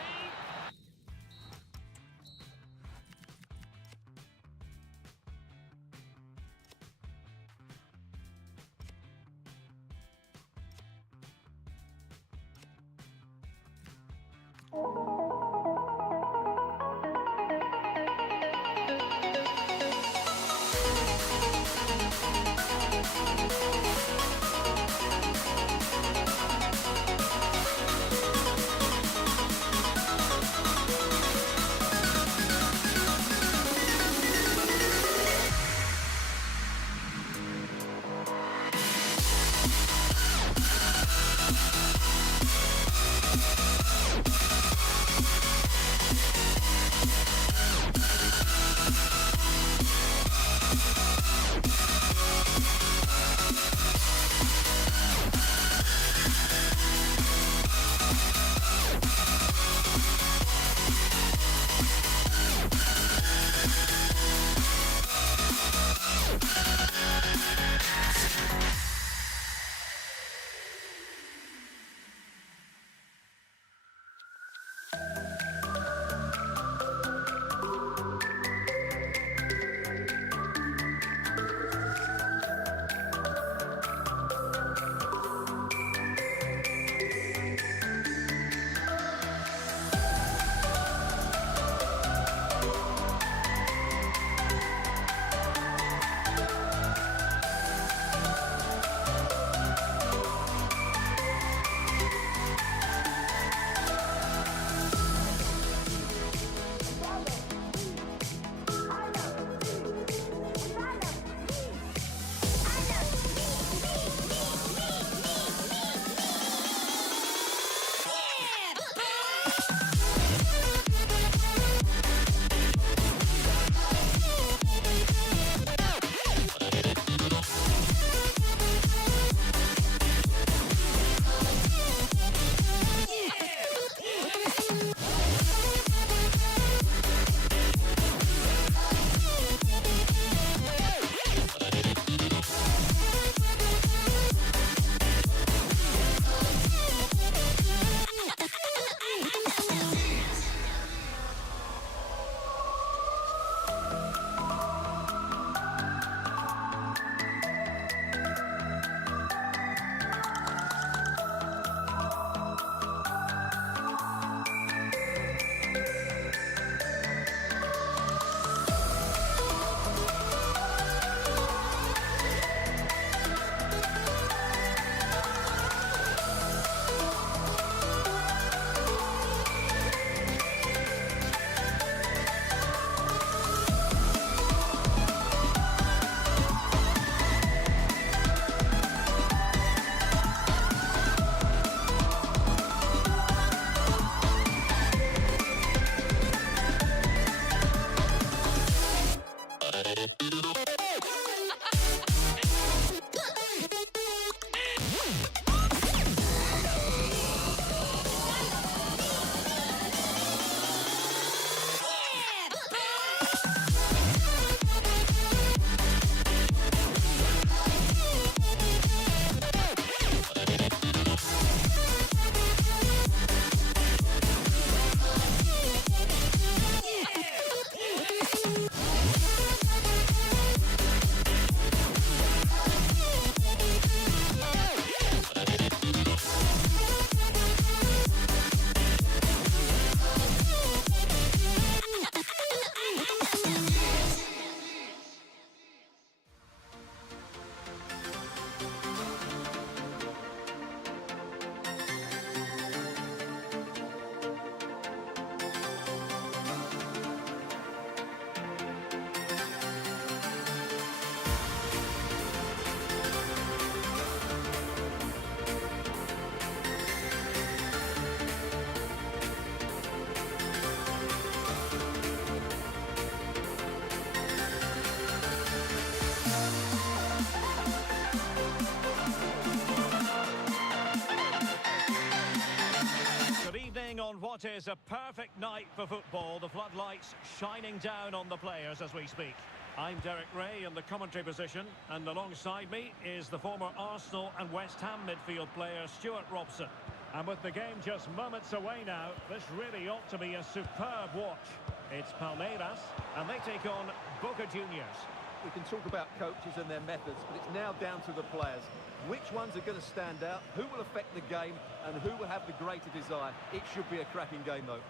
Embarking on what is a perfect night for football, the floodlights shining down on the players as we speak. I'm Derek Ray in the commentary position, and alongside me is the former Arsenal and West Ham midfield player Stuart Robson. And with the game just moments away now, this really ought to be a superb watch. It's Palmeiras, and they take on Boca Juniors. We can talk about coaches and their methods, but it's now down to the players. Which ones are going to stand out, who will affect the game, and who will have the greater desire? It should be a cracking game, though.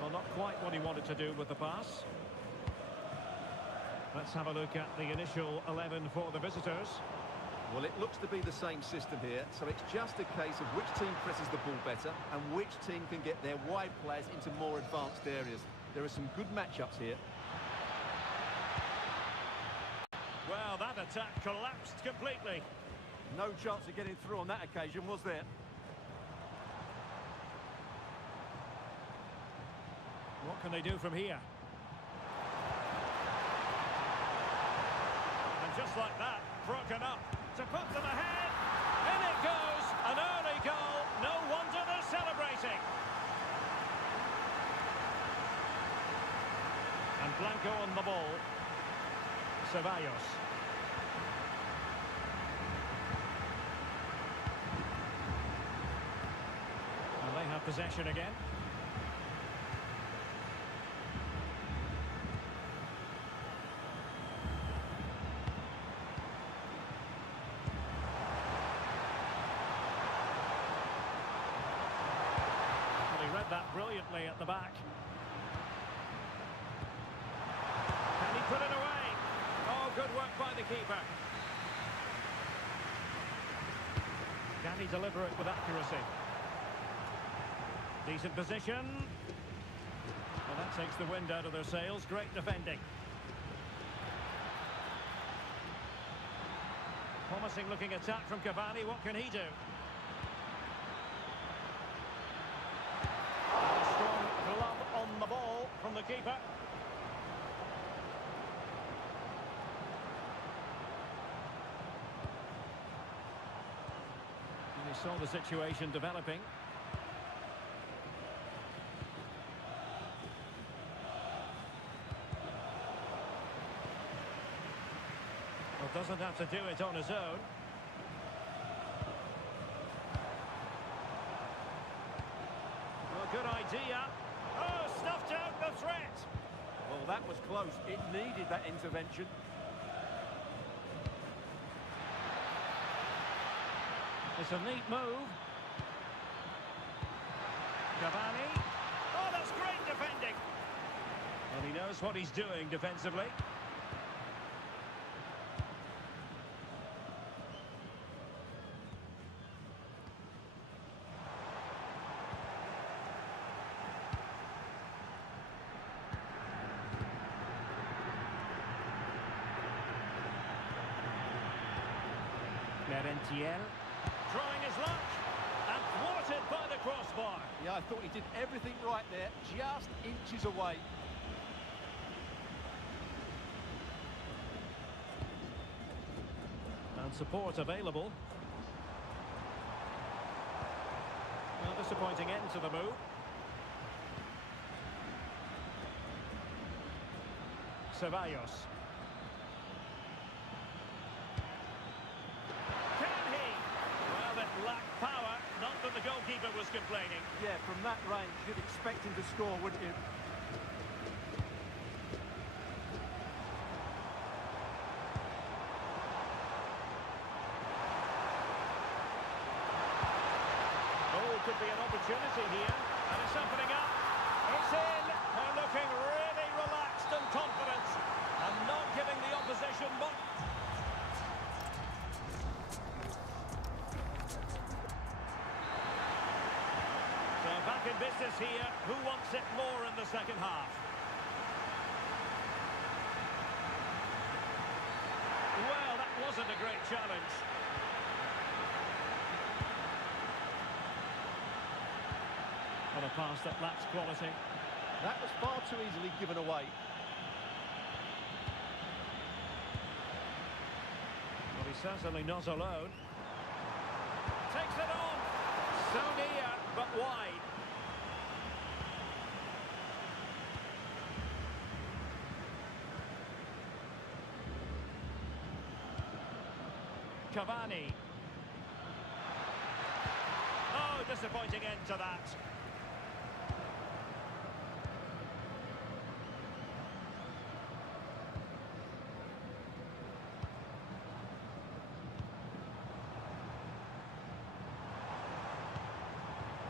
Well, not quite what he wanted to do with the pass. Let's have a look at the initial 11 for the visitors. Well, it looks to be the same system here, so it's just a case of which team presses the ball better and which team can get their wide players into more advanced areas. There are some good matchups here. Well, that attack collapsed completely. No chance of getting through on that occasion, was there? What can they do from here? And just like that, broken up. To put them ahead. In it goes. An early goal. No wonder they're celebrating. And Blanco on the ball. Ceballos. And they have possession again. That brilliantly at the back. Can he put it away? Oh, good work by the keeper. Can he deliver it with accuracy? Decent position. Well, that takes the wind out of their sails. Great defending. Promising looking attack from Cavani. What can he do? On the ball from the keeper. And he saw the situation developing. Well, doesn't have to do it on his own. Well, good idea. Oh, snuffed out the threat. Well, that was close. It needed that intervention. It's a neat move. Cavani. Oh, that's great defending. And he knows what he's doing defensively. Merentiel, trying his luck, and thwarted by the crossbar. Yeah, I thought he did everything right there, just inches away. And support available. Well, disappointing end to the move. Ceballos. Lacked power, not that the goalkeeper was complaining. Yeah, from that range, you'd expect him to score, wouldn't you? Oh, could be an opportunity here, and it's opening up. It's in. They're looking really relaxed and confident, and not giving the opposition much. Back in business here. Who wants it more in the second half? Well, that wasn't a great challenge. On a pass that lacks quality. That was far too easily given away. Well, he's certainly not alone. Cavani. Oh, disappointing end to that.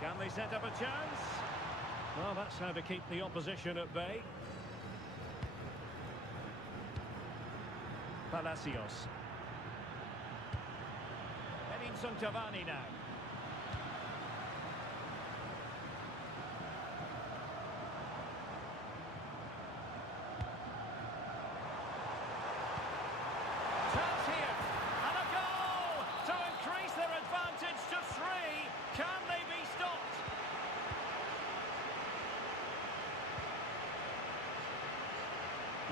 Can they set up a chance? Well, that's how to keep the opposition at bay. Palacios. Edinson Cavani now. Chance here. And a goal to increase their advantage to 3. Can they be stopped?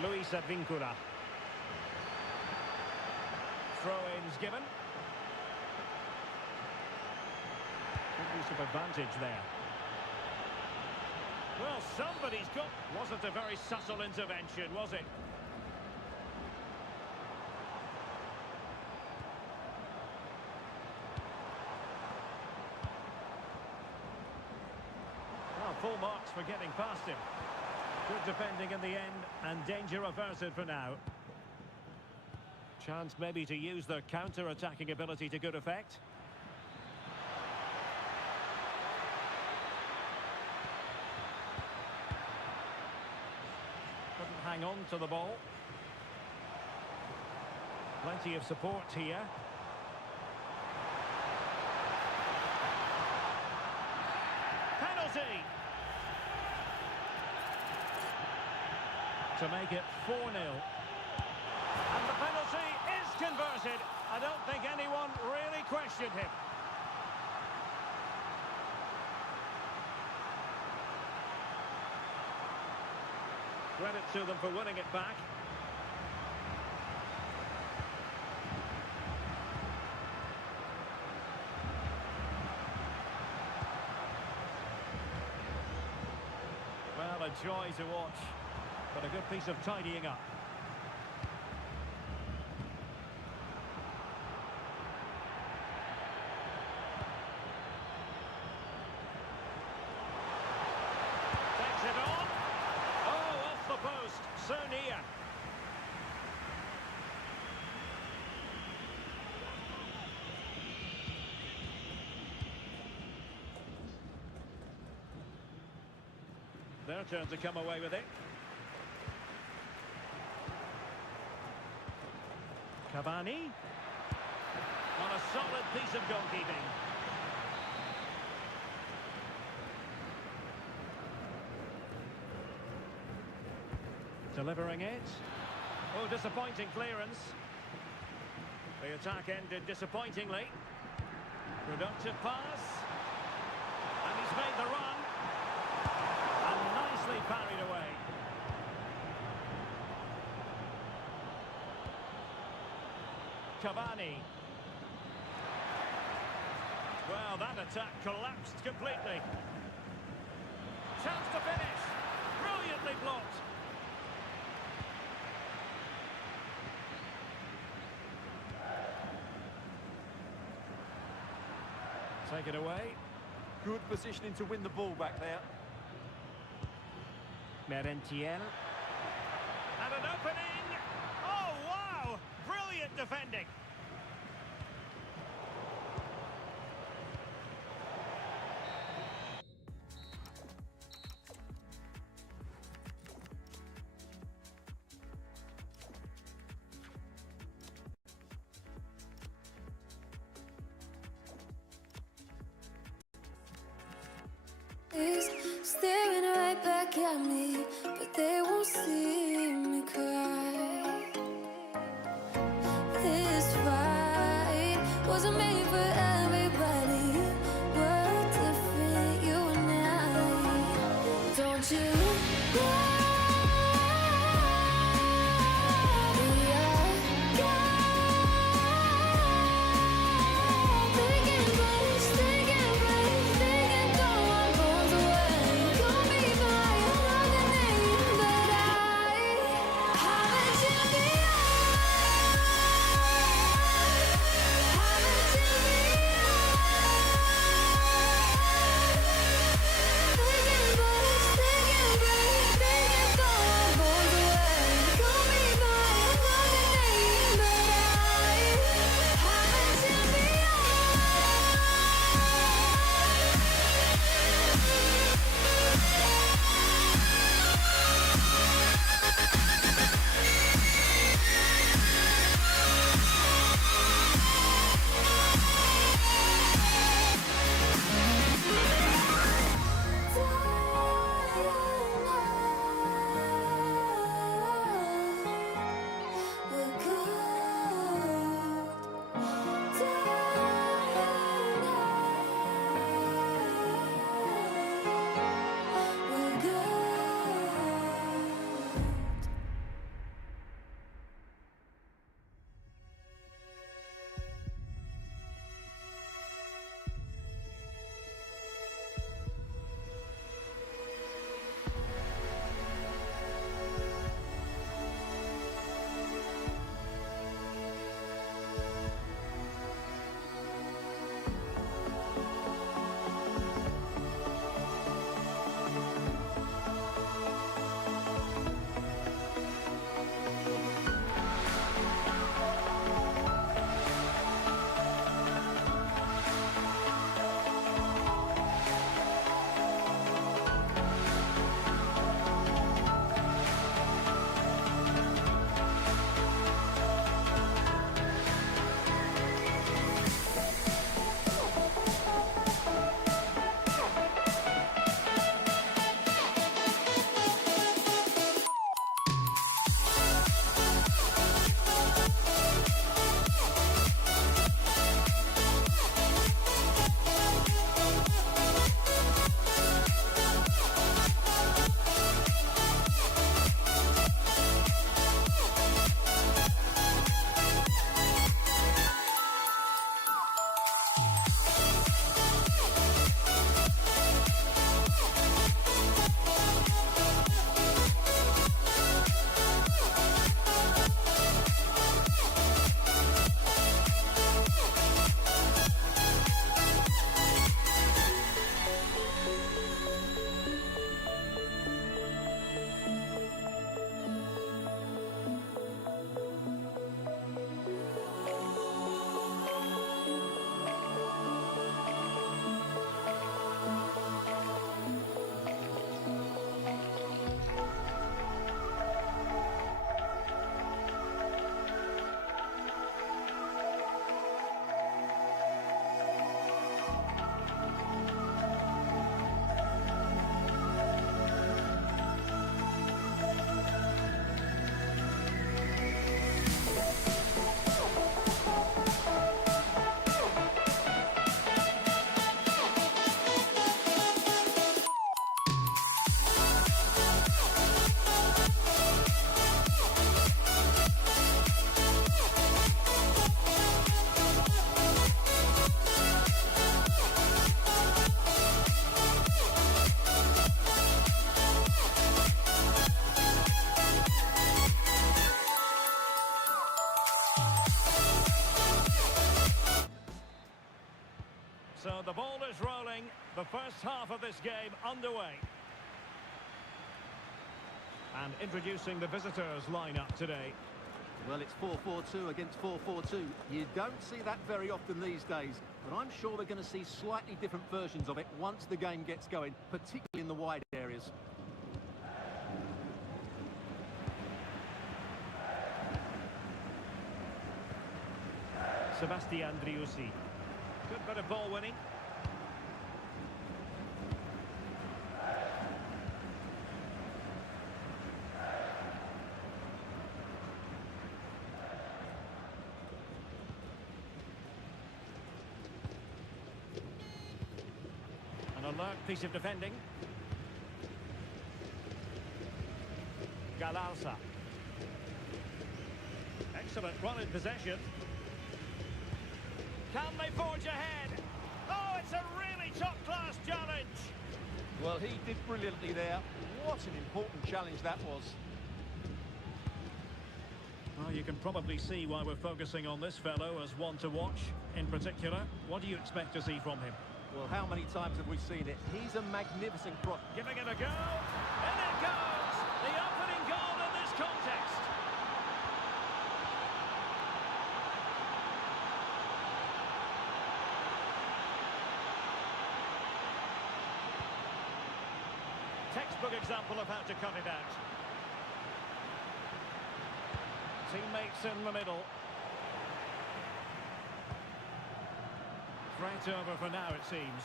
Luis Advíncula. Throw-ins given. Good use of advantage there. Well, somebody's got... Wasn't a very subtle intervention, was it? Well, full marks for getting past him. Good defending in the end, and danger averted for now. Chance maybe to use their counter-attacking ability to good effect. Couldn't hang on to the ball. Plenty of support here. Penalty! To make it 4-0. And the penalty is converted. I don't think anyone really questioned him. Credit to them for winning it back. Well, a joy to watch, but a good piece of tidying up. So near. Their turn to come away with it. Cavani. On a solid piece of goalkeeping. Delivering it. Oh, disappointing clearance. The attack ended disappointingly. Productive pass. And he's made the run. And nicely parried away. Cavani. Well, that attack collapsed completely. Chance to finish. Brilliantly blocked. Take it away. Good positioning to win the ball back there. Merentiel. And an opening. Oh, wow! Brilliant defending. Is staring right back at me, but they won't see me cry. This fight wasn't made for everybody. We're different, you and I. Don't you cry. We are gone. They can breathe, they can breathe, they can go on bones away. Call me by another name, but I'm a champion. So the ball is rolling. The first half of this game underway. And introducing the visitors lineup today. Well, it's 4-4-2 against 4-4-2. You don't see that very often these days, but I'm sure we're going to see slightly different versions of it once the game gets going, particularly in the wide areas. Sebastian Driussi. Good bit of ball winning. An alert piece of defending. Galarza. Excellent run in possession. Can they forge ahead? Oh, it's a really top-class challenge. Well, he did brilliantly there. What an important challenge that was. Well, you can probably see why we're focusing on this fellow as one to watch. In particular, what do you expect to see from him? Well, how many times have we seen it? He's a magnificent cross. Giving it a go. And it goes! The opening goal in this contest. Textbook example of how to cut it out. Teammates in the middle. Threat over for now, it seems.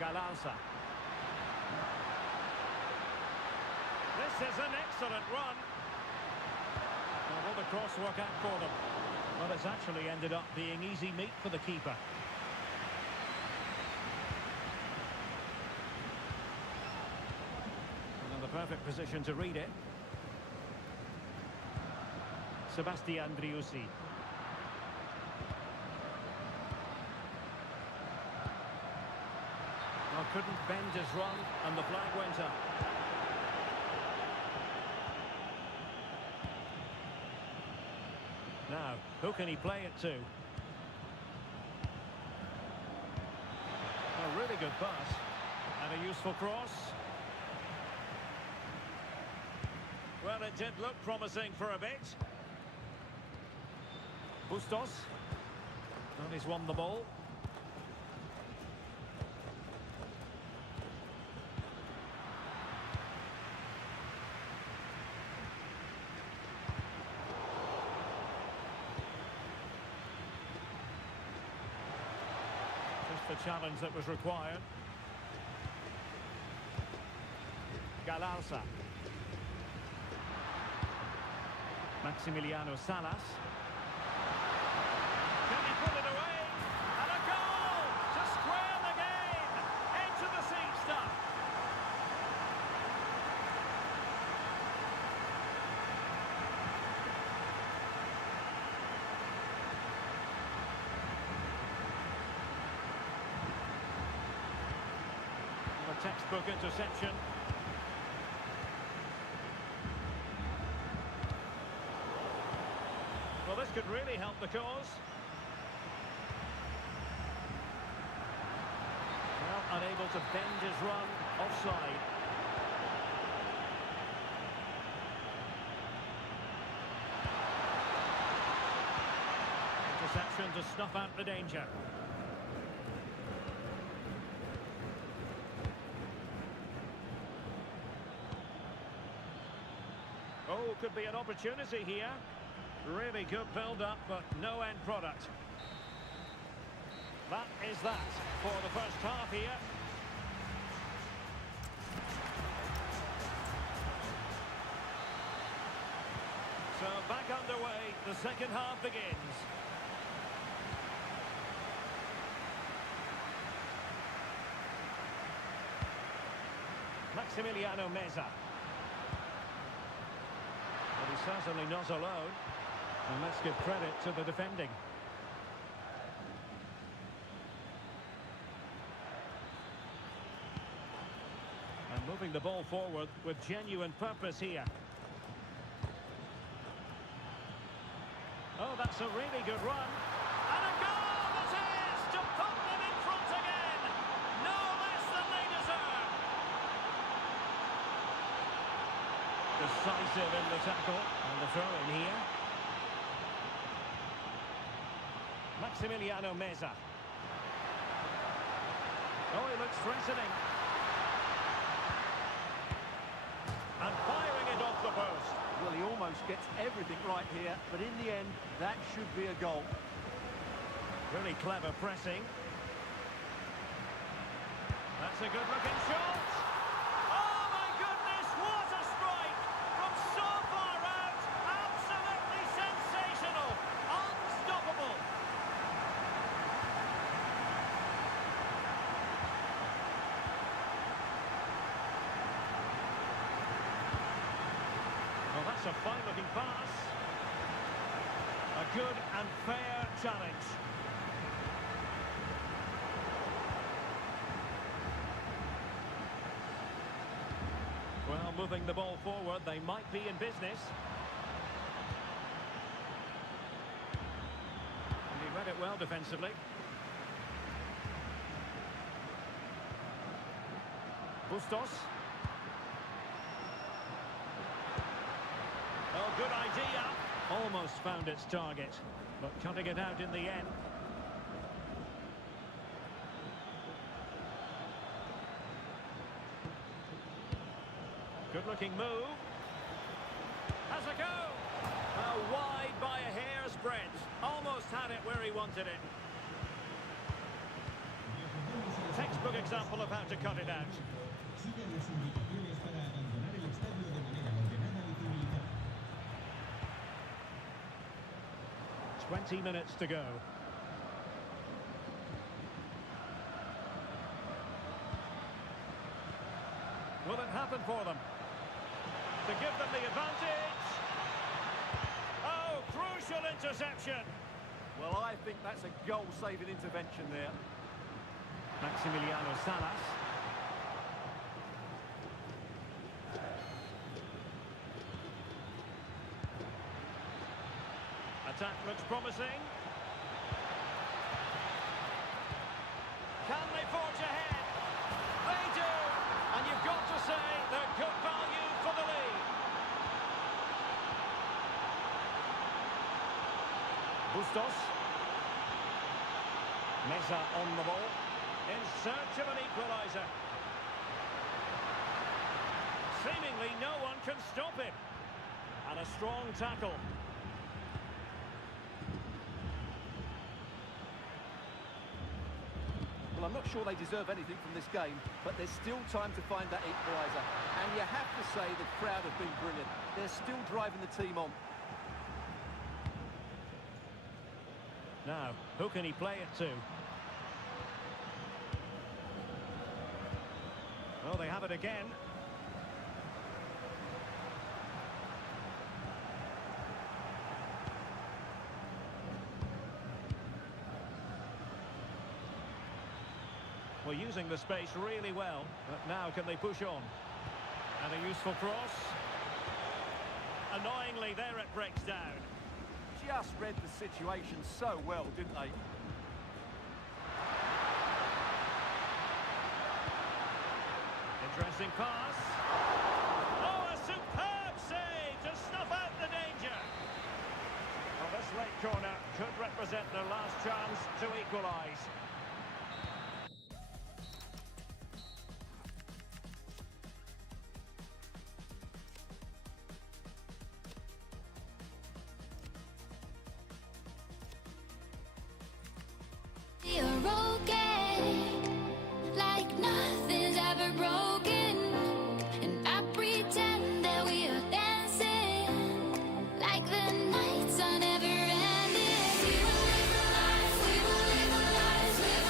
Galarza. This is an excellent run. Now, will the cross work out for them? Well, it's actually ended up being easy meat for the keeper. And in the perfect position to read it. Sebastian Driussi. Well, couldn't bend his run, and the flag went up. Now, who can he play it to? A really good pass. And a useful cross. Well, it did look promising for a bit. Bustos. And he's won the ball. Just the challenge that was required. Galarza. Maximiliano Salas. Can he put it away? And a goal to square the game. Into the seat stuff. A textbook interception. Well, this could really help the cause. Well, unable to bend his run, offside. Interception to snuff out the danger. Oh, could be an opportunity here. Really good build-up, but no end product. That is that for the first half here. So back underway, the second half begins. Maximiliano Meza. But he's certainly not alone. And let's give credit to the defending. And moving the ball forward with genuine purpose here. Oh, that's a really good run. And a goal! That's in! decisive in the tackle. And the throw in here. Maximiliano Meza. Oh, he looks threatening. And firing it off the post. Well, he almost gets everything right here, but in the end, that should be a goal. Really clever pressing. That's a good-looking shot. Oh, my goodness, what a strike! From so far out, absolutely sensational. Unstoppable. Well, that's a fine-looking pass. A good and fair challenge. Well, moving the ball forward, they might be in business. And he read it well defensively. Bustos. Oh, good idea. Almost found its target, but cutting it out in the end. Good-looking move. Has a go. Wide by a hair's breadth. Almost had it where he wanted it. Textbook example of how to cut it out. 20 minutes to go. Will it happen for them? To give them the advantage. Oh, crucial interception. Well, I think that's a goal-saving intervention there. Maximiliano Salas. Attack looks promising. Can they forge ahead? They do! And you've got to say they're good value for the lead. Bustos. Meza on the ball. In search of an equaliser. Seemingly no one can stop him. And a strong tackle. Well, I'm not sure they deserve anything from this game, but there's still time to find that equaliser. And you have to say the crowd have been brilliant. They're still driving the team on. Now, who can he play it to? Oh, they have it again. Well, using the space really well, but now can they push on? And a useful cross. Annoyingly, there it breaks down. Just read the situation so well, didn't they? Interesting pass. Oh, a superb save to snuff out the danger. Well, this late corner could represent their last chance to equalise. You're okay, like nothing's ever broken, and I pretend that we are dancing, like the nights are never ending. We will live the life, we will live the lives, live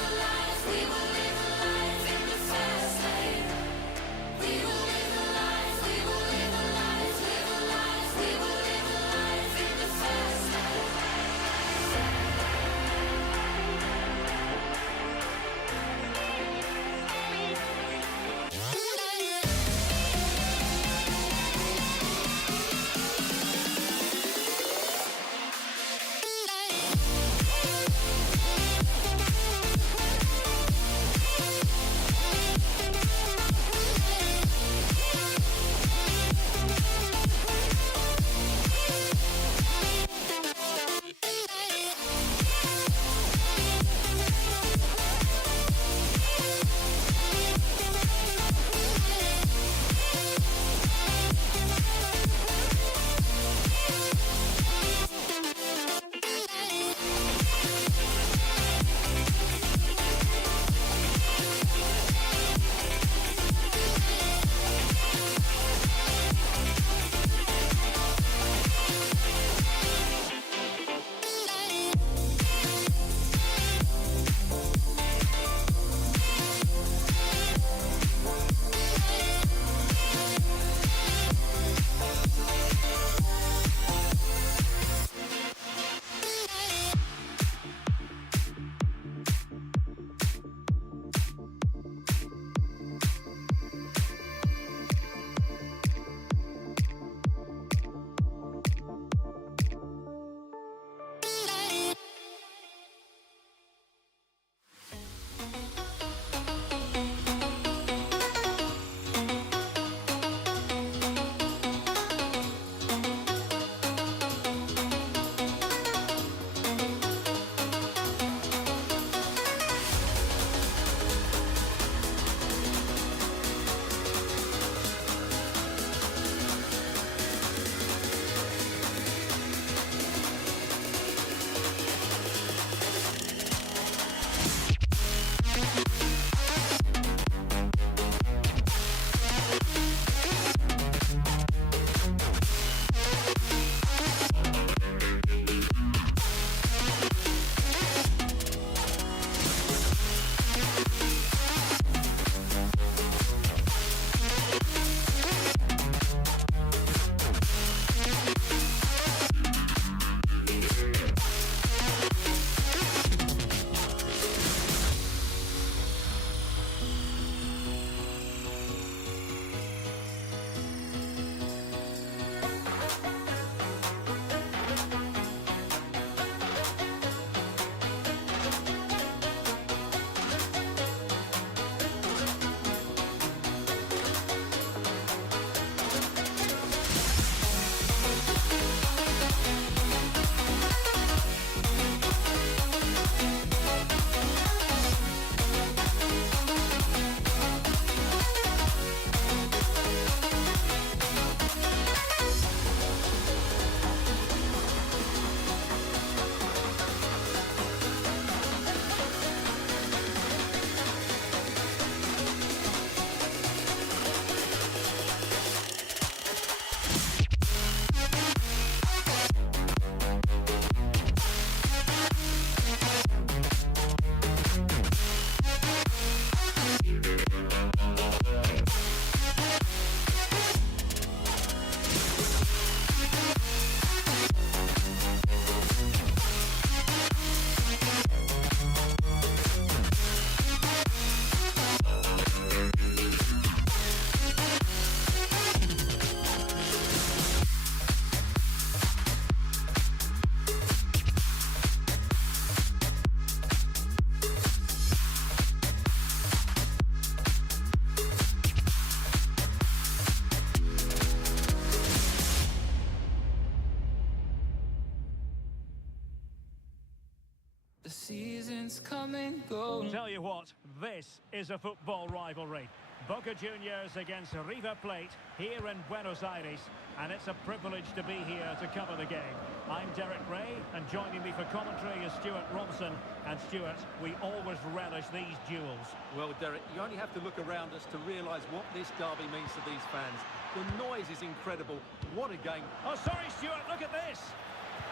seasons come and go. Tell you what, this is a football rivalry. Boca Juniors against River Plate here in Buenos Aires, and it's a privilege to be here to cover the game. I'm Derek Ray, and joining me for commentary is Stuart Robson. And Stuart, we always relish these duels. Well, Derek, you only have to look around us to realise what this derby means to these fans. The noise is incredible. What a game. Oh, sorry, Stuart, look at this.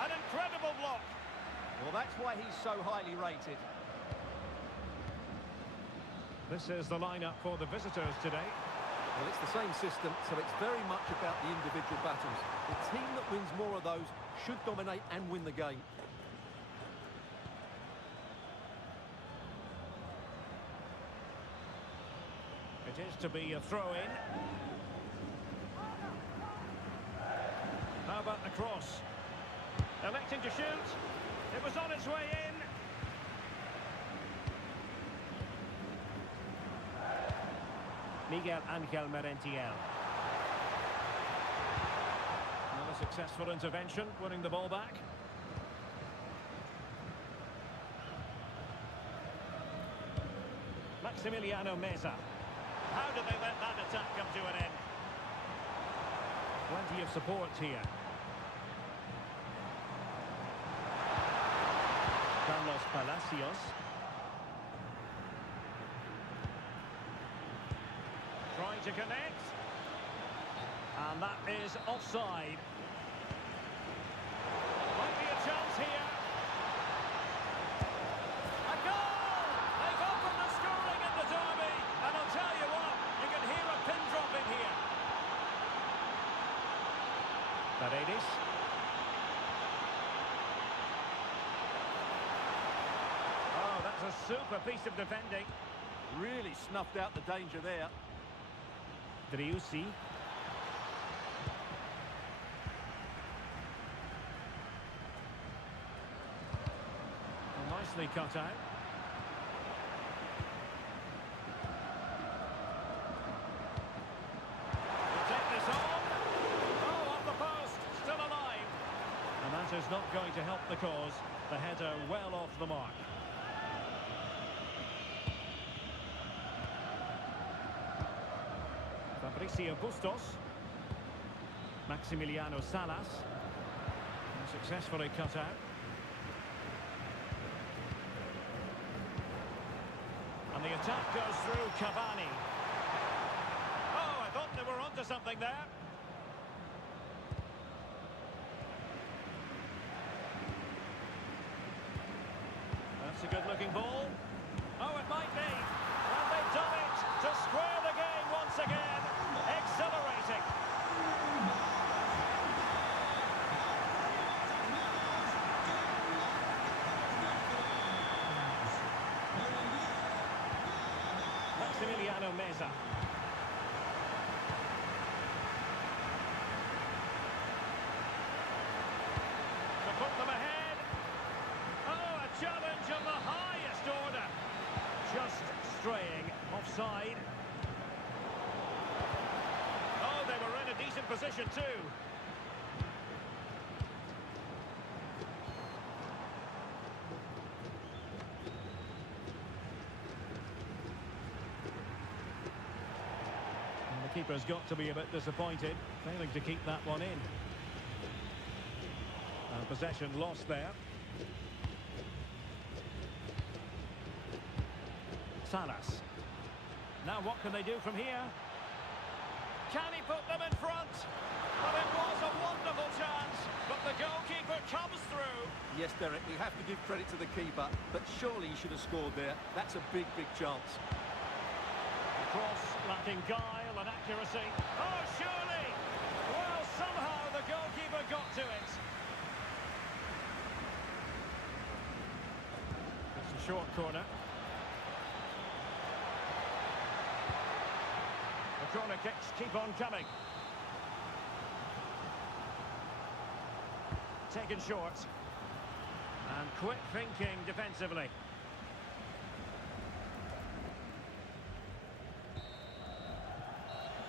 An incredible block. Well, that's why he's so highly rated. This is the lineup for the visitors today. Well, it's the same system, so it's very much about the individual battles. The team that wins more of those should dominate and win the game. It is to be a throw-in. How about the cross? Electing to shoot. It was on its way in. Miguel Angel Merentiel. Another successful intervention, winning the ball back. Maximiliano Meza. How did they let that attack come to an end? Plenty of support here. Carlos Palacios. Trying to connect. And that is offside. Might be a chance here. A goal! They've opened the scoring in the derby. And I'll tell you what, you can hear a pin drop in here. Paredes. Oh, that's a super piece of defending. Really snuffed out the danger there. Driussi. Nicely cut out. Take this on. Oh, off the post. Still alive. And that is not going to help the cause. The header well off the mark. Fabricio Bustos. Maximiliano Salas. Successfully cut out. And the attack goes through Cavani. Oh, I thought they were onto something there. That's a good-looking ball. Oh, it might be. And they've done it to square the game once again. Exhilarating. Maximiliano Meza. To put them ahead. Oh, a challenge of the highest order. Just straying offside. Oh, they were in a decent position too. The keeper's got to be a bit disappointed, failing to keep that one in. Possession lost there. Salas. Now what can they do from here? Can he put them in front? Well, it was a wonderful chance, but the goalkeeper comes through. Yes, Derek, we have to give credit to the keeper, but surely he should have scored there. That's a big, big chance. Cross lacking guile and accuracy. Oh, surely! Well, somehow the goalkeeper got to it. It's a short corner. The corner kicks keep on coming. Taken short. And quick thinking defensively.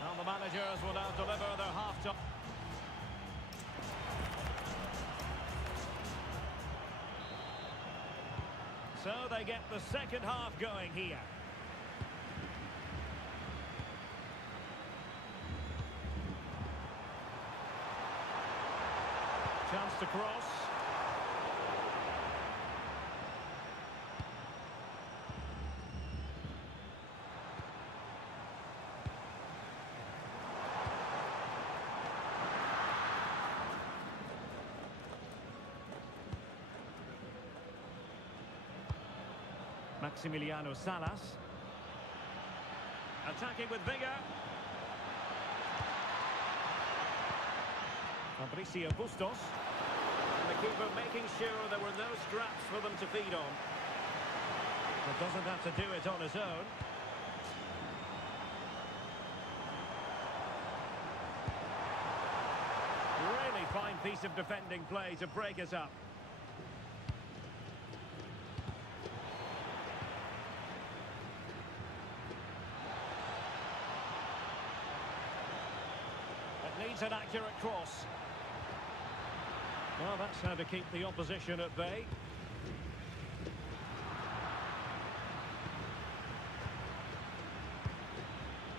Now the managers will now deliver their half-time. So they get the second half going here. Chance to cross. Maximiliano Salas. Attacking with vigour. Fabricio Bustos. And the keeper making sure there were no scraps for them to feed on. But doesn't have to do it on his own. Really fine piece of defending play to break us up. Needs an accurate cross. Well, that's how to keep the opposition at bay.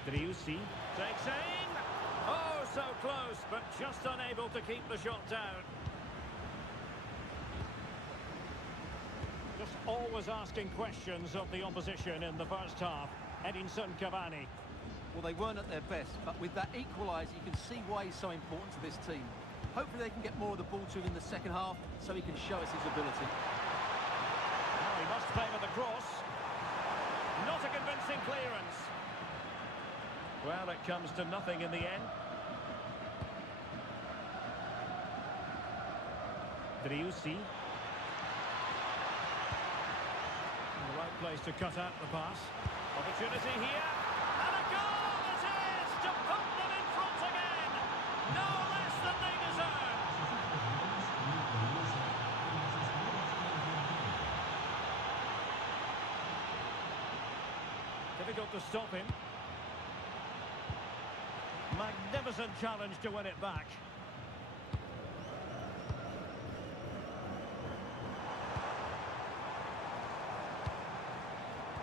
Driussi takes aim. Oh, so close, but just unable to keep the shot down. Just always asking questions of the opposition in the first half. Edinson Cavani. Well, they weren't at their best, but with that equaliser, you can see why he's so important to this team. Hopefully they can get more of the ball to him in the second half so he can show us his ability. Now he must favour the cross. Not a convincing clearance. Well, it comes to nothing in the end. Driussi. The right place to cut out the pass. Opportunity here. And a goal it is to put them in front again. No less than they deserve. Difficult to stop him. Magnificent challenge to win it back.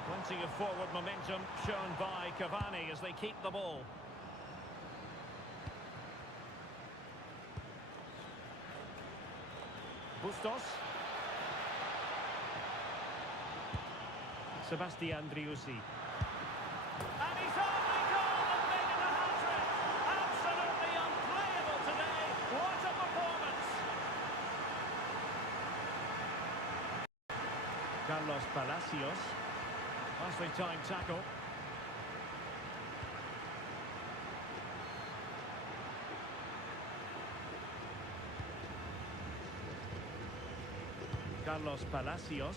Plenty of forward momentum shown by Cavani as they keep the ball. Bustos. Sebastian Driussi. And he's only goal and made it a hat-trick. Absolutely unplayable today. What a performance. Carlos Palacios. Nicely timed tackle. Carlos Palacios.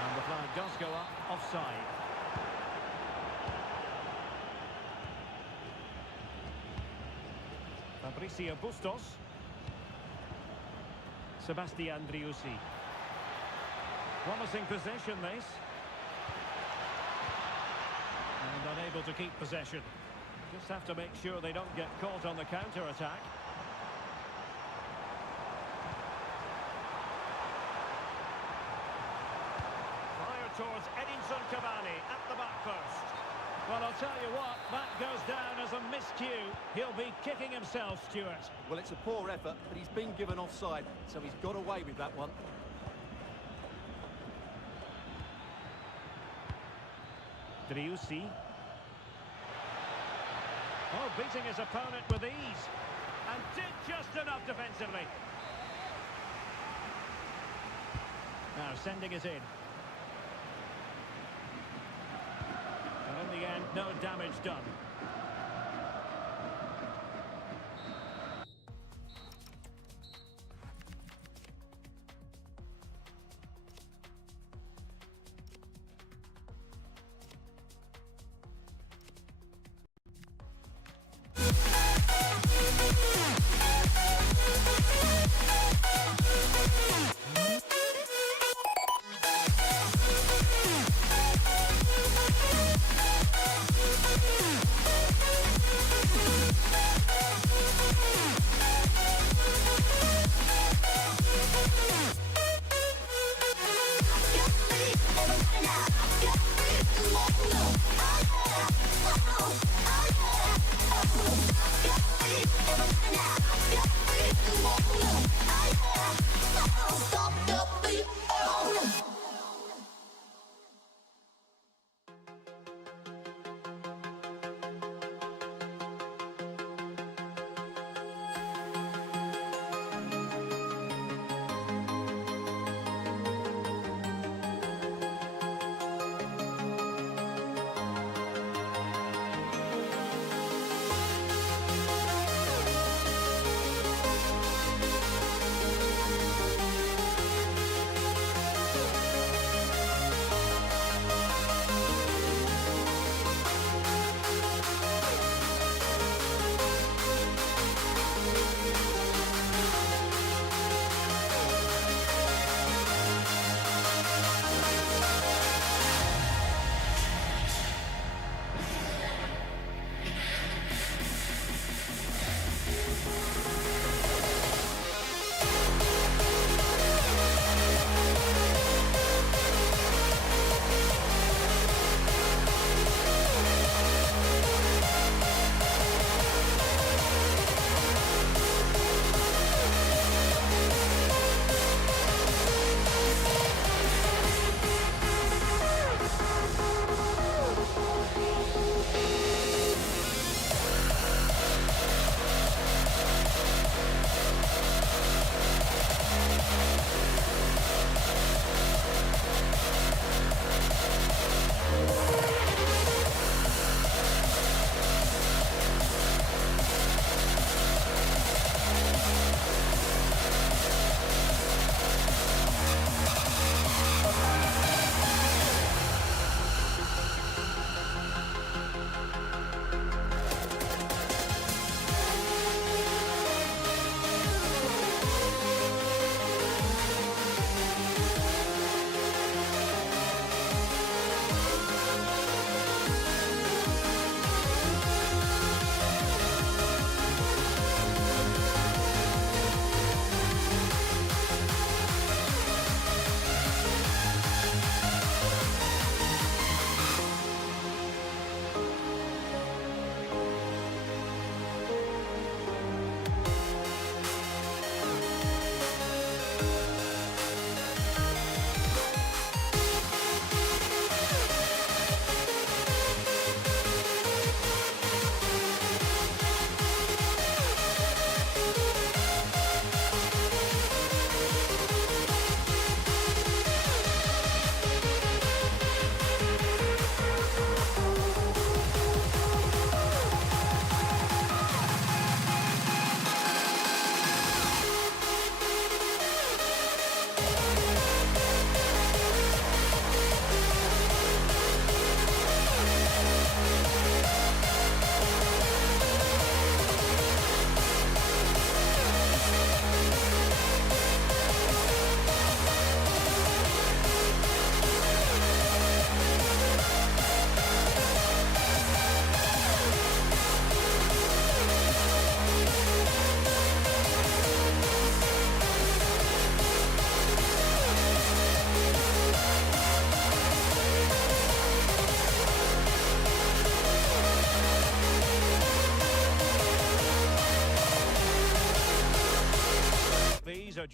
And the flag does go up, offside. Fabricio Bustos. Sebastian Driussi. Promising possession, this. And unable to keep possession. Just have to make sure they don't get caught on the counter-attack. Fired towards Edinson Cavani at the back post. Well, I'll tell you what, that goes down as a miscue. He'll be kicking himself, Stuart. Well, it's a poor effort, but he's been given offside, so he's got away with that one. Driussi. Oh, beating his opponent with ease. And did just enough defensively. Now sending it in. And in the end, no damage done.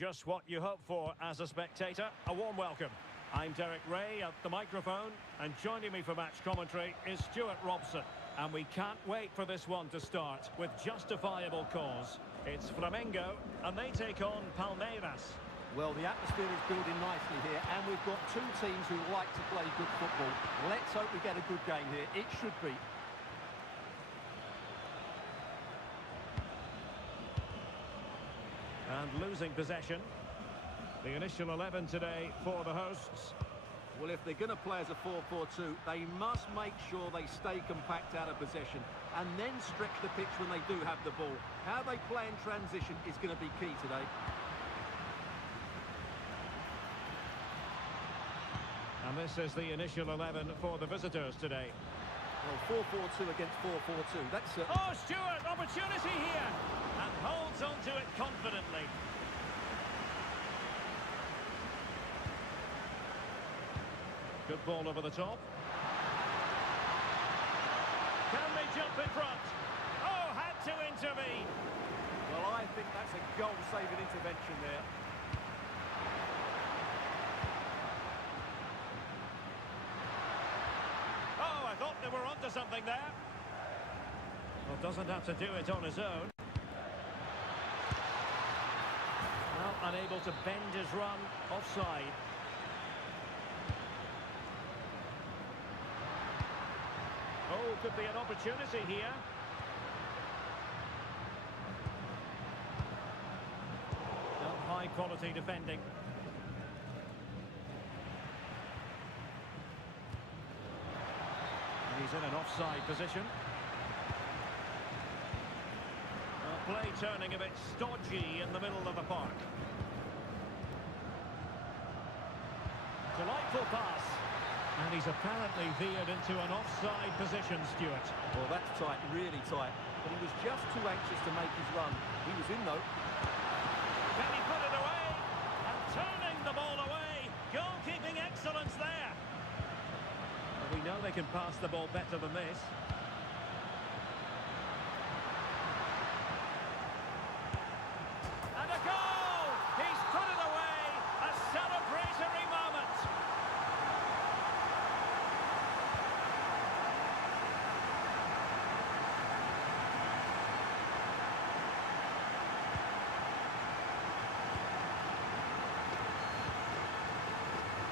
just what you hope for as a spectator. A warm welcome. I'm Derek Ray at the microphone, and joining me for match commentary is Stuart Robson. And we can't wait for this one to start with justifiable cause. It's Flamengo, and they take on Palmeiras. Well, the atmosphere is building nicely here, and we've got two teams who like to play good football. Let's hope we get a good game here. It should be. And losing possession. The initial 11 today for the hosts. Well, if they're going to play as a 4-4-2, they must make sure they stay compact out of possession and then stretch the pitch when they do have the ball. How they play in transition is going to be key today. And this is the initial 11 for the visitors today. Well, 4-4-2 against 4-4-2. That's Oh, Stuart, opportunity here! And holds onto it confidently. Good ball over the top. Can they jump in front? Oh, had to intervene. Well, I think that's a goal-saving intervention there. Oh, I thought they were onto something there. Well, doesn't have to do it on his own. Well, unable to bend his run, offside. Oh, could be an opportunity here. Well, high quality defending. And he's in an offside position. Play turning a bit stodgy in the middle of the park. Delightful pass. And he's apparently veered into an offside position, Stuart. Well, that's tight, really tight. But he was just too anxious to make his run. He was in, though. Can he put it away? And turning the ball away. Goalkeeping excellence there. Well, we know they can pass the ball better than this. And a goal! He's put it away. A celebratory moment.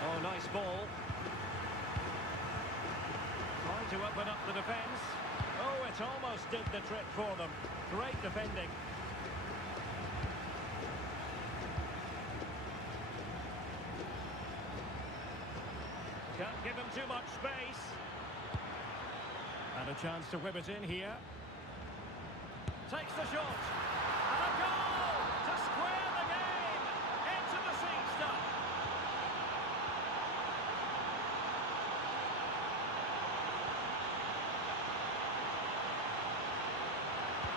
Oh, nice ball. Trying to open up the defence. Oh, it almost did the trick for them. Great defending. Can't give him too much space. And a chance to whip it in here. Takes the shot. And a goal to square the game. Into the seat stuff.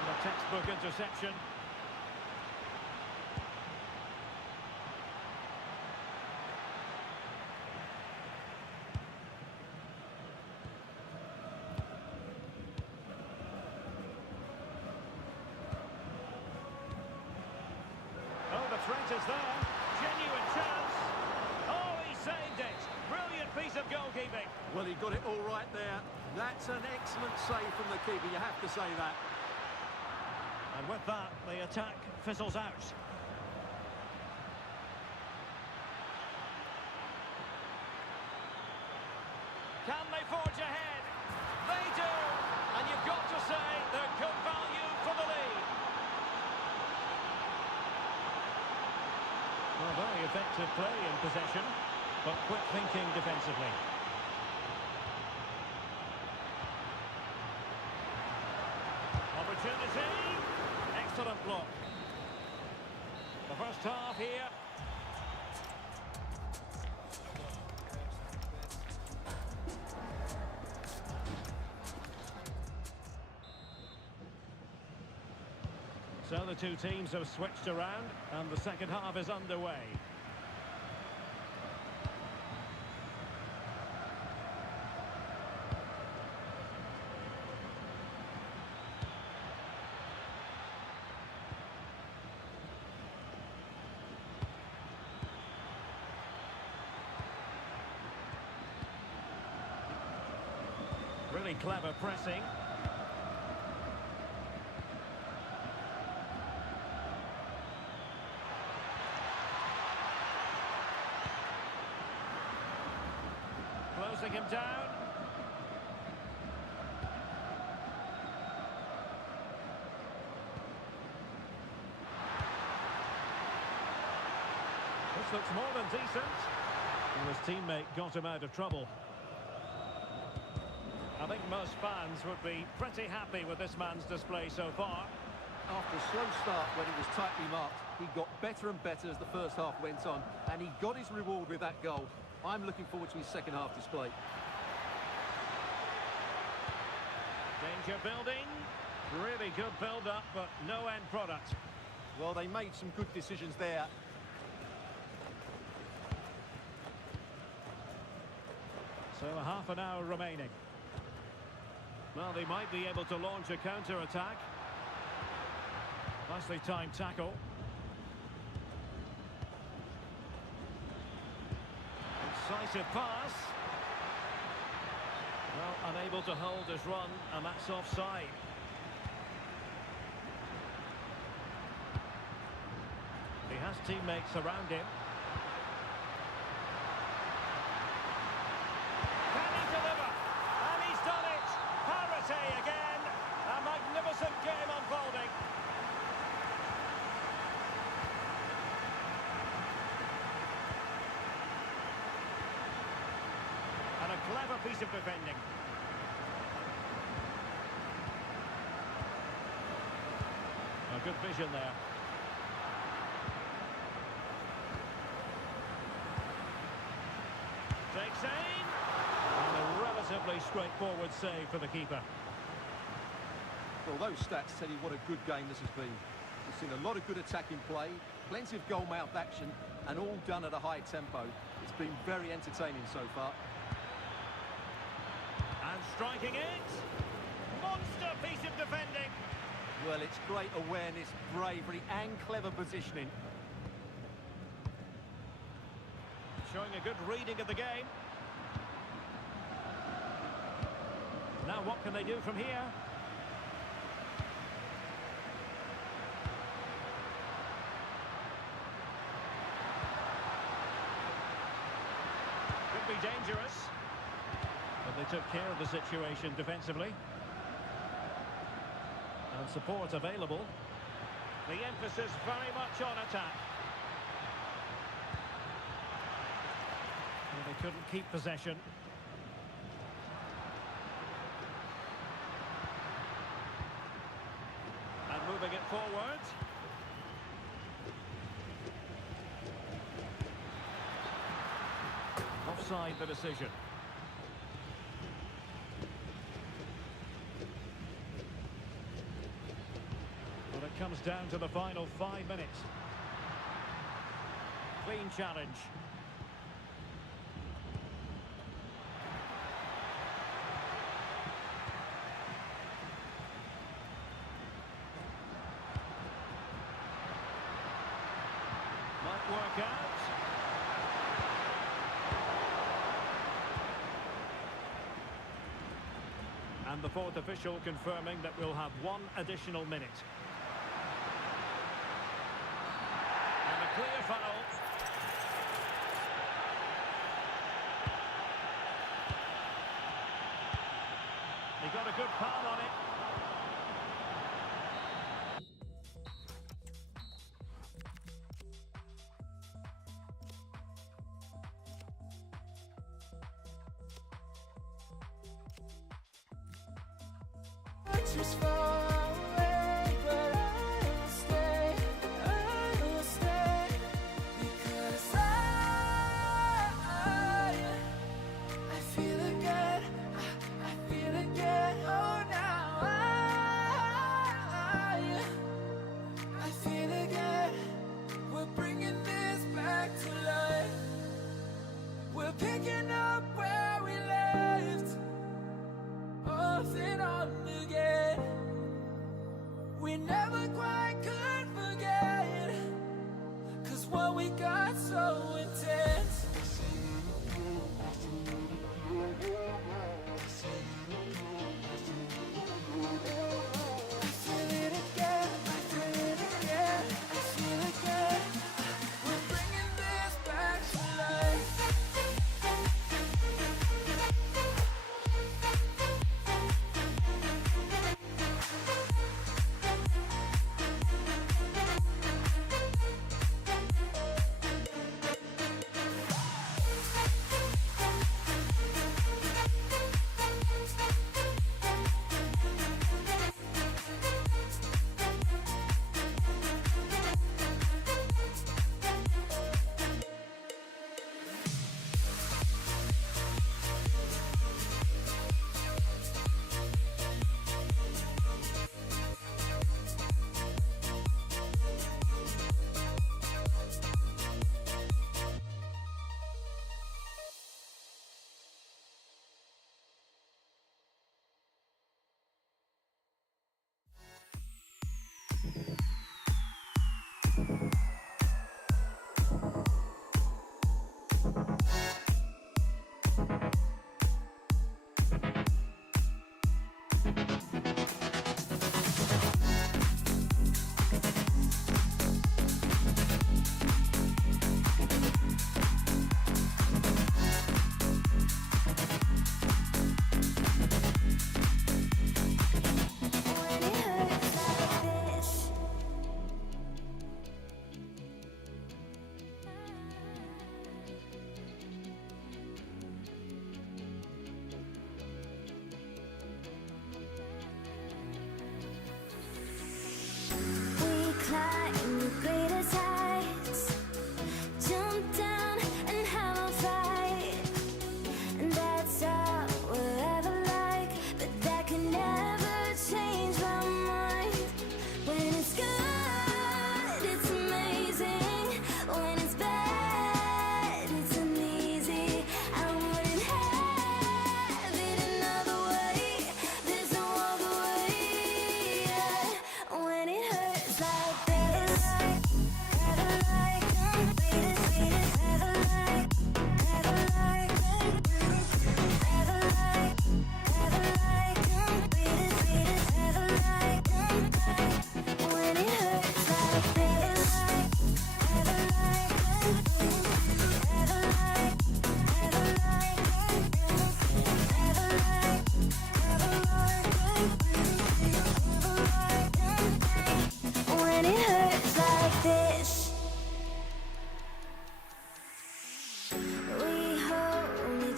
And a textbook interception. Threat is there. Genuine chance. Oh, he saved it. Brilliant piece of goalkeeping. Well, he got it all right there. That's an excellent save from the keeper, you have to say that. And with that, the attack fizzles out. Can they forge ahead? They do. And you've got to say they're good value for the lead. Well, very effective play in possession, but quick thinking defensively. Opportunity. Excellent block. The first half here. So the two teams have switched around and the second half is underway. Very clever pressing. Closing him down. This looks more than decent. And his teammate got him out of trouble. I think most fans would be pretty happy with this man's display so far. After a slow start when it was tightly marked, he got better and better as the first half went on, and he got his reward with that goal. I'm looking forward to his second half display. Danger building. Really good build-up, but no end product. Well, they made some good decisions there. So a half an hour remaining. Well, they might be able to launch a counter-attack. Nicely timed tackle. Incisive pass. Well, unable to hold his run, and that's offside. He has teammates around him. Can he deliver? And he's done it! Parity again! A magnificent game unfolding. And a clever piece of defending. A good vision there. Takes aim. And a relatively straightforward save for the keeper. Well, those stats tell you what a good game this has been. We've seen a lot of good attacking play, plenty of goal-mouth action, and all done at a high tempo. It's been very entertaining so far. And striking it. Monster piece of defending. Well, it's great awareness, bravery, and clever positioning. Showing a good reading of the game. Now what can they do from here? Could be dangerous. But they took care of the situation defensively. And support available. The emphasis very much on attack. Well, they couldn't keep possession. And moving it forward. Offside the decision. Well, it comes down to the final 5 minutes. Clean challenge. Might work out. And the fourth official confirming that we'll have 1 additional minute. And a clear foul. He got a good palm on it. Just far away, but I will stay, because I feel again, I feel again, oh now I feel again, we're bringing this back to life, we're picking up where we left, off and on again.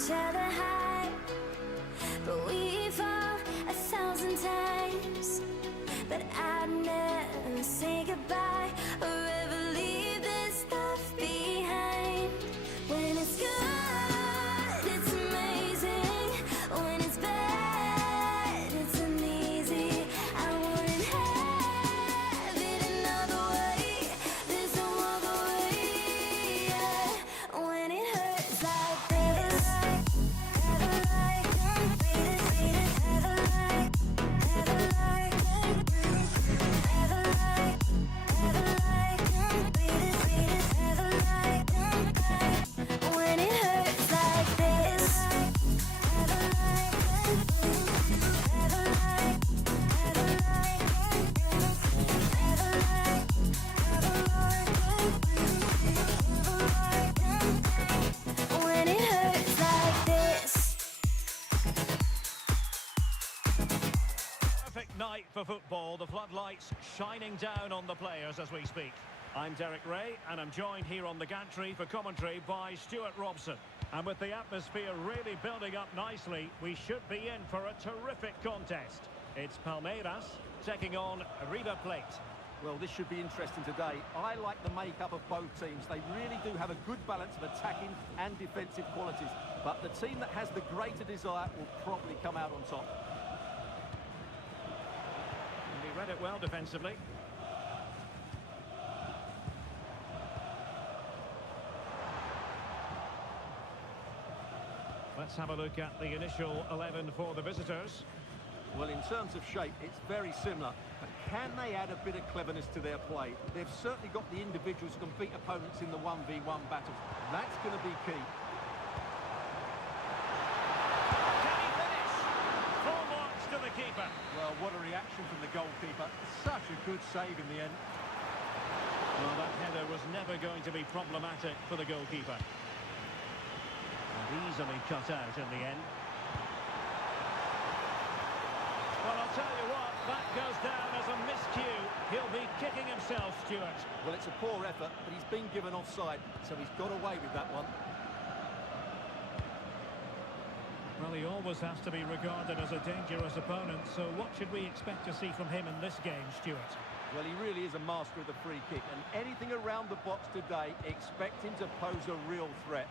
each other high, but we fall 1,000 times. But I'd never say goodbye or ever leave this stuff behind. When it's good, it's amazing. When it's bad, it's uneasy. I wouldn't have it another way. There's no other way. Yeah. When it hurts like this, have a like, beat it, have a like, have a like, have a like, have a like, beat it, have a like. When it hurts like this, have a like, have a like, have a like, have a like, have a like. When it hurts like this. Perfect night for football. The floodlights shining down on the players as we speak. I'm Derek Ray, and I'm joined here on the gantry for commentary by Stuart Robson. And with the atmosphere really building up nicely, we should be in for a terrific contest. It's Palmeiras taking on River Plate. Well, this should be interesting today. I like the makeup of both teams. They really do have a good balance of attacking and defensive qualities. But the team that has the greater desire will probably come out on top. And he read it well defensively. Let's have a look at the initial 11 for the visitors. Well, in terms of shape, it's very similar. But can they add a bit of cleverness to their play? They've certainly got the individuals to compete opponents in the 1v1 battles. That's going to be key. Can he finish? Full marks to the keeper. Well, what a reaction from the goalkeeper. Such a good save in the end. Well, that header was never going to be problematic for the goalkeeper. And easily cut out in the end. Well, I'll tell you what, that goes down as a miscue. He'll be kicking himself, Stuart. Well, it's a poor effort, but he's been given offside, so he's got away with that one. Well, he always has to be regarded as a dangerous opponent, so what should we expect to see from him in this game, Stuart? Well, he really is a master of the free kick, and anything around the box today, expect him to pose a real threat.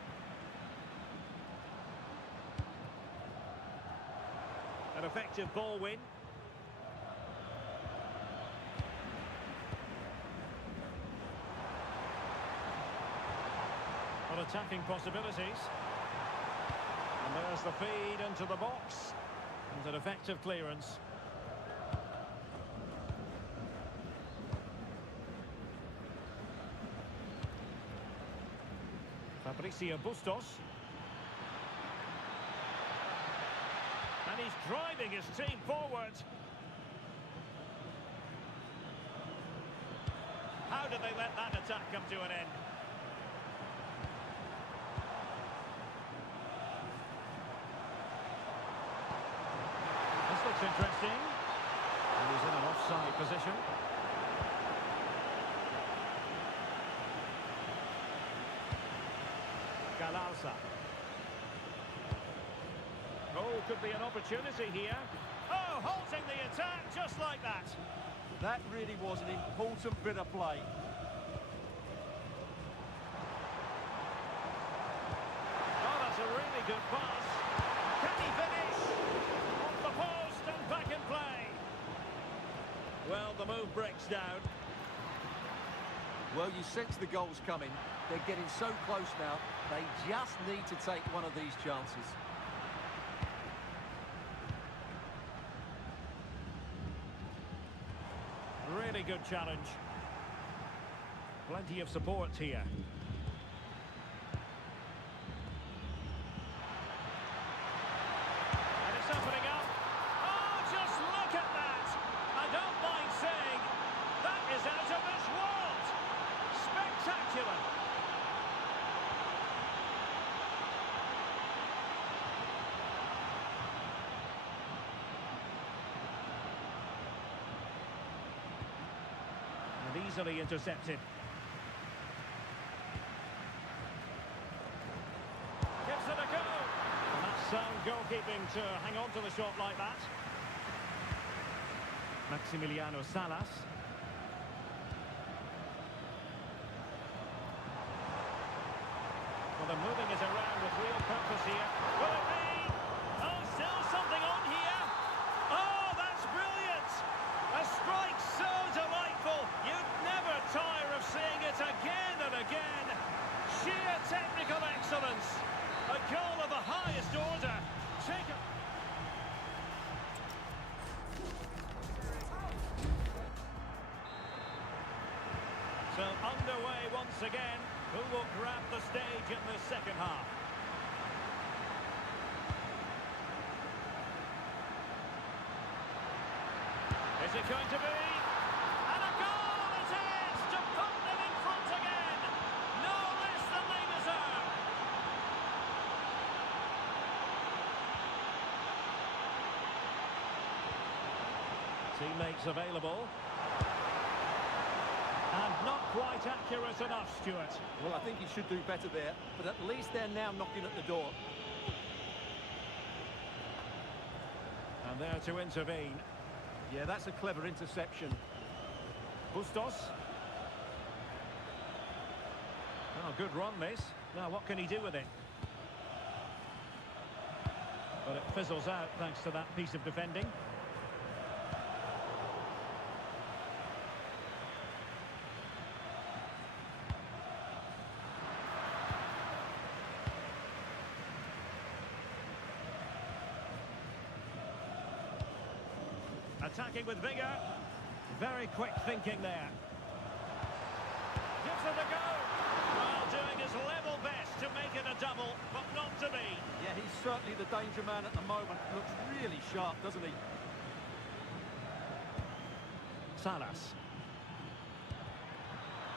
An effective ball win. On attacking possibilities. And there's the feed into the box. And an effective clearance. Fabricio Bustos. And he's driving his team forward. How did they let that attack come to an end? This looks interesting. And he's in an offside position. Galarza. Oh, could be an opportunity here. Oh, halting the attack just like that. That really was an important bit of play. Oh, that's a really good pass. Can he finish? Off the post and back in play. Well, the move breaks down. Well, you sense the goals coming. They're getting so close now. They just need to take one of these chances. Really good challenge. Plenty of support here. And it's opening up. Oh, just look at that! I don't mind saying that is out of this world. Spectacular. And easily intercepted. Gives it a go. Sound goalkeeping to hang on to the shot like that. Maximiliano Salas. Well, they're moving it around with real purpose here. Will it be? Oh, still something on here. Oh, that's brilliant. A strike so delightful. You'd never tire of seeing it again and again. Sheer technical excellence. A goal of the highest order. Take a... So underway once again. Who will grab the stage in the second half? Is it going to be? And a goal it is to put them in front again. No less than they deserve. Teammates available. And not quite accurate enough, Stuart. Well, I think he should do better there, but at least they're now knocking at the door. And there to intervene. Yeah, that's a clever interception. Bustos. Oh, good run, this. Now, what can he do with it? But it fizzles out thanks to that piece of defending. Attacking with vigour. Very quick thinking there. Gives it a go. Well, doing his level best to make it a double, but not to be. Yeah, he's certainly the danger man at the moment. Looks really sharp, doesn't he? Salas.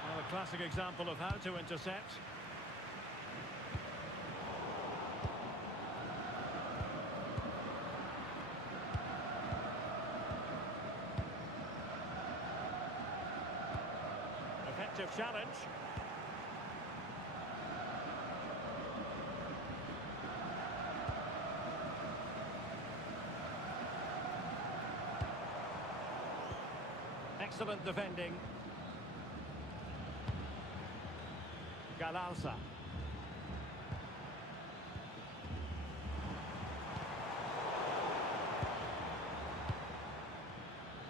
Well, a classic example of how to intercept. Effective challenge. Excellent defending. Galarza.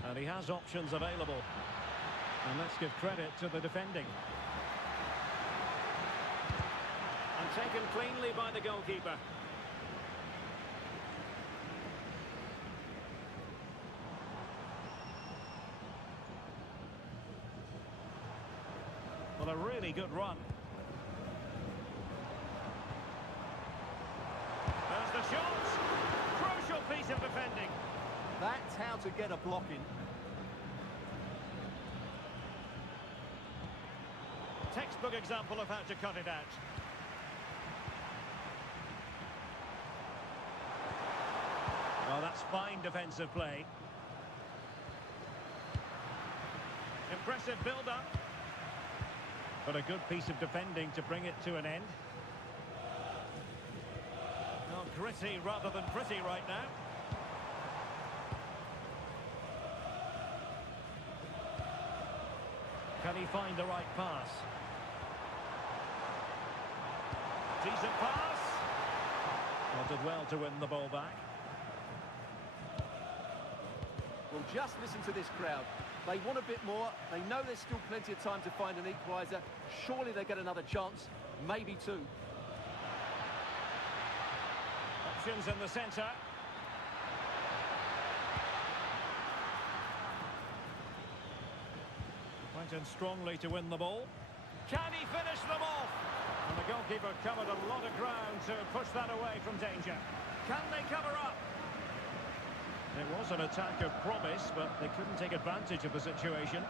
And he has options available. And let's give credit to the defending. And taken cleanly by the goalkeeper. Well, a really good run. There's the shot. Crucial piece of defending. That's how to get a block in. Textbook example of how to cut it out. Well, that's fine defensive play. Impressive build-up. But a good piece of defending to bring it to an end. Oh, gritty rather than pretty right now. Can he find the right pass? Decent pass. Well, did well to win the ball back. Well, just listen to this crowd. They want a bit more. They know there's still plenty of time to find an equaliser. Surely they get another chance, maybe two. Options in the centre. Went in strongly to win the ball. Can he finish them off? And the goalkeeper covered a lot of ground to push that away from danger. Can they cover up? It was an attack of promise, but they couldn't take advantage of the situation.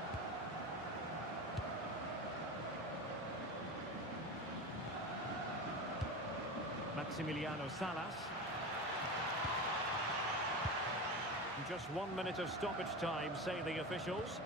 Maximiliano Salas. Just 1 minute of stoppage time, say the officials.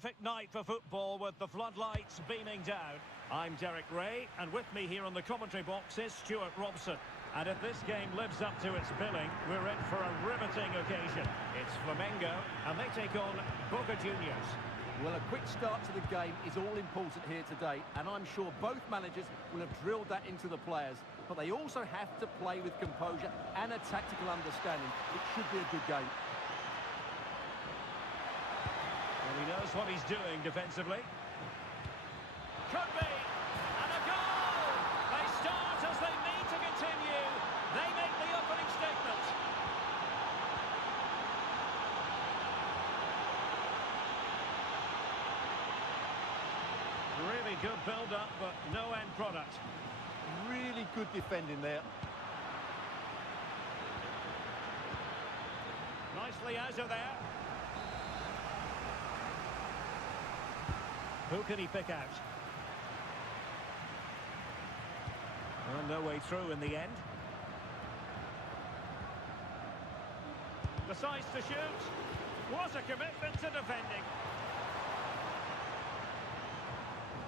perfect night for football with the floodlights beaming down. I'm Derek Ray, and with me here on the commentary box is Stuart Robson. And if this game lives up to its billing, we're in for a riveting occasion. It's Flamengo, and they take on Boca Juniors. Well, a quick start to the game is all important here today, and I'm sure both managers will have drilled that into the players. But they also have to play with composure and a tactical understanding. It should be a good game. Well, he knows knows what he's doing defensively. Could be. And a goal! They start as they need to continue. They make the opening statement. Really good build-up, but no end product. Really good defending there. Nicely out of there. Who can he pick out? Well, no way through in the end. Decides to shoot. What a commitment to defending.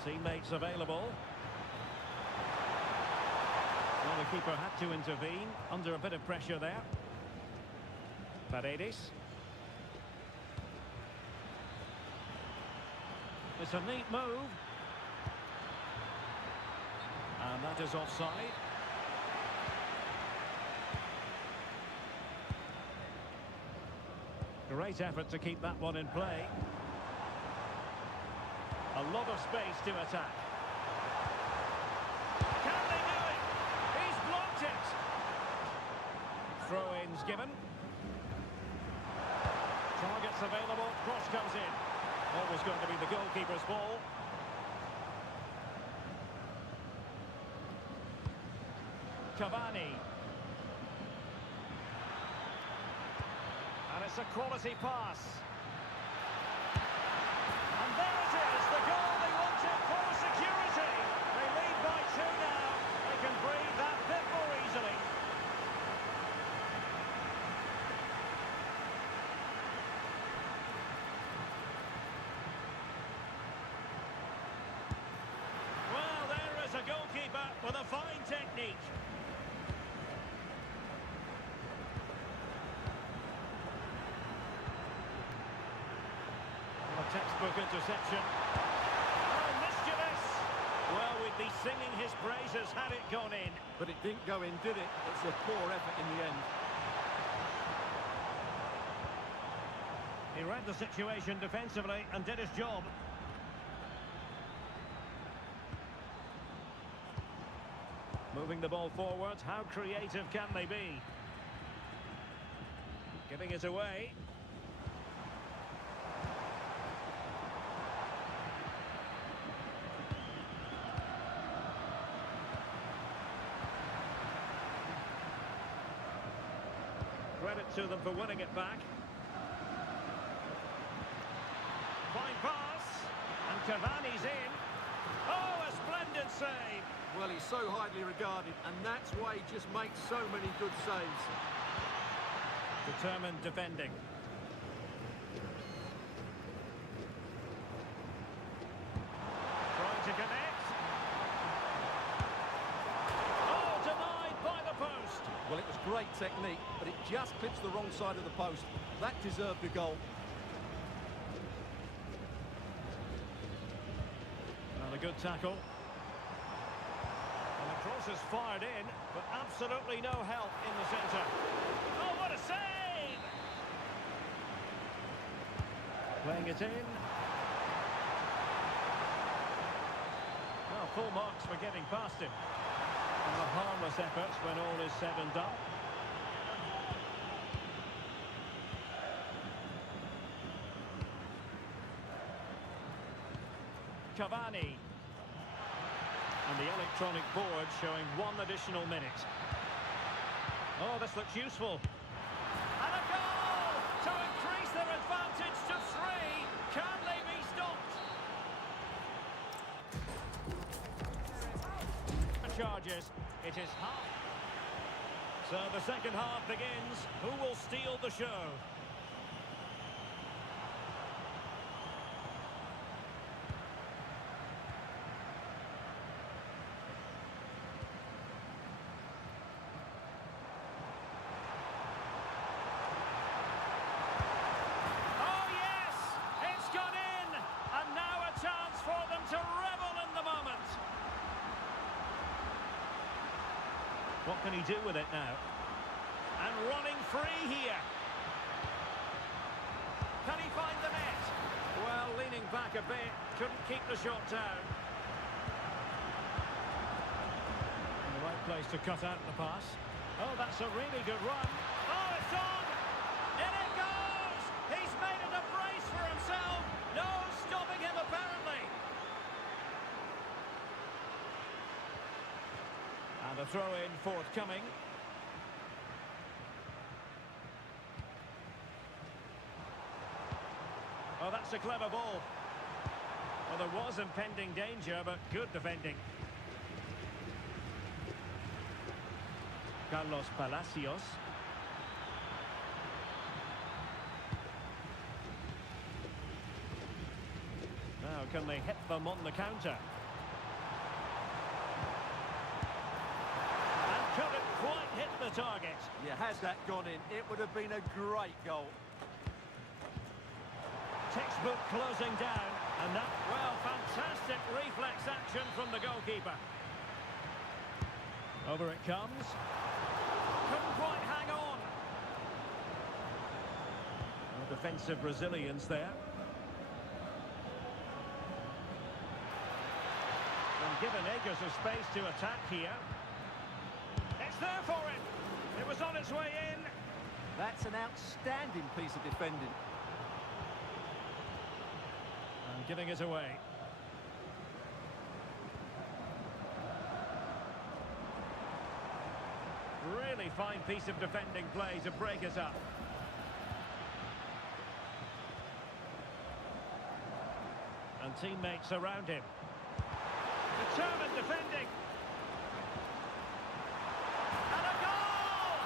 Teammates available. Well, the keeper had to intervene under a bit of pressure there. Paredes. It's a neat move. And that is offside. Great effort to keep that one in play. A lot of space to attack. Can they do it? He's blocked it. Throw-ins given. Targets available. Cross comes in. Always going to be the goalkeeper's ball. Cavani. And it's a quality pass. And there it is, the goal they wanted for security. They lead by 2 now. They can breathe that bit more easily. Well, there is a goalkeeper with a fine technique. Textbook interception. Oh, mischievous! Well, we'd be singing his praises had it gone in. But it didn't go in, did it? It's a poor effort in the end. He read the situation defensively and did his job. Moving the ball forward, how creative can they be? Giving it away. Credit to them for winning it back. Fine pass. And Cavani's in. Oh, a splendid save. Well, he's so highly regarded, and that's why he just makes so many good saves. Determined defending. Trying to connect. Oh, denied by the post. Well, it was great technique, but it just clips the wrong side of the post. That deserved a goal. Well, a good tackle. And the cross is fired in, but absolutely no help in the centre. Oh, what a save! Playing it in. Well, full marks for getting past him. And a harmless effort when all is said and done. Cavani. And the electronic board showing 1 additional minute. Oh, this looks useful. And a goal to increase their advantage to 3. Can they be stopped? Charges. It is half. So the second half begins. Who will steal the show? Oh yes! It's gone in! And now a chance for them to revel in the moment. What can he do with it now? And running free here. Can he find the net? Well, leaning back a bit. Couldn't keep the shot down. In the right place to cut out the pass. Oh, that's a really good run. Oh, it's on! In it goes! He's made it a brace for himself. No stopping him, apparently. And a throw-in forthcoming. Oh, that's a clever ball. Well, there was impending danger, but good defending. Carlos Palacios. Now, can they hit them on the counter? And couldn't quite hit the target. Yeah, had that gone in, it would have been a great goal. Textbook closing down, and that, well, fantastic reflex action from the goalkeeper. Over it comes. Couldn't quite hang on. Well, defensive resilience there. And given acres of space to attack here. It's there for him. It was on its way in. That's an outstanding piece of defending. And giving it away. Really fine piece of defending play to break us up. And teammates around him. Determined defending. And a goal!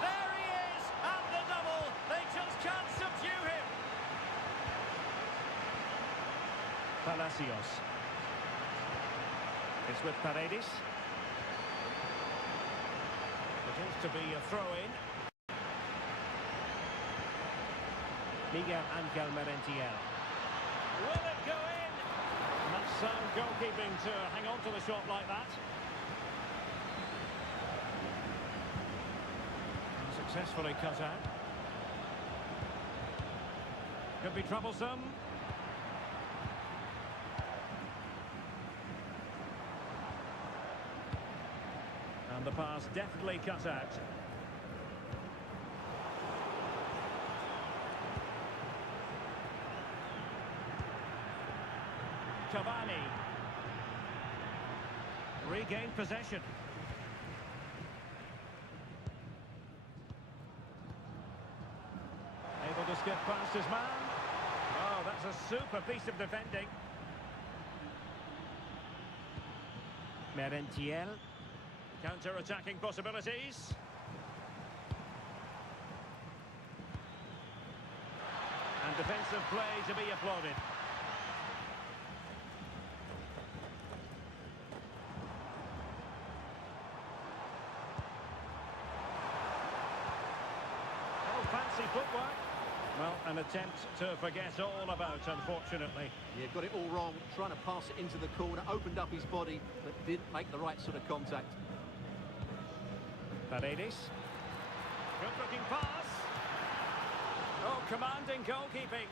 There he is, and the double. They just can't subdue him. Palacios. It's with Paredes. It is to be a throw-in. Miguel Ángel Merentiel. Will it go in? And that's sound goalkeeping to hang on to the shot like that. And successfully cut out. Could be troublesome. And the pass deftly cut out. Cavani. Regained possession. Able to skip past his man. Oh, that's a super piece of defending. Merentiel. Counter-attacking possibilities. And defensive play to be applauded. Oh, fancy footwork. Well, an attempt to forget all about, unfortunately. Yeah, got it all wrong. Trying to pass it into the corner, opened up his body, but didn't make the right sort of contact. Paredes. Good-looking pass. Oh, commanding goalkeeping.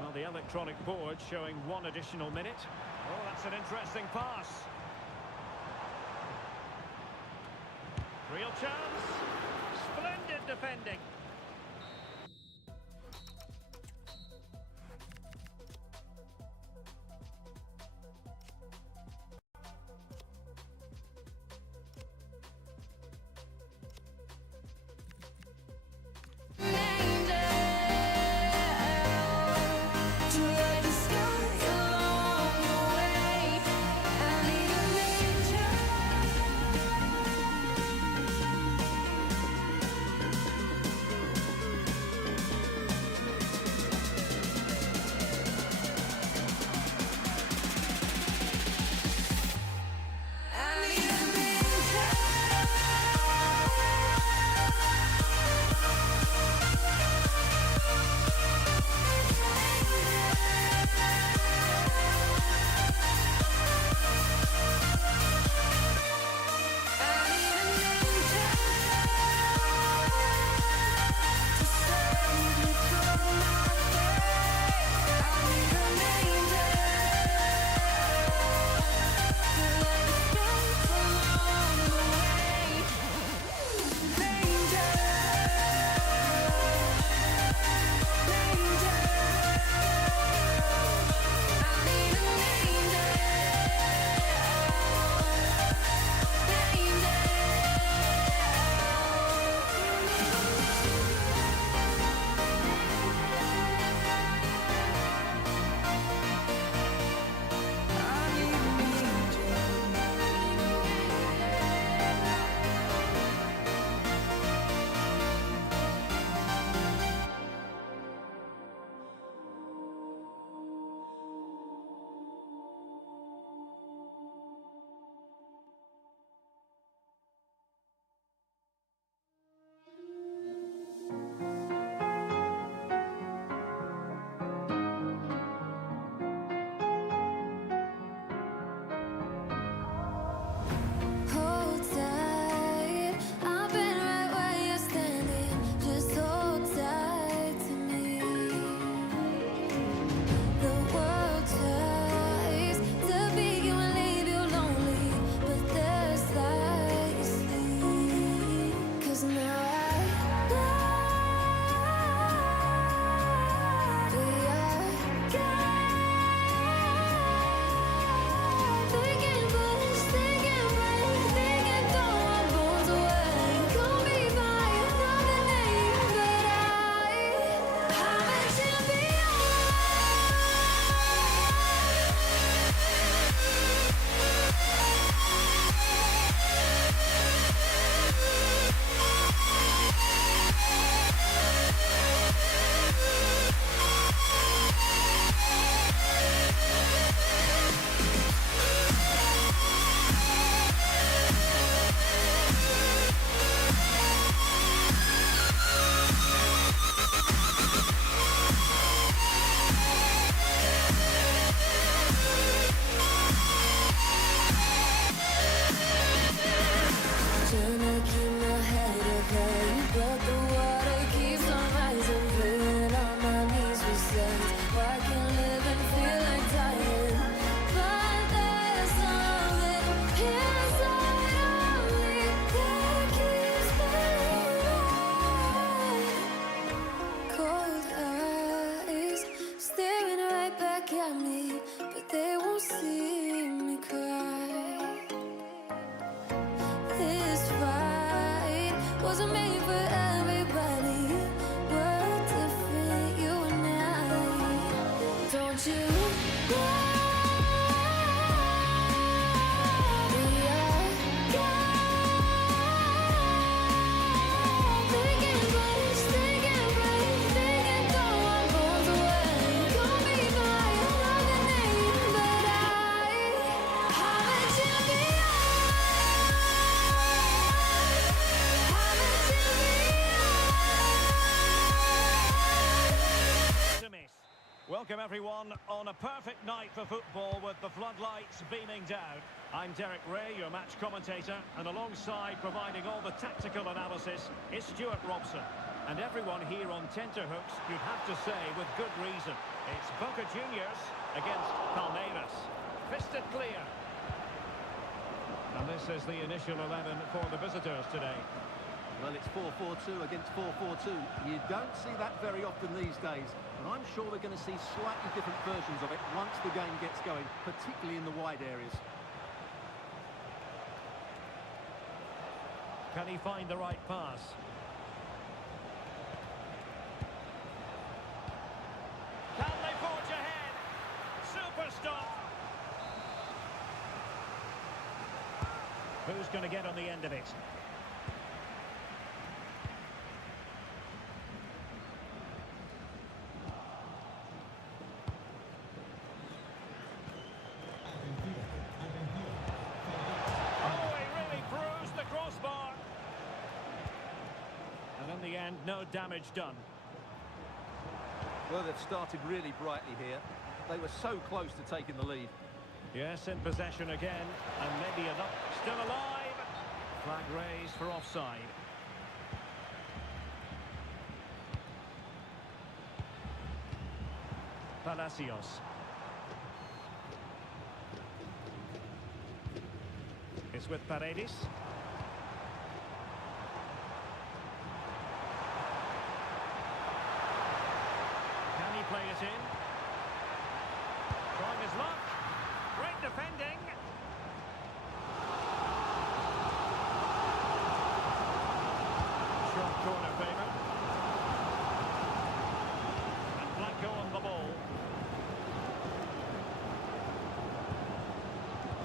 Well, the electronic board showing one additional minute. Oh, that's an interesting pass. Real chance. Splendid defending. wasn't made for everybody, but to fit you and I. Don't you know? Welcome everyone on a perfect night for football with the floodlights beaming down. I'm Derek Ray, your match commentator, and alongside providing all the tactical analysis is Stuart Robson. And everyone here on tenterhooks, you'd have to say with good reason. It's Boca Juniors against Palmeiras. Fisted clear. And this is the initial 11 for the visitors today. Well, it's 4-4-2 against 4-4-2. You don't see that very often these days. And I'm sure we're going to see slightly different versions of it once the game gets going, particularly in the wide areas. Can he find the right pass? Can they forge ahead? Super stop. Who's going to get on the end of it? In the end, no damage done. Well, they've started really brightly here. They were so close to taking the lead. Yes, in possession again, and maybe enough. Still alive. Flag raised for offside. Palacios. It's with Paredes. Play it in. Trying his luck. Great defending. Short corner favour. And Blanco on the ball.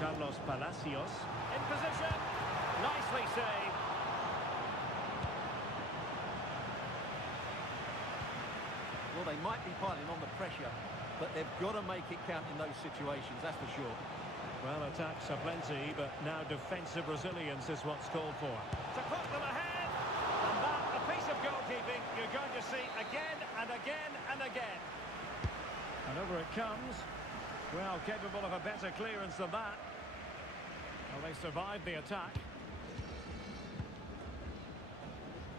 Carlos Palacios in position. Nicely saved. Well, they might be piling on the pressure, but they've got to make it count in those situations, that's for sure. Well, attacks are plenty, but now defensive resilience is what's called for. To put them ahead! And that, a piece of goalkeeping you're going to see again and again and again. And over it comes. Well, capable of a better clearance than that. Well, they survived the attack.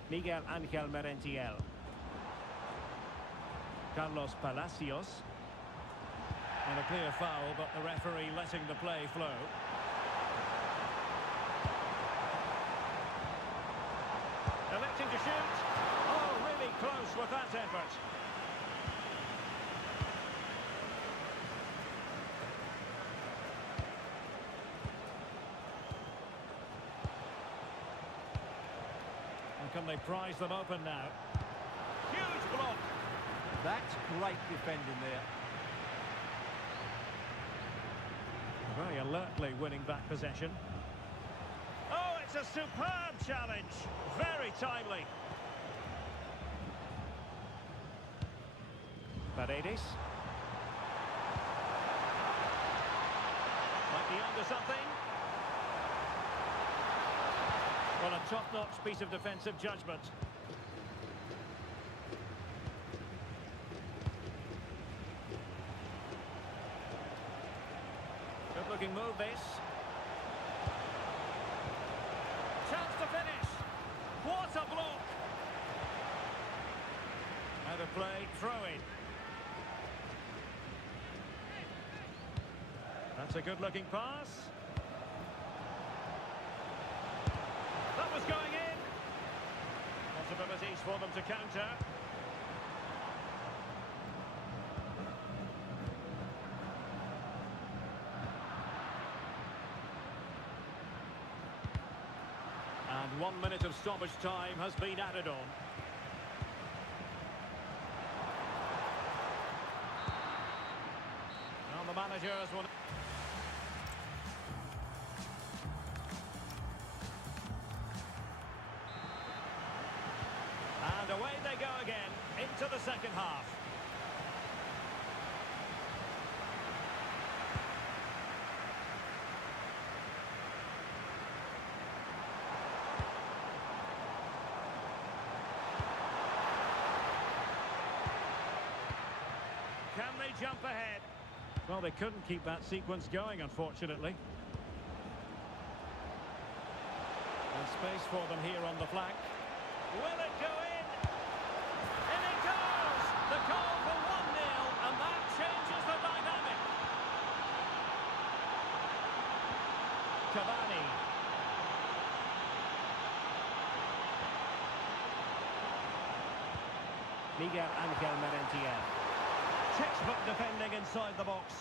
Miguel Ángel Merentiel. Carlos Palacios. And a clear foul, but the referee letting the play flow. Electing to shoot. Oh, really close with that effort. And can they prize them open now? Huge block. That's great defending there. Very alertly winning back possession. Oh, it's a superb challenge. Very timely. Paredes. Might be onto something. Well, a top-notch piece of defensive judgment. Good-looking move, this. Chance to finish. What a block. Out of play, throw-in. That's a good-looking pass. That was going in. Possibilities for them to counter. And 1 minute of of stoppage time has been added on. Well, the managers will... And away they go again, into the second half. Can they jump ahead? Well, they couldn't keep that sequence going, unfortunately. And space for them here on the flank. Will it go in? In it goes! The goal for 1-0, and that changes the dynamic. Cavani. Miguel Angel Merentiel. Textbook defending inside the box.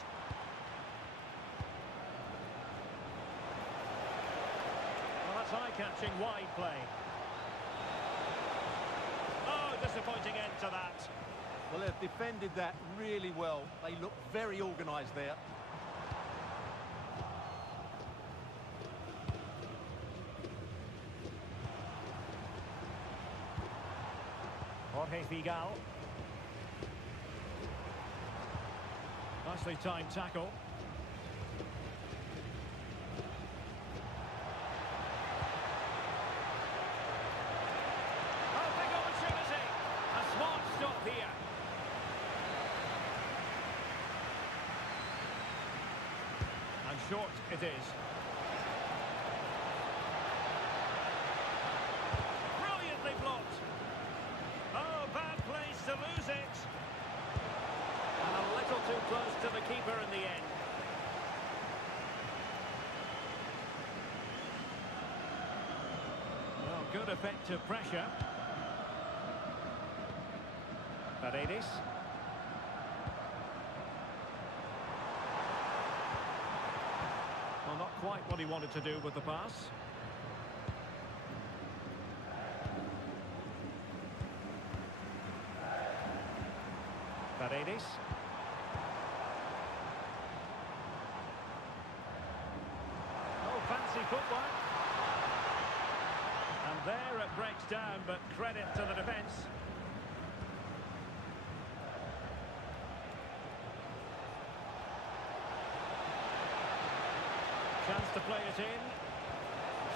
Well, that's eye-catching wide play. Oh, disappointing end to that. Well, they've defended that really well. They look very organised there. Jorge Figal. Nicely timed tackle. Oh, big opportunity. A smart stop here. And short it is. Brilliantly blocked. Oh, bad place to lose it. And a little too close to the keeper in the end. Well, good effective pressure. Paredes. Well, not quite what he wanted to do with the pass. Paredes. Oh, fancy footwork. And there it breaks down, but credit to the defence. Chance to play it in.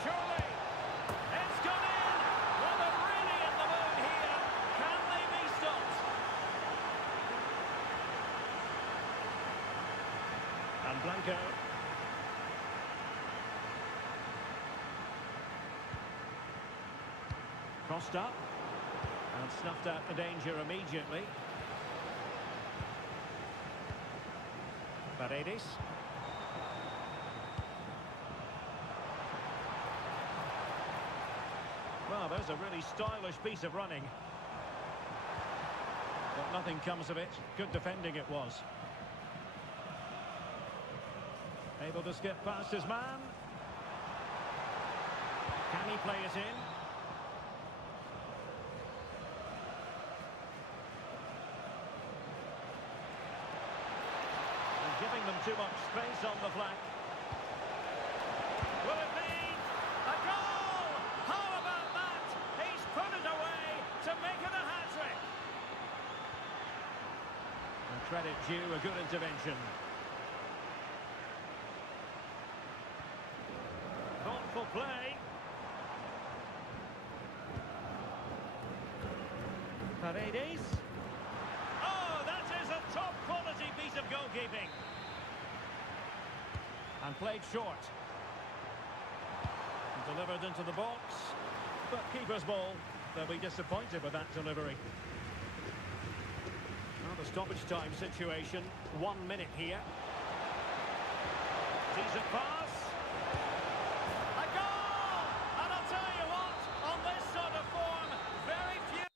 Surely! It's gone in! Well, they're really in the mood here. Can they be stopped? And Blanco. Crossed up. And snuffed out the danger immediately. Paredes. Well, there's a really stylish piece of running. But nothing comes of it. Good defending it was. Able to skip past his man. Can he play it in? And giving them too much space on the flank. Will it be a goal? How about that? He's put it away to make it a hat-trick. And credit due, a good intervention. Thoughtful play. Paredes. Oh, that is a top-quality piece of goalkeeping. And played short. Delivered into the box. But keeper's ball. They'll be disappointed with that delivery. Well, the stoppage time situation. 1 minute here. Decent pass. A goal! And I'll tell you what, on this sort of form, very few...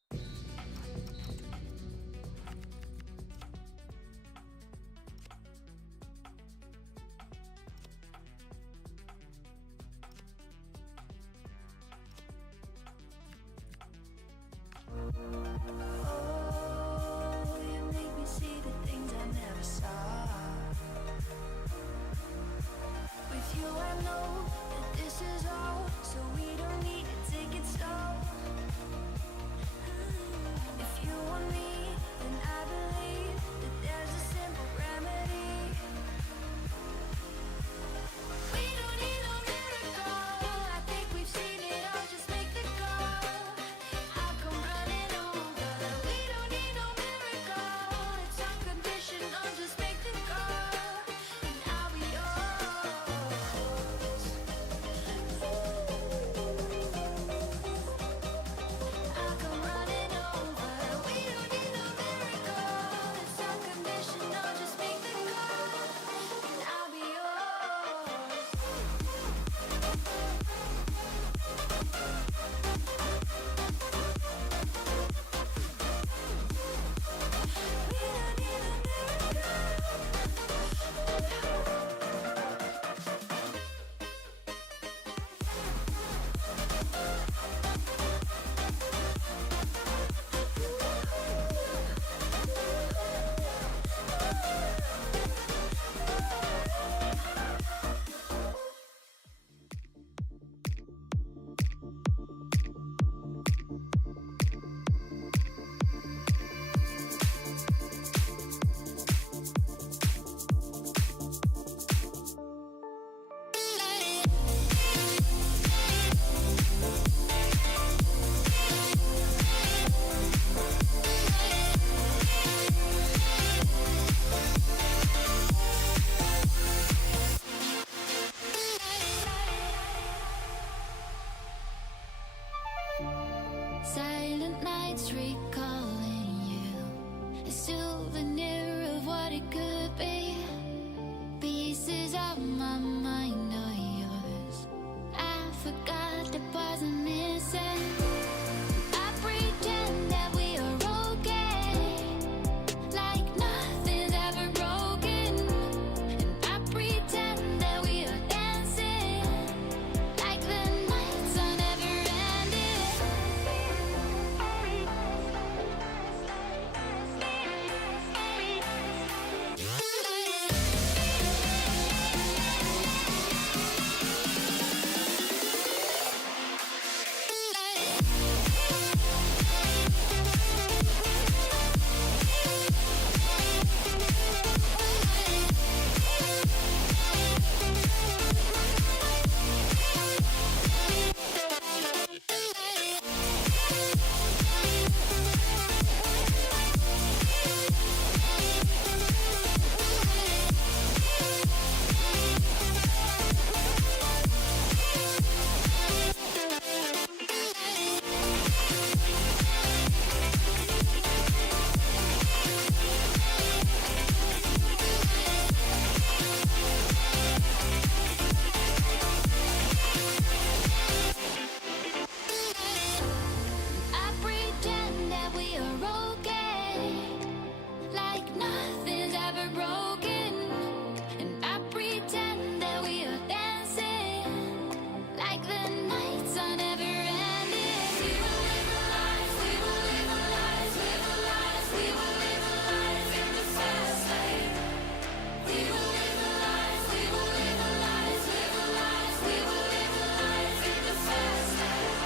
silent nights recalling you, a souvenir of what it could be. Pieces of my mind are yours. I forgot the parts I'm missing. I pretend that we are okay, like nothing's ever broken. And I pretend that we are dancing, like the nights are never ending. I pretend that we are okay, like nothing's ever broken. And I pretend that we are dancing, like the nights are never ending. We will live a life, we will live a life, live a life, we will live a life in the fast lane. We will live a life, we will live a life, live a life, we will live a life in the fast lane.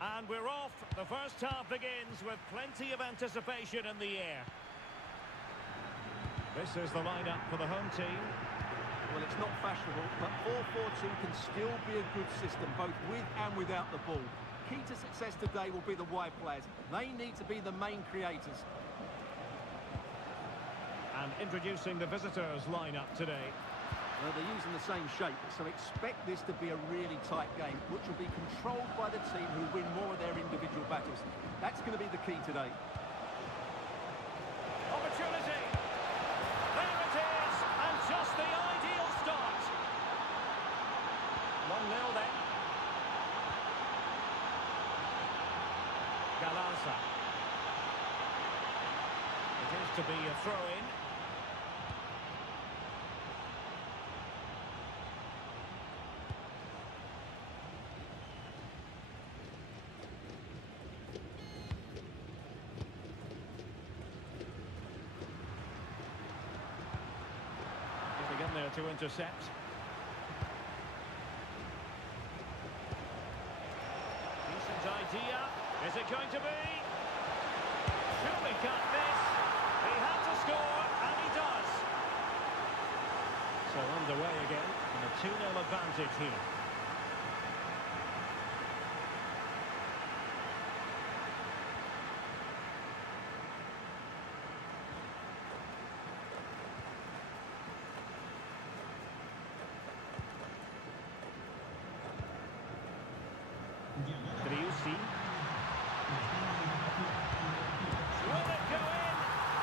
And we're off. The first half begins with plenty of anticipation in the air. This is the lineup for the home team. Well, it's not fashionable, but 4-4-2 can still be a good system, both with and without the ball. Key to success today will be the wide players. They need to be the main creators. And introducing the visitors lineup today. Well, they're using the same shape, so expect this to be a really tight game, which will be controlled by the team who win more of their individual battles. That's going to be the key today. Opportunity! There it is! And just the ideal start! 1-0 then. Galanza. It is to be a throw-in. Getting in there to intercept. Decent idea. Is it going to be? Surely can't miss. He had to score, and he does. So underway again, and a 2-0 advantage here. Driussi. Will it go in?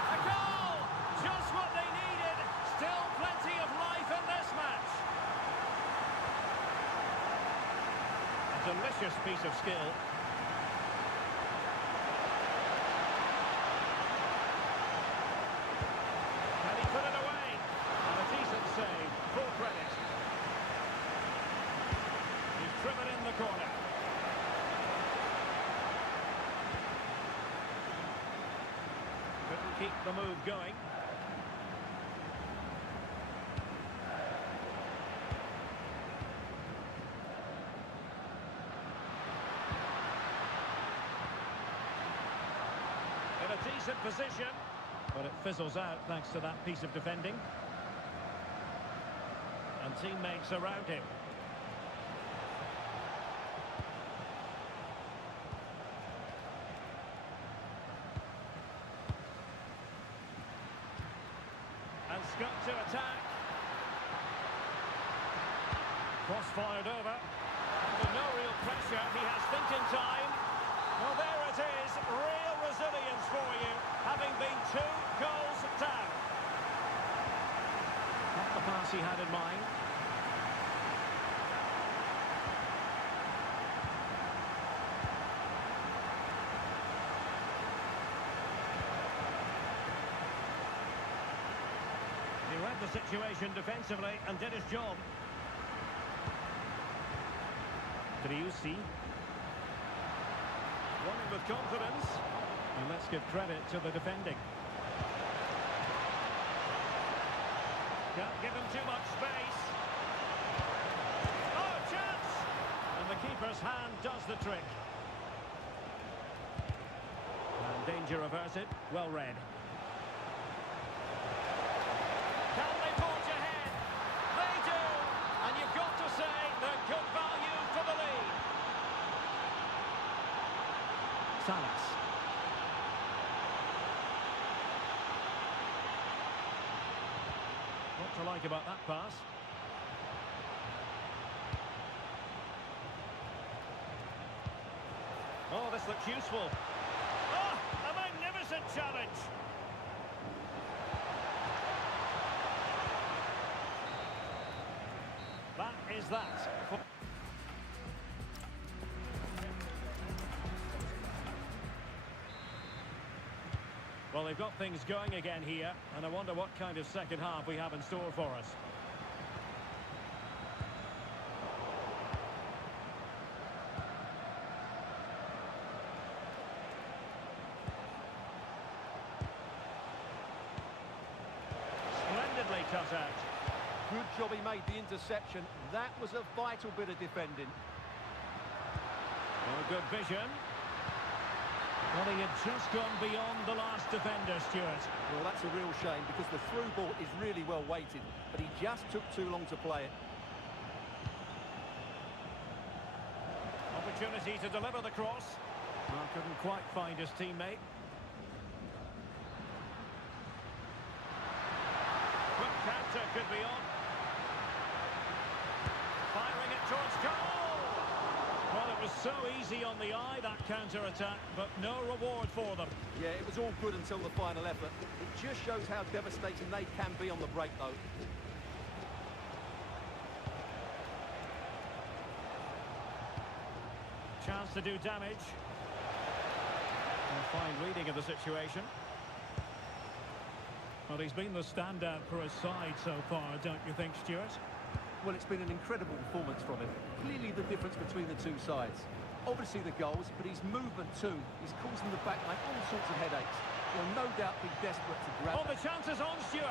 A goal! Just what they needed. Still plenty of life in this match. A delicious piece of skill. Can he put it away? And a decent save. Full credit. He's driven in the corner. Couldn't keep the move going. decent position, but it fizzles out thanks to that piece of defending. And teammates around him. And Scott to attack. Cross fired over. Under no real pressure, he has thinking time. Well, there it is. Real resilience for you, having been 2 goals down. Not the pass he had in mind. He read the situation defensively and did his job. Driussi. Running with confidence. And let's give credit to the defending. Can't give him too much space. Oh, chance! And the keeper's hand does the trick. And danger averted. Well read. Can they forge ahead? They do! And you've got to say they're good value for the lead. Salas. What to like about that pass? Oh, this looks useful. Oh, a magnificent challenge. That is that. Well, they've got things going again here, and I wonder what kind of second half we have in store for us. Splendidly cut out. Good job he made the interception. That was a vital bit of defending. Oh, good vision. Well, he had just gone beyond the last defender, Stuart. Well, that's a real shame because the through ball is really well weighted, but he just took too long to play it. Opportunity to deliver the cross. Well, couldn't quite find his teammate. Quick counter could be on. Firing it towards goal. Well, it was so easy on the eye, that counter-attack, but no reward for them. Yeah, it was all good until the final effort. It just shows how devastating they can be on the break, though. Chance to do damage. A fine reading of the situation. Well, he's been the standout for his side so far, don't you think, Stuart? Well, it's been an incredible performance from him. Clearly the difference between the two sides. Obviously the goals, but his movement too. He's causing the back line all sorts of headaches. He'll no doubt be desperate to grab Oh, the that. chance is on, Stuart.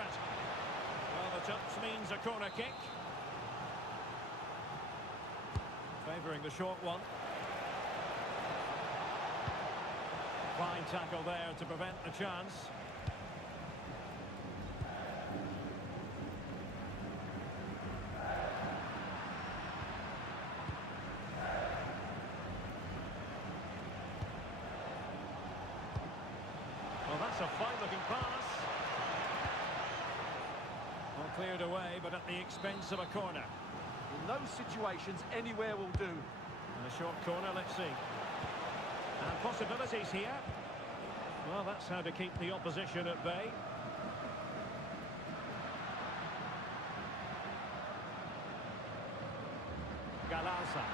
Well, the touch means a corner kick. Favouring the short one. Fine tackle there to prevent the chance. Well, that's a fine-looking pass. Well, cleared away, but at the expense of a corner. In those situations, anywhere will do. And a short corner, let's see. And possibilities here. Well, that's how to keep the opposition at bay. Galarza.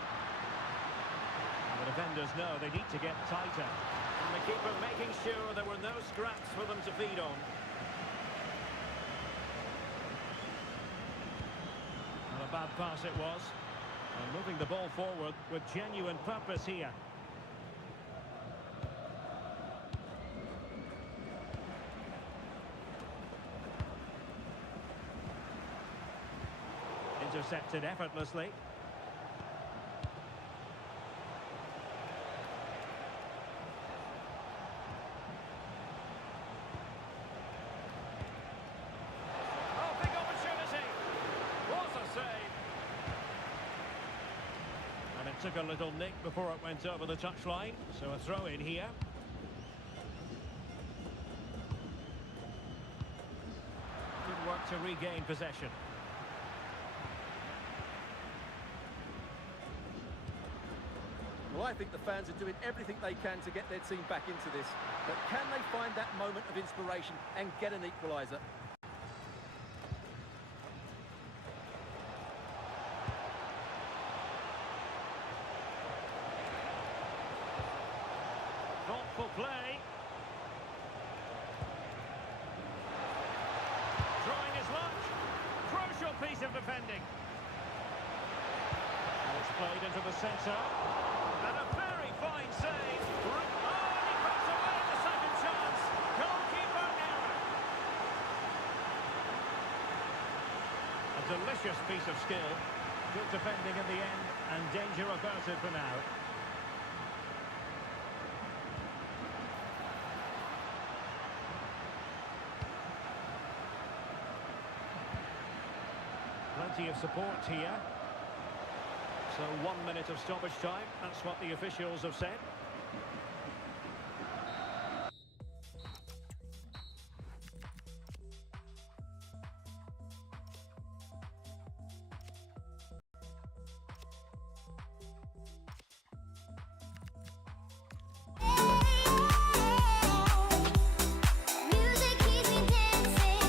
And the defenders know they need to get tighter. And the keeper making sure there were no scraps for them to feed on. And a bad pass it was. And moving the ball forward with genuine purpose here. Intercepted effortlessly. took a little nick before it went over the touchline, so a throw in here. Good work to regain possession. Well, I think the fans are doing everything they can to get their team back into this. But can they find that moment of inspiration and get an equaliser? Thoughtful play. Trying his luck. Crucial piece of defending. And it's played into the centre. And a very fine save. Oh, and he puts away the second chance. Goalkeeper error. A delicious piece of skill. Good defending in the end, and danger averted for now. Plenty of support here. So 1 minute of stoppage time. That's what the officials have said. Music keeps me dancing.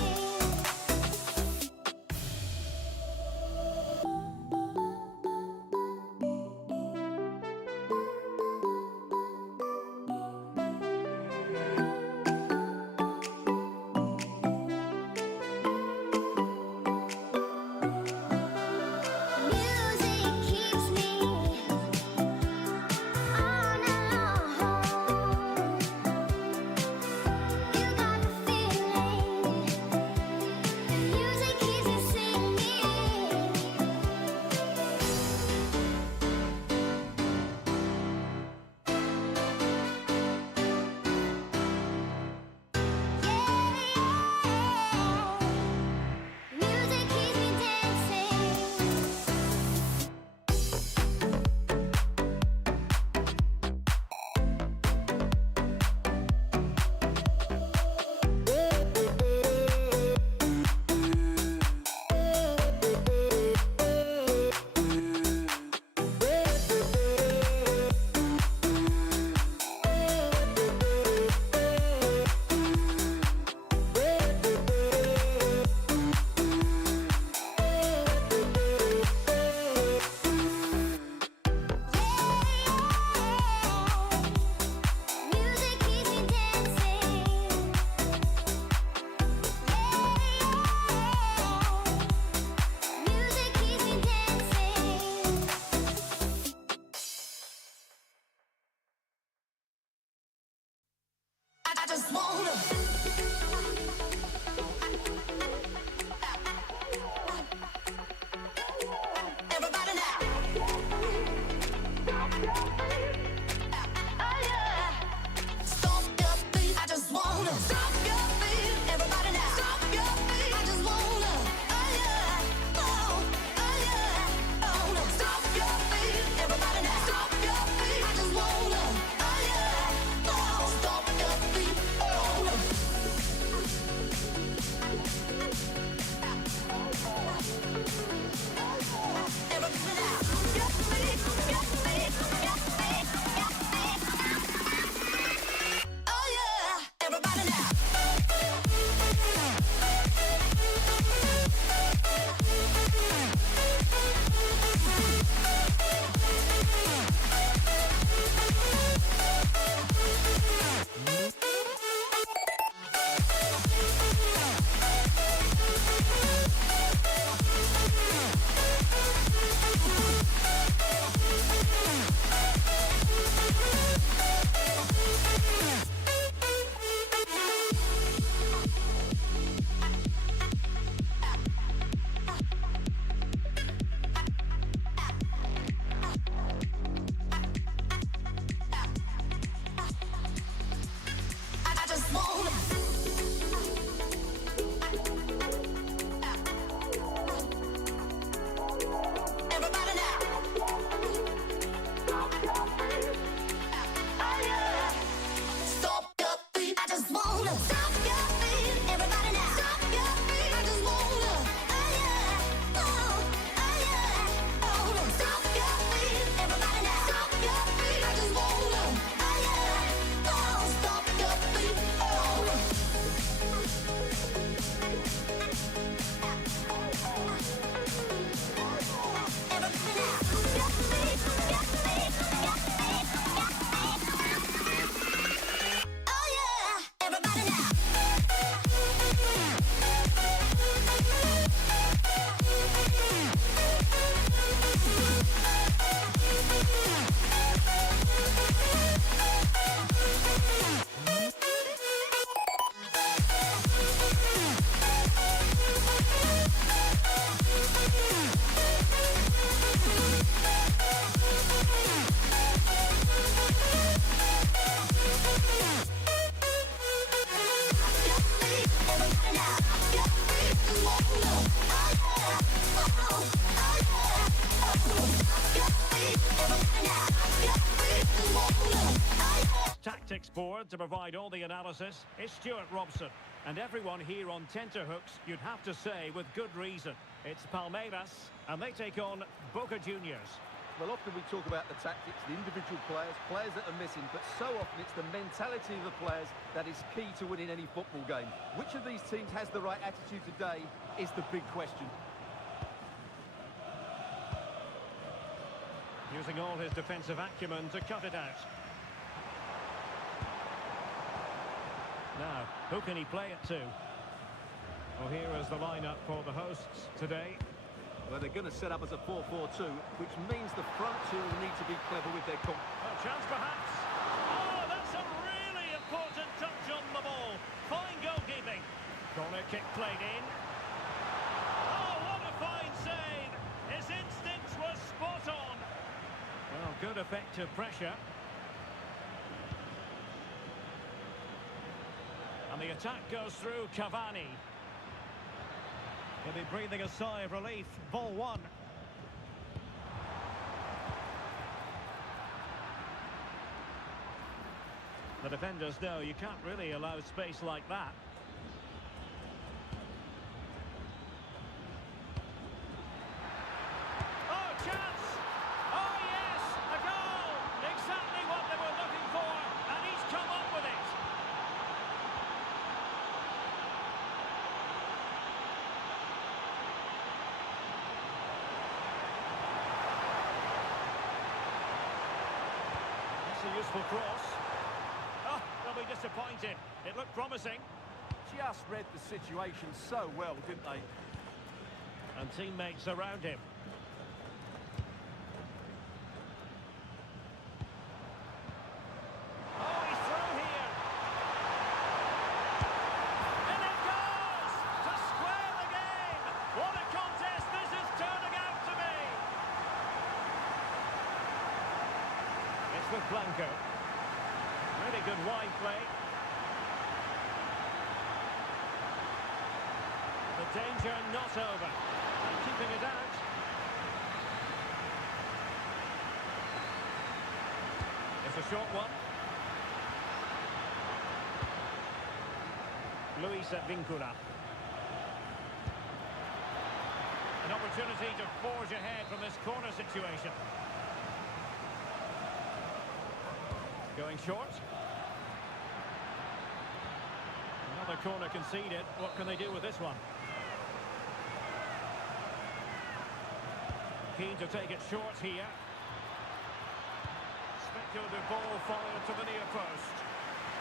tactics board to provide all the analysis is Stuart Robson. And everyone here on tenterhooks, you'd have to say, with good reason. It's Palmeiras, and they take on Boca Juniors. Well, often we talk about the tactics, the individual players that are missing, but so often it's the mentality of the players that is key to winning any football game. Which of these teams has the right attitude today is the big question. Using all his defensive acumen to cut it out. Now, who can he play it to? Well, here is the lineup for the hosts today. Well, they're going to set up as a 4-4-2, which means the front two will need to be clever with their... A chance perhaps. Oh, that's a really important touch on the ball. Fine goalkeeping. Corner kick played in. Oh, what a fine save. His instincts were spot on. Well, good effective pressure. And the attack goes through Cavani. He'll be breathing a sigh of relief. Ball one. The defenders know you can't really allow space like that. Oh, chance! Oh, yes! A goal! Exactly what they were looking for, and he's come up with it. Useful cross. Oh, they'll be disappointed. It looked promising. Just read the situation so well, didn't they? And teammates around him. Oh, he's through here. And it goes to square the game. What a contest this is turning out to be. It's with Blanco. Really good wide play. The danger not over. And keeping it out. It's a short one. Luis Vincula. An opportunity to forge ahead from this corner situation. Going short. Another corner conceded. What can they do with this one? Keen to take it short here. Speculative ball fired to the near post.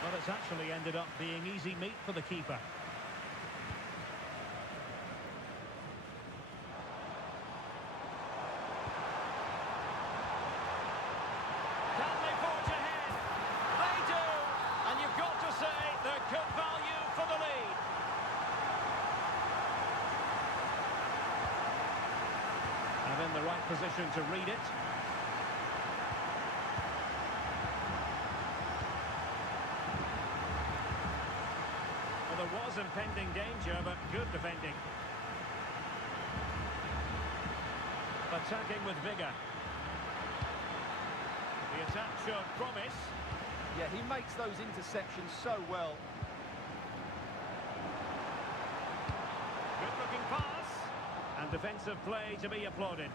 But it's actually ended up being easy meat for the keeper. Can they forge ahead? They do! And you've got to say they're good value for the lead. And in the right position to read it. Well, there was impending danger, but good defending. Attacking with vigour. The attack showed promise. Yeah, he makes those interceptions so well. Good-looking pass. And defensive play to be applauded.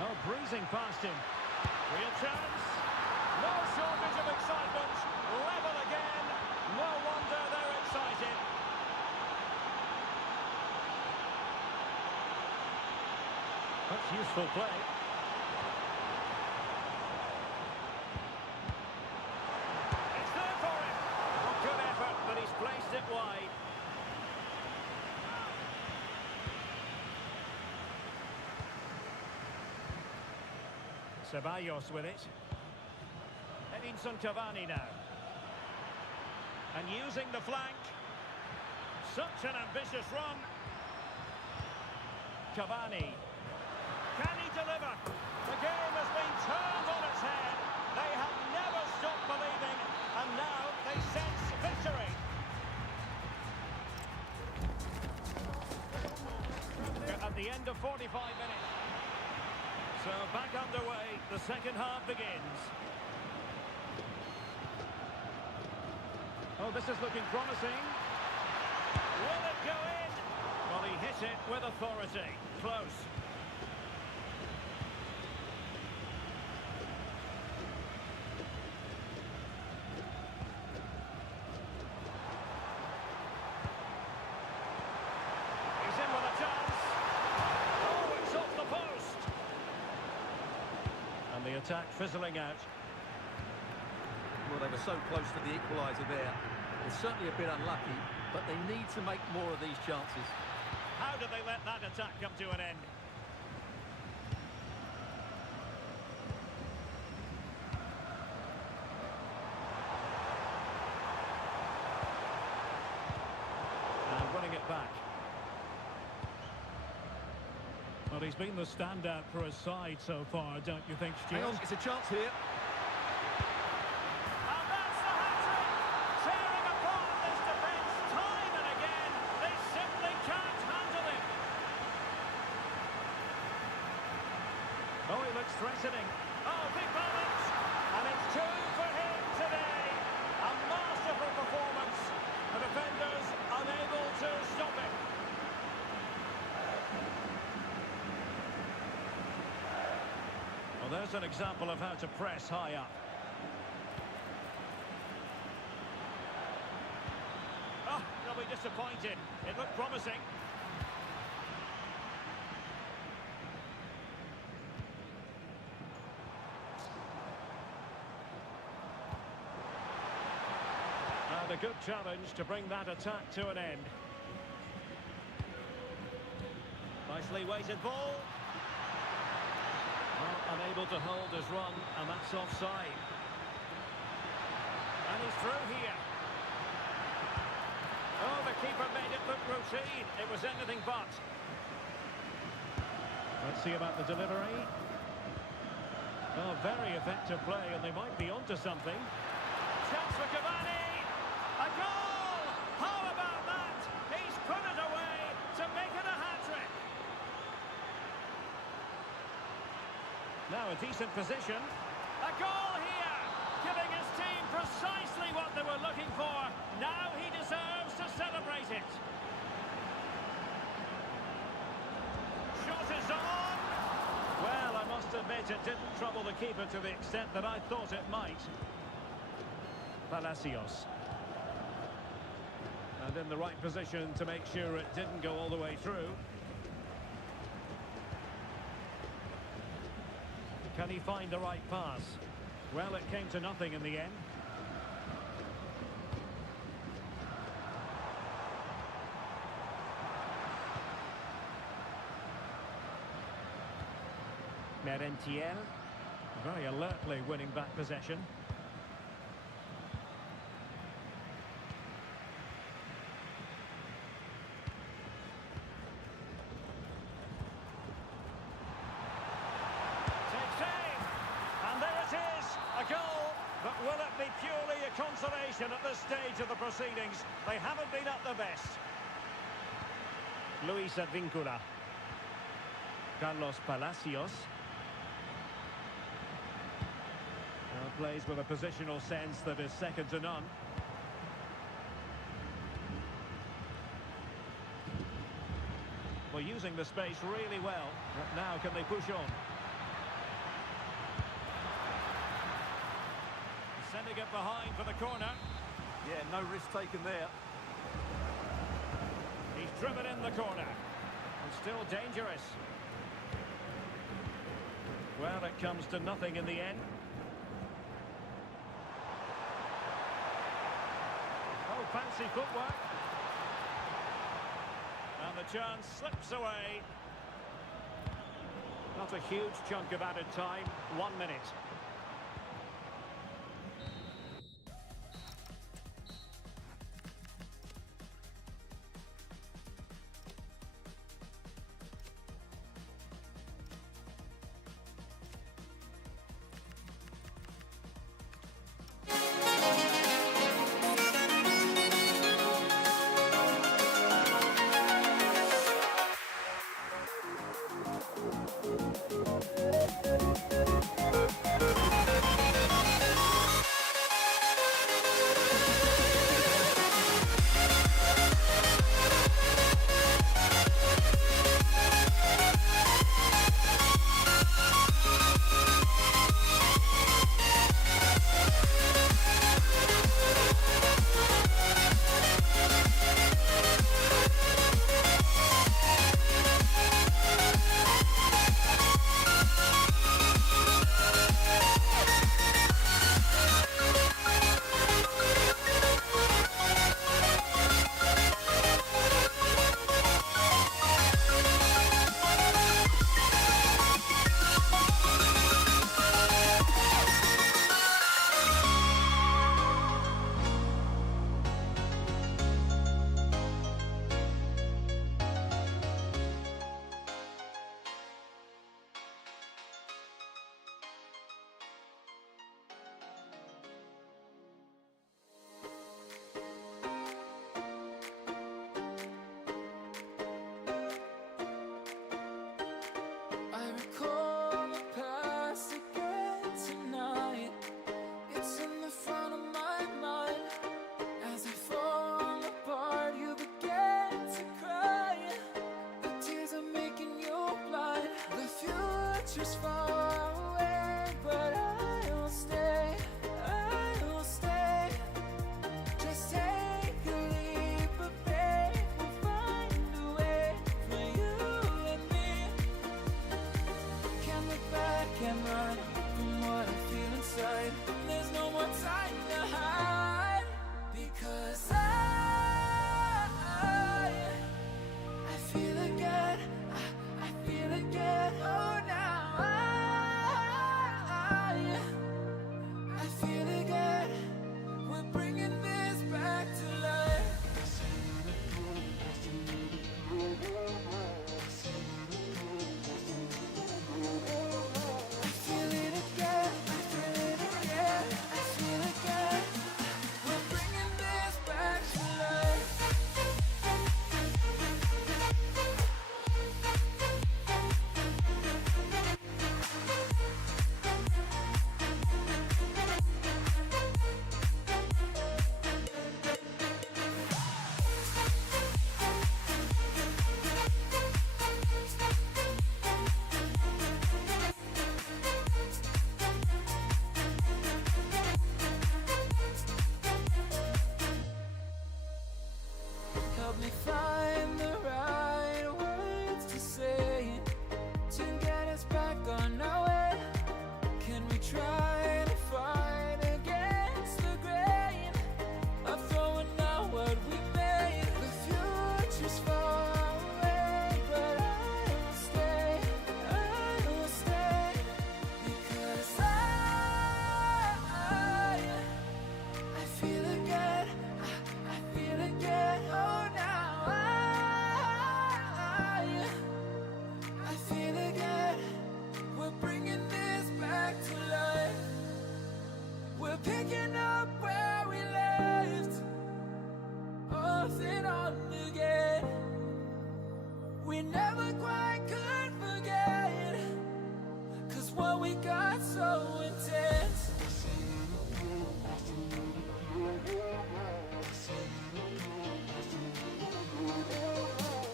Oh, breezing past him. Real chance. No shortage of excitement. Level again. No wonder they're excited. That's useful play. It's there for him. Oh, good effort, but he's placed it wide. Ceballos with it. Edinson Cavani now. And using the flank. Such an ambitious run. Cavani. Can he deliver? The game has been turned on its head. They have never stopped believing, and now they sense victory. At the end of 45 minutes. So back underway, the second half begins. Oh, this is looking promising. Will it go in? Well, he hit it with authority. Close. He's in with a chance. Oh, it's off the post. And the attack fizzling out. Well, they were so close to the equaliser there. It's certainly a bit unlucky, but they need to make more of these chances. How did they let that attack come to an end? And winning it back. Well, he's been the standout for his side so far, don't you think, Hang Stuart? on, it's a chance here. And that's the hat-trick! Tearing apart this defence time and again. They simply can't handle him. Oh, he looks threatening. Oh, big moment! And it's two for him today. A masterful performance. The defenders unable to stop him. Well, there's an example of how to press high up. Oh, they'll be disappointed. It looked promising. And a good challenge to bring that attack to an end. Nicely weighted ball. Well, unable to hold his run, and that's offside. And he's through here. Oh, the keeper made it look routine. It was anything but. Let's see about the delivery. Oh, very effective play, and they might be onto something. Chance for Cavani. A goal! How about that? He's put it away to make it a hat-trick. Now a decent position. A goal here, giving his team precisely what they were looking for. Now he deserves to celebrate it. Shot is on. Well, I must admit it didn't trouble the keeper to the extent that I thought it might. Palacios. And in the right position to make sure it didn't go all the way through. Can he find the right pass? Well, it came to nothing in the end. Merentiel, very alertly winning back possession. Takes aim, and there it is, a goal. But will it be purely a consolation at this stage of the proceedings? They haven't been at their best. Luis Advíncula. Carlos Palacios. Plays with a positional sense that is second to none. Well, using the space really well. But now can they push on? Sending it behind for the corner. Yeah, no risk taken there. He's driven in the corner. And still dangerous. Well, it comes to nothing in the end. Oh, fancy footwork. And the chance slips away. Not a huge chunk of added time. 1 minute. future's far away, but I'll stay, I'll stay. Just take a leap of faith, we'll find a way for you and me. Can't look back, can't run from what I feel inside. There's no more time to hide, because I feel again, I feel again. Oh, now I feel again. We're bringing this back to life. I feel it again, I feel it again, I feel again. We're bringing this back to life. Help me find the right words to say to get us back on our way. Can we try to fight against the grain of throwing out what we made? The future's far away, but I'll stay, I'll stay, because I feel again, I feel again. Oh, now I feel again. We're bringing this back to life. We're picking up where we left off and on again. We never quite could forget, 'cause what we got so intense.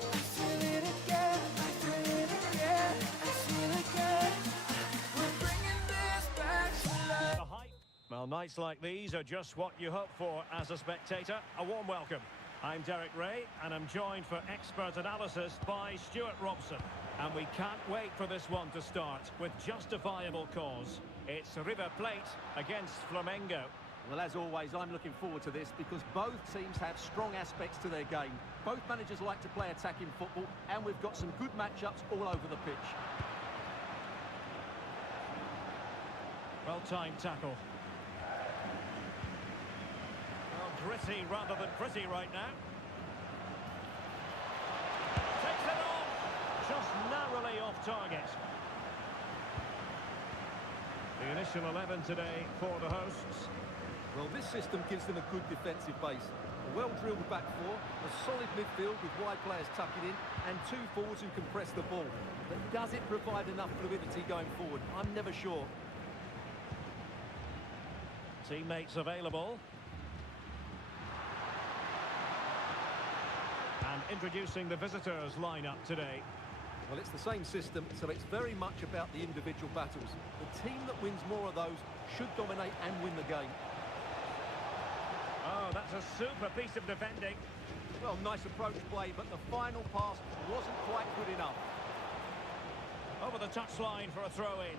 I feel it again, I feel it again, I feel again. We're bringing this back to life. The hype. Well, nights like these are just what you hope for as a spectator. A warm welcome. I'm Derek Ray, and I'm joined for expert analysis by Stuart Robson. And we can't wait for this one to start with justifiable cause. It's River Plate against Flamengo. Well, as always, I'm looking forward to this because both teams have strong aspects to their game. Both managers like to play attacking football, and we've got some good matchups all over the pitch. Well-timed tackle. Well, gritty rather than pretty right now. Takes it on. Just narrowly off target. The initial 11 today for the hosts. Well, this system gives them a good defensive base. A well-drilled back four, a solid midfield with wide players tucking in, and two forwards who can press the ball. But does it provide enough fluidity going forward? I'm never sure. Teammates available. And introducing the visitors lineup today. Well, it's the same system, so it's very much about the individual battles. The team that wins more of those should dominate and win the game. Oh, that's a super piece of defending. Well, nice approach play, but the final pass wasn't quite good enough. Over the touchline for a throw-in.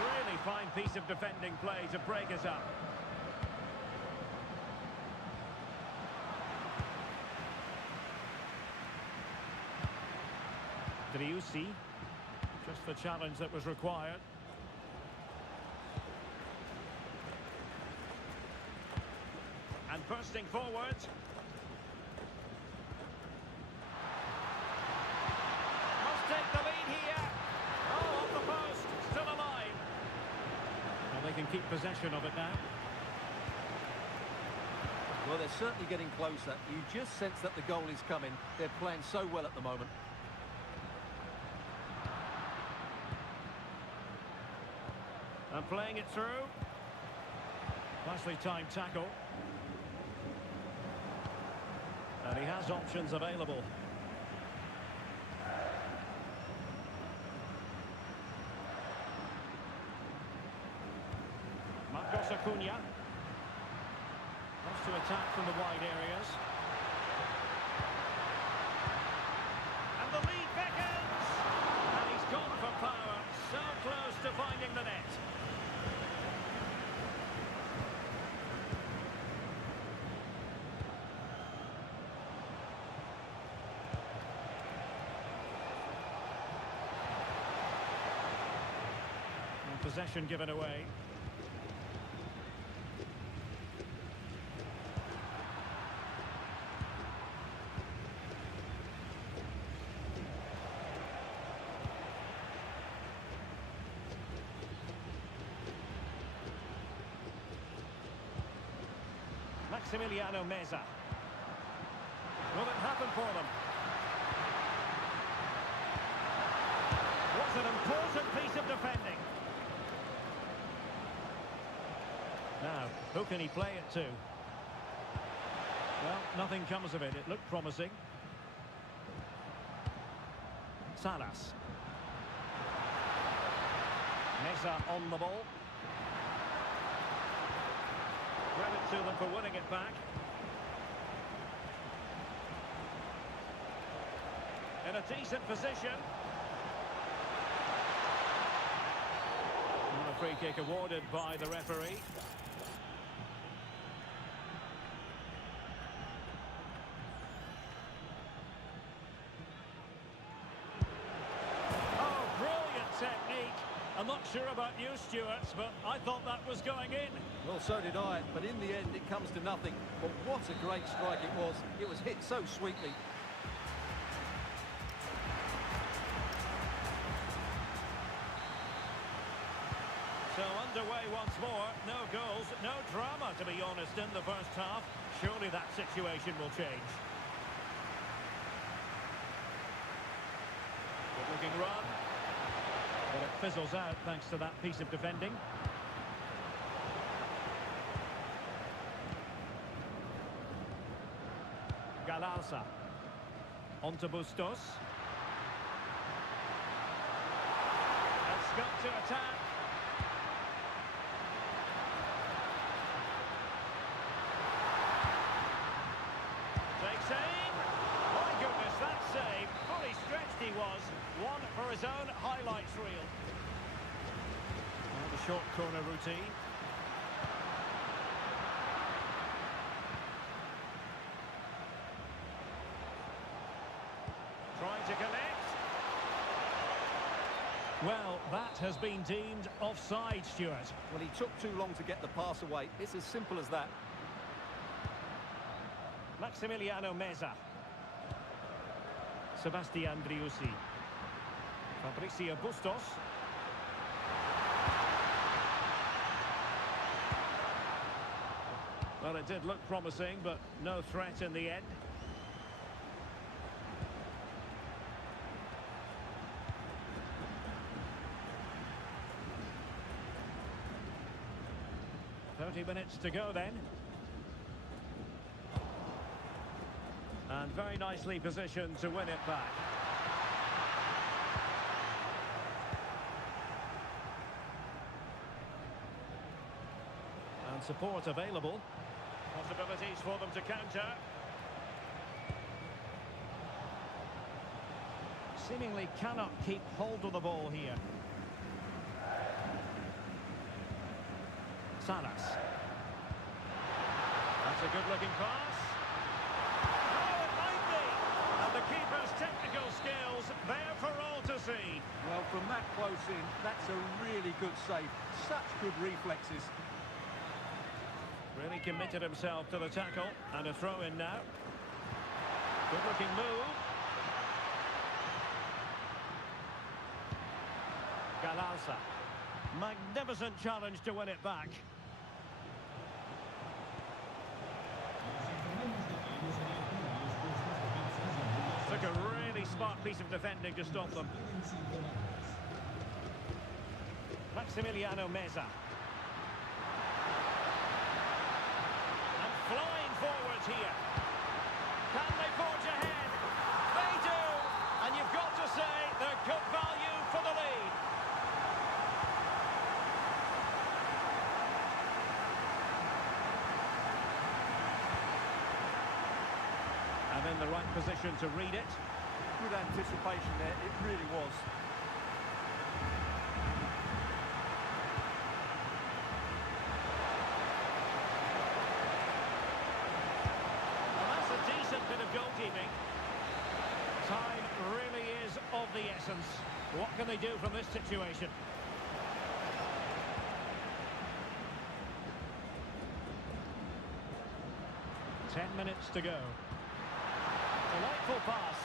Really fine piece of defending play to break us up. Driussi. Just the challenge that was required. And bursting forward. Must take the lead here. Oh, off the post. Still alive. Well, they can keep possession of it now. Well, they're certainly getting closer. You just sense that the goal is coming. They're playing so well at the moment. And playing it through. Nicely timed tackle. has options available. Marcos Acuna. Wants to attack from the wide areas. And the lead beckons! And he's gone for power. So close to finding the net. And possession given away. Maximiliano Meza. Will it happen for them? Was an important piece of defending. Now, who can he play it to? Well, nothing comes of it. It looked promising. Salas. Meza on the ball. Credit to them for winning it back. In a decent position. And a free kick awarded by the referee. Oh, brilliant technique. I'm not sure about you, Stuart, but I thought that was going in. Well, so did I, but in the end it comes to nothing. But what a great strike it was. It was hit so sweetly. So underway once more. No goals, no drama, to be honest, in the first half. Surely that situation will change. Good-looking run. But it fizzles out thanks to that piece of defending. Galarza. On to Bustos. Has got to attack. Takes aim. My goodness, that save. Fully stretched he was. One for his own highlights reel. The short corner routine. Trying to connect. Well, that has been deemed offside, Stuart. Well, he took too long to get the pass away. It's as simple as that. Maximiliano Meza. Sebastian Driussi. Fabricio Bustos. Well, it did look promising, but no threat in the end. Minutes to go then. And very nicely positioned to win it back. And support available. Possibilities for them to counter. Seemingly cannot keep hold of the ball here. Salas. That's a good-looking pass. Oh, it might be! And the keeper's technical skills there for all to see. Well, from that close in, that's a really good save. Such good reflexes. Really committed himself to the tackle. And a throw-in now. Good-looking move. Galarza. Magnificent challenge to win it back. Took a really smart piece of defending to stop them. Maximiliano Meza. And flying forwards here. Can they forge right position to read it. Good anticipation there, it really was. Well, that's a decent bit of goalkeeping. Time really is of the essence. What can they do from this situation? Minutes to go. Delightful pass.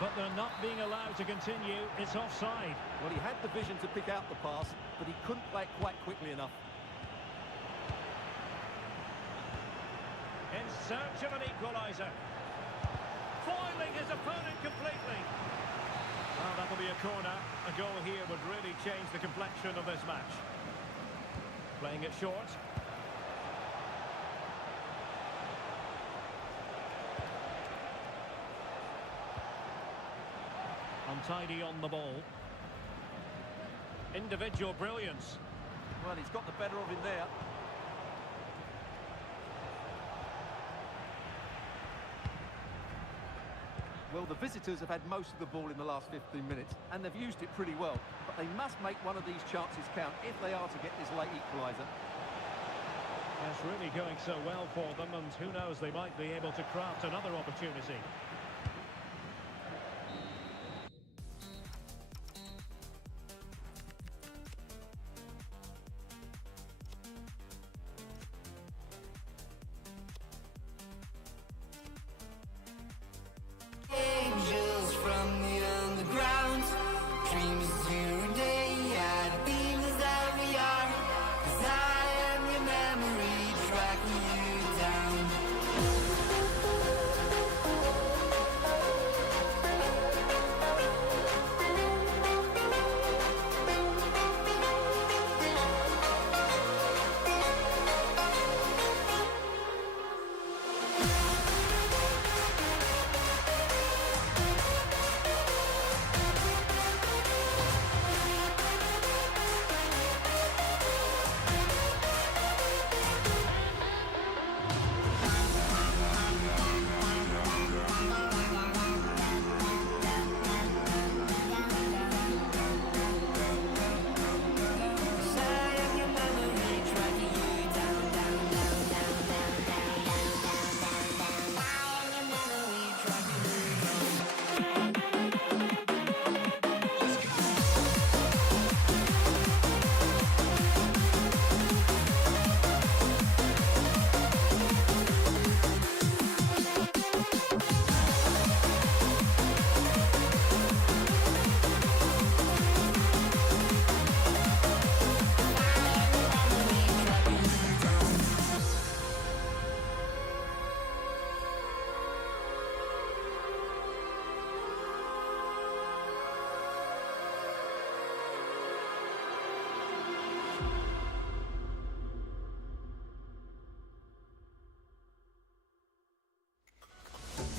But they're not being allowed to continue. It's offside. Well, he had the vision to pick out the pass, but he couldn't play it quite quickly enough. In search of an equaliser. Foiling his opponent completely. Well, that'll be a corner. A goal here would really change the complexion of this match. Playing it short. Untidy on the ball. Individual brilliance. Well, he's got the better of him there. Well, the visitors have had most of the ball in the last 15 minutes, and they've used it pretty well. But they must make one of these chances count if they are to get this late equaliser. It's really going so well for them, and who knows, they might be able to craft another opportunity. Angels from the underground, dreams through a day, I'd be that we are, 'cause I am your memory, tracking you down.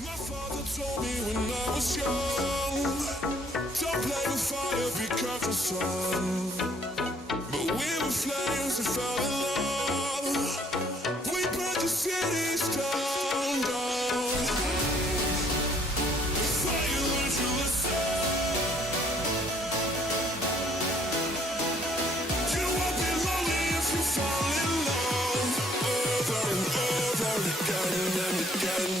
My father told me when I was young, don't play with fire, be careful, son. But we were flames and fell in love. We burned the cities down, down. The fire learned you listen. You won't be lonely if you fall in love. Over and over again and again.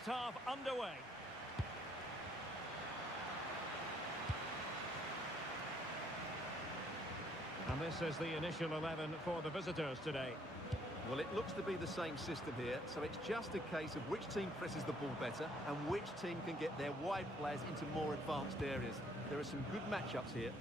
first half underway. And this is the initial 11 for the visitors today. Well, it looks to be the same system here, so it's just a case of which team presses the ball better and which team can get their wide players into more advanced areas. There are some good matchups here.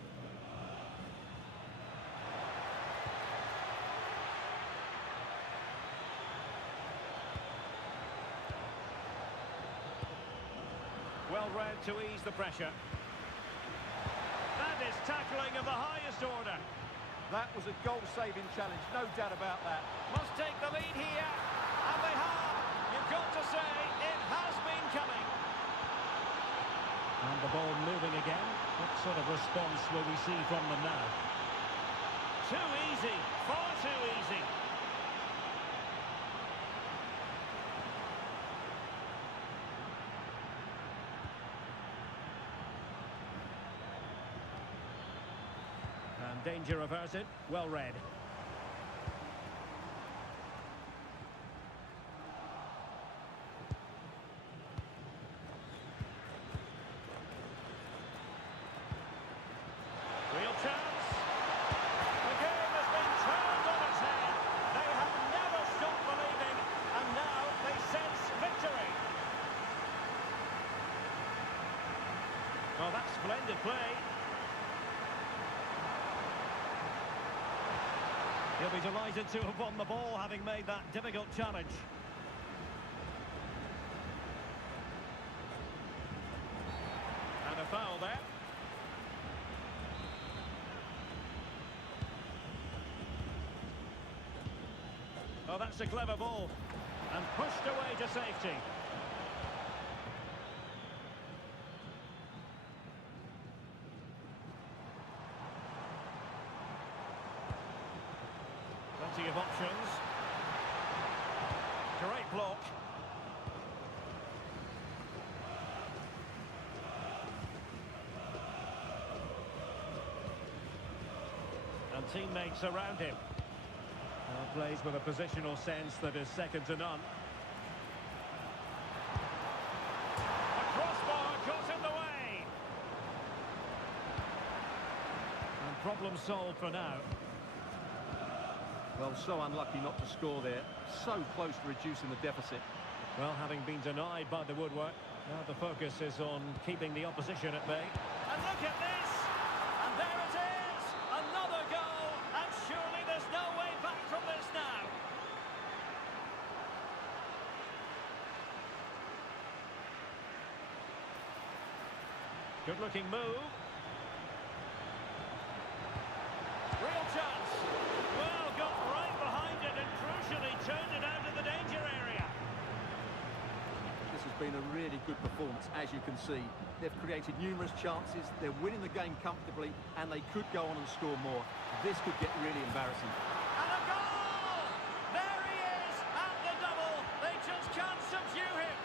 Well read to ease the pressure. That is tackling of the highest order. That was a goal-saving challenge, no doubt about that. Must take the lead here. And they have. You've got to say, it has been coming. And the ball moving again. What sort of response will we see from them now? Too easy. Far too easy. And danger averted. Well read. Real chance. The game has been turned on its head. They have never stopped believing, and now they sense victory. Well, that's splendid play. He'll be delighted to have won the ball, having made that difficult challenge. And a foul there. Oh, that's a clever ball. And pushed away to safety. Plenty of options. Great block. And teammates around him. Plays with a positional sense that is second to none. A crossbar got in the way. And problem solved for now. Well, so unlucky not to score there. So close to reducing the deficit. Well, having been denied by the woodwork, now the focus is on keeping the opposition at bay. And look at this! And there it is! Another goal! And surely there's no way back from this now! Good-looking move. Real chance! Well, got right behind it and crucially turned it out of the danger area. This has been a really good performance, as you can see. They've created numerous chances, they're winning the game comfortably, and they could go on and score more. This could get really embarrassing. And a goal! There he is at the double. They just can't subdue him.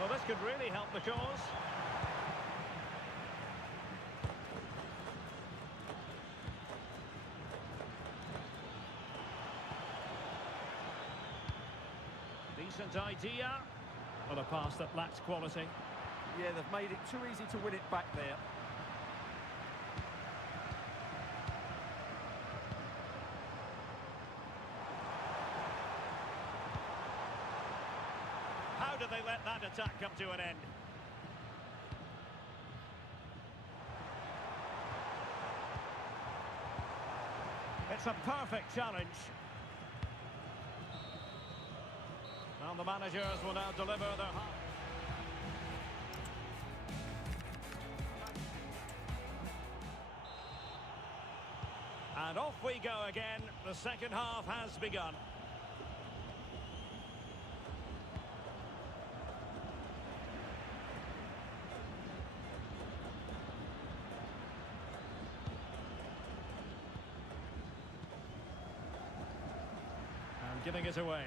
Well, this could really help the cause. Decent idea. Well, a pass that lacks quality. Yeah, they've made it too easy to win it back there. How do they let that attack come to an end? It's a perfect challenge. Now the managers will now deliver their... And off we go again. The second half has begun. And giving it away.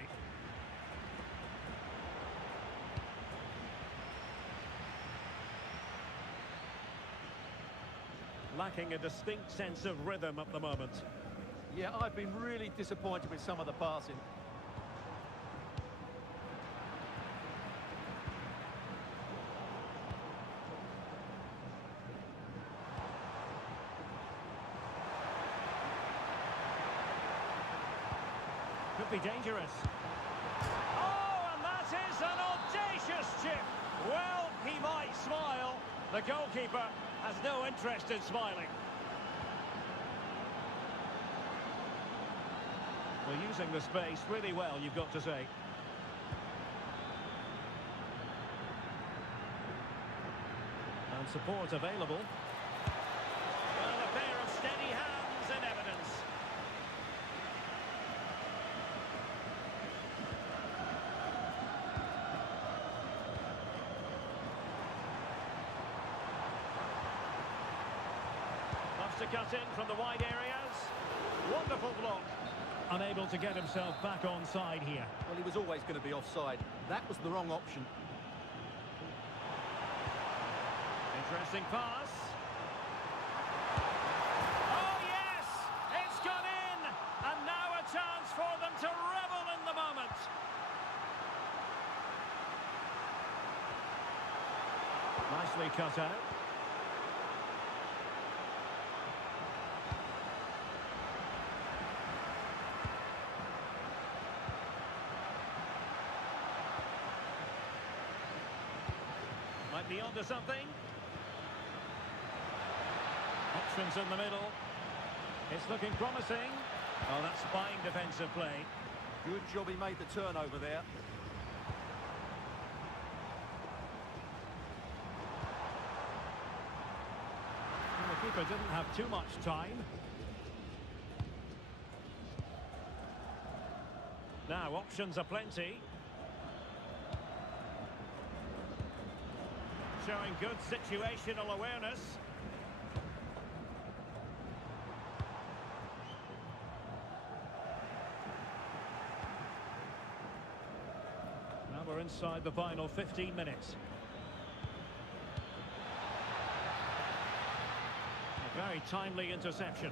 Lacking a distinct sense of rhythm at the moment. Yeah, I've been really disappointed with some of the passing. Could be dangerous. Oh, and that is an audacious chip. Well, he might smile. The goalkeeper has no interest in smiling. We're using the space really well, you've got to say. And support available. Well, a pair of steady hands in evidence. Loves to cut in from the wide areas. Wonderful block. Unable to get himself back on side here. Well, he was always going to be offside. That was the wrong option. Interesting pass. Oh, yes! It's gone in! And now a chance for them to revel in the moment. Nicely cut out. Might be onto something. Options in the middle. It's looking promising. Oh, that's fine defensive play. Good job he made the turnover there. And the keeper didn't have too much time. Now, options are plenty. Showing good situational awareness. Now we're inside the final 15 minutes. A very timely interception.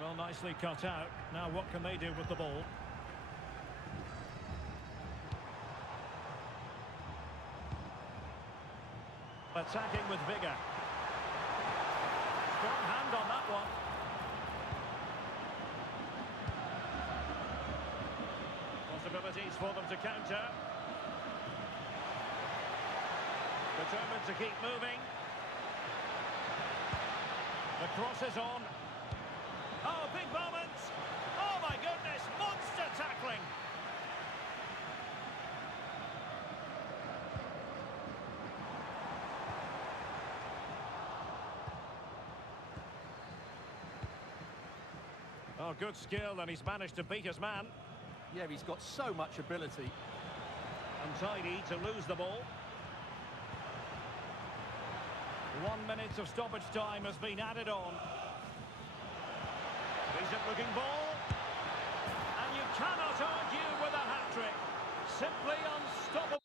Well, nicely cut out. Now what can they do with the ball? Attacking with vigour. Strong hand on that one. Possibilities for them to counter. Determined to keep moving. The cross is on. Oh, big moment! Oh my goodness, monster tackling! Oh, good skill, and he's managed to beat his man. Yeah, he's got so much ability. Untidy to lose the ball. 1 minute of stoppage time has been added on. Decent looking ball. And you cannot argue with a hat-trick. Simply unstoppable.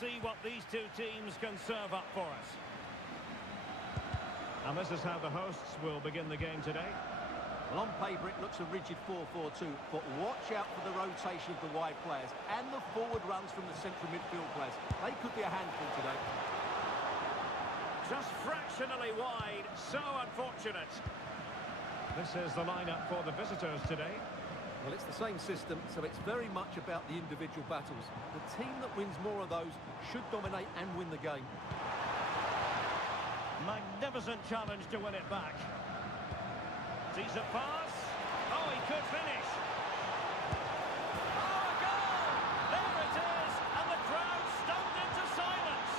see what these two teams can serve up for us. And this is how the hosts will begin the game today. Well, on paper, it looks a rigid 4-4-2, but watch out for the rotation of the wide players and the forward runs from the central midfield players. They could be a handful today. Just fractionally wide, so unfortunate. This is the lineup for the visitors today. Well, it's the same system, so it's very much about the individual battles. The team that wins more of those should dominate and win the game. Magnificent challenge to win it back. Decent pass. Oh, he could finish. Oh, a goal! There it is, and the crowd stunned into silence.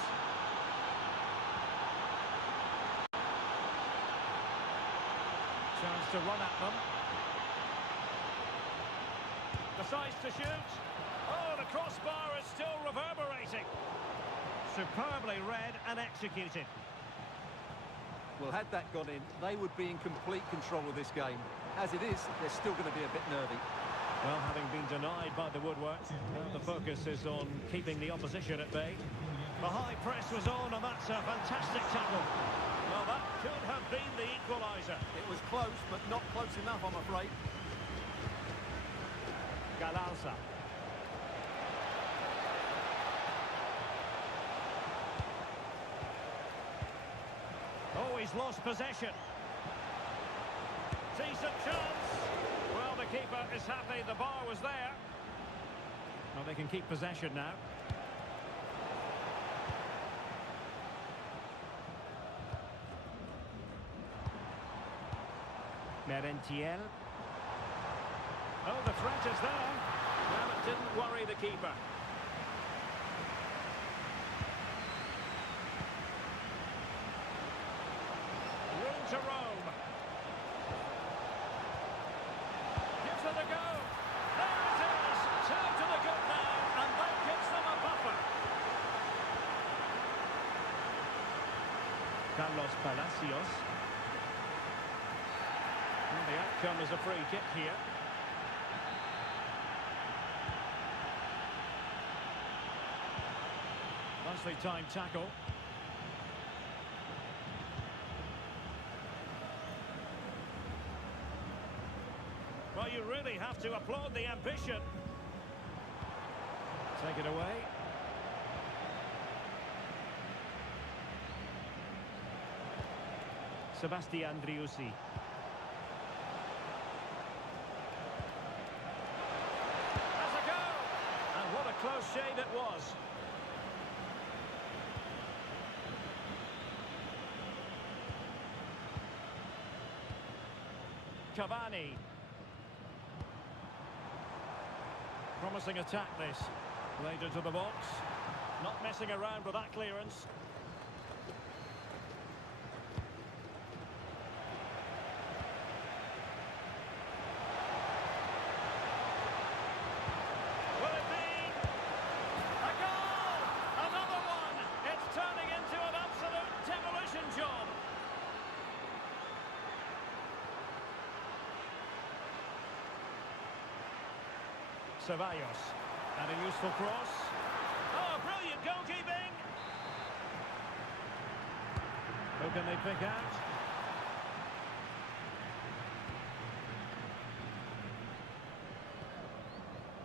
Chance to run at them. Decides to shoot. Oh, the crossbar is still reverberating. Superbly read and executed. Well, had that gone in, they would be in complete control of this game. As it is, they're still going to be a bit nervy. Well, having been denied by the woodwork, now the focus is on keeping the opposition at bay. The high press was on, and that's a fantastic tackle. Well, that could have been the equaliser. It was close, but not close enough, I'm afraid. Galarza. Oh, he's lost possession. Decent chance. Well, the keeper is happy the bar was there. Well, they can keep possession now. Merentiel. Oh, the threat is there. Well, it didn't worry the keeper. Room to roam. Gives it a go. There it is. Two to the good now, and that gives them a buffer. Carlos Palacios. And the outcome is a free kick here. Nicely timed tackle. Well, you really have to applaud the ambition. Take it away. Sebastian Driussi. Has a go! And what a close shave it was. Cavani. Promising attack this. Laid into the box. Not messing around with that clearance. Will it be? A goal! Another one! It's turning into an absolute demolition job. Ceballos, and a useful cross. Oh, brilliant goalkeeping! Who can they pick out?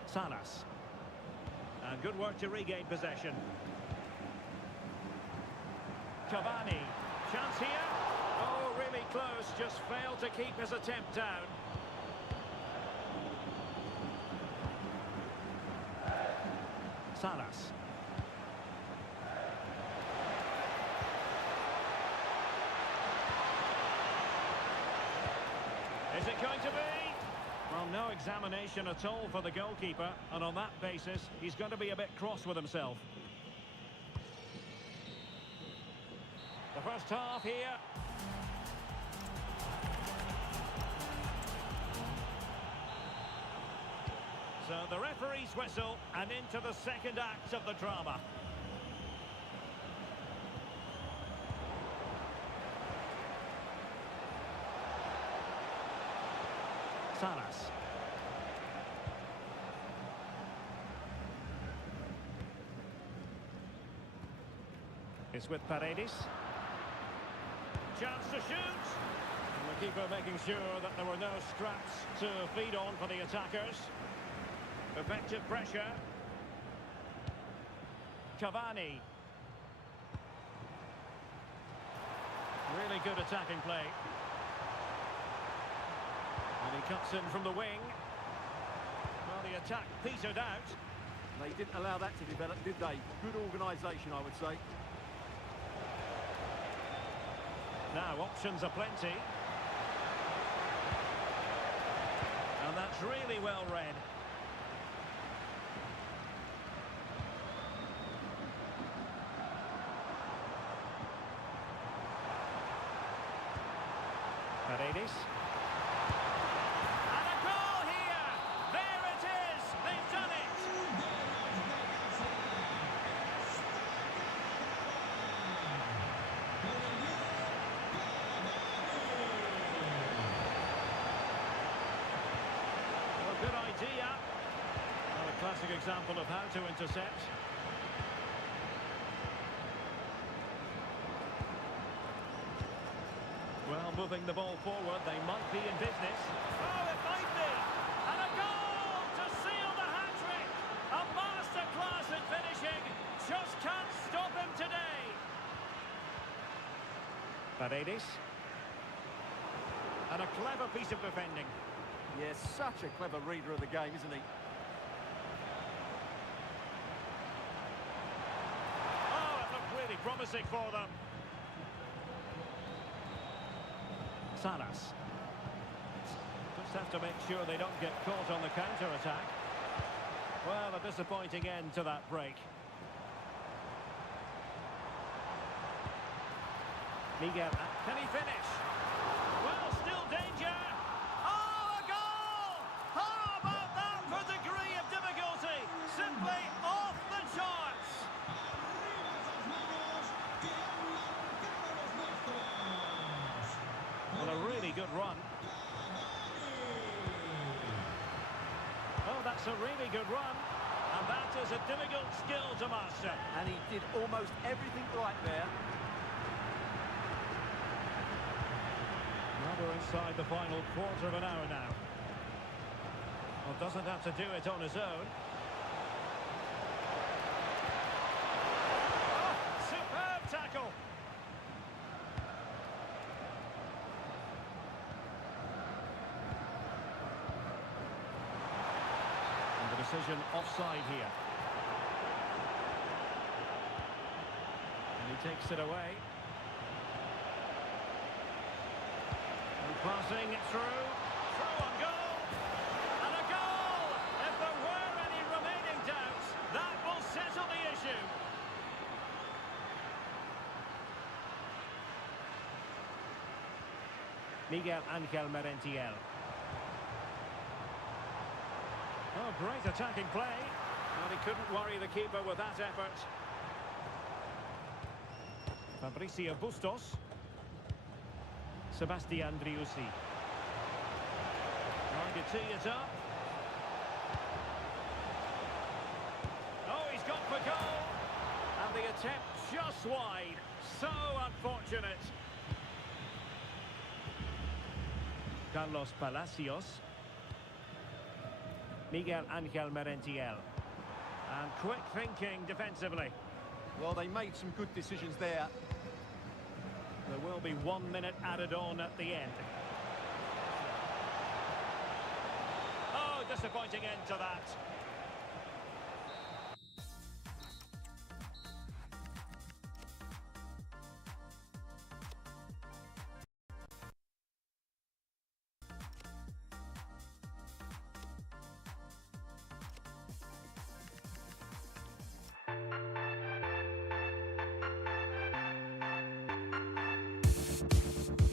Salas. And good work to regain possession. Cavani. Chance here. Oh, really close. Just failed to keep his attempt down. Salas. Is it going to be? Well, no examination at all for the goalkeeper, and on that basis, he's going to be a bit cross with himself. The first half here. So the referee's whistle, and into the second act of the drama. Salas. It's with Paredes. Chance to shoot. And the keeper making sure that there were no scraps to feed on for the attackers. Effective pressure. Cavani. Really good attacking play. And he cuts in from the wing. Well, the attack petered out. They didn't allow that to develop, did they? Good organisation, I would say. Now, options are plenty. And that's really well read. Paredes. And a goal here! There it is! They've done it! Well, good idea. Well, a classic example of how to intercept. Well, moving the ball forward, they might be in business. Oh, it might be! And a goal to seal the hat-trick! A masterclass in finishing! Just can't stop him today! Paredes. And a clever piece of defending. Yes, such a clever reader of the game, isn't he? Oh, it looked really promising for them. Salas. Just have to make sure they don't get caught on the counter-attack. Well, a disappointing end to that break. Miguel, can he finish? Well, still danger. Oh, a goal! How about that for degree of difficulty? Simply off the charts. Well, a really good run. Oh, that's a really good run. And that is a difficult skill to master. And he did almost everything right there. Well, we're inside the final quarter of an hour now. Well, doesn't have to do it on his own. Oh, superb tackle. And the decision offside here. And he takes it away. Passing it through on goal, and a goal! If there were any remaining doubts, that will settle the issue. Miguel Ángel Merentiel. Oh, great attacking play. And he couldn't worry the keeper with that effort. Fabricio Bustos. Sebastian Driussi. Trying to tee it up. Oh, he's gone for goal. And the attempt just wide. So unfortunate. Carlos Palacios. Miguel Ángel Merentiel. And quick thinking defensively. Well, they made some good decisions there. There will be 1 minute added on at the end. Oh, disappointing end to that.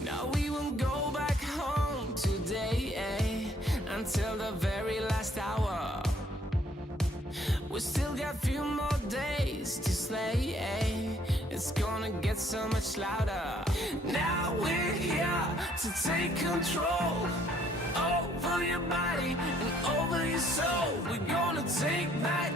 Now we won't go back home today, until the very last hour. We still got a few more days to slay, it's gonna get so much louder. Now we're here to take control over your body and over your soul. We're gonna take back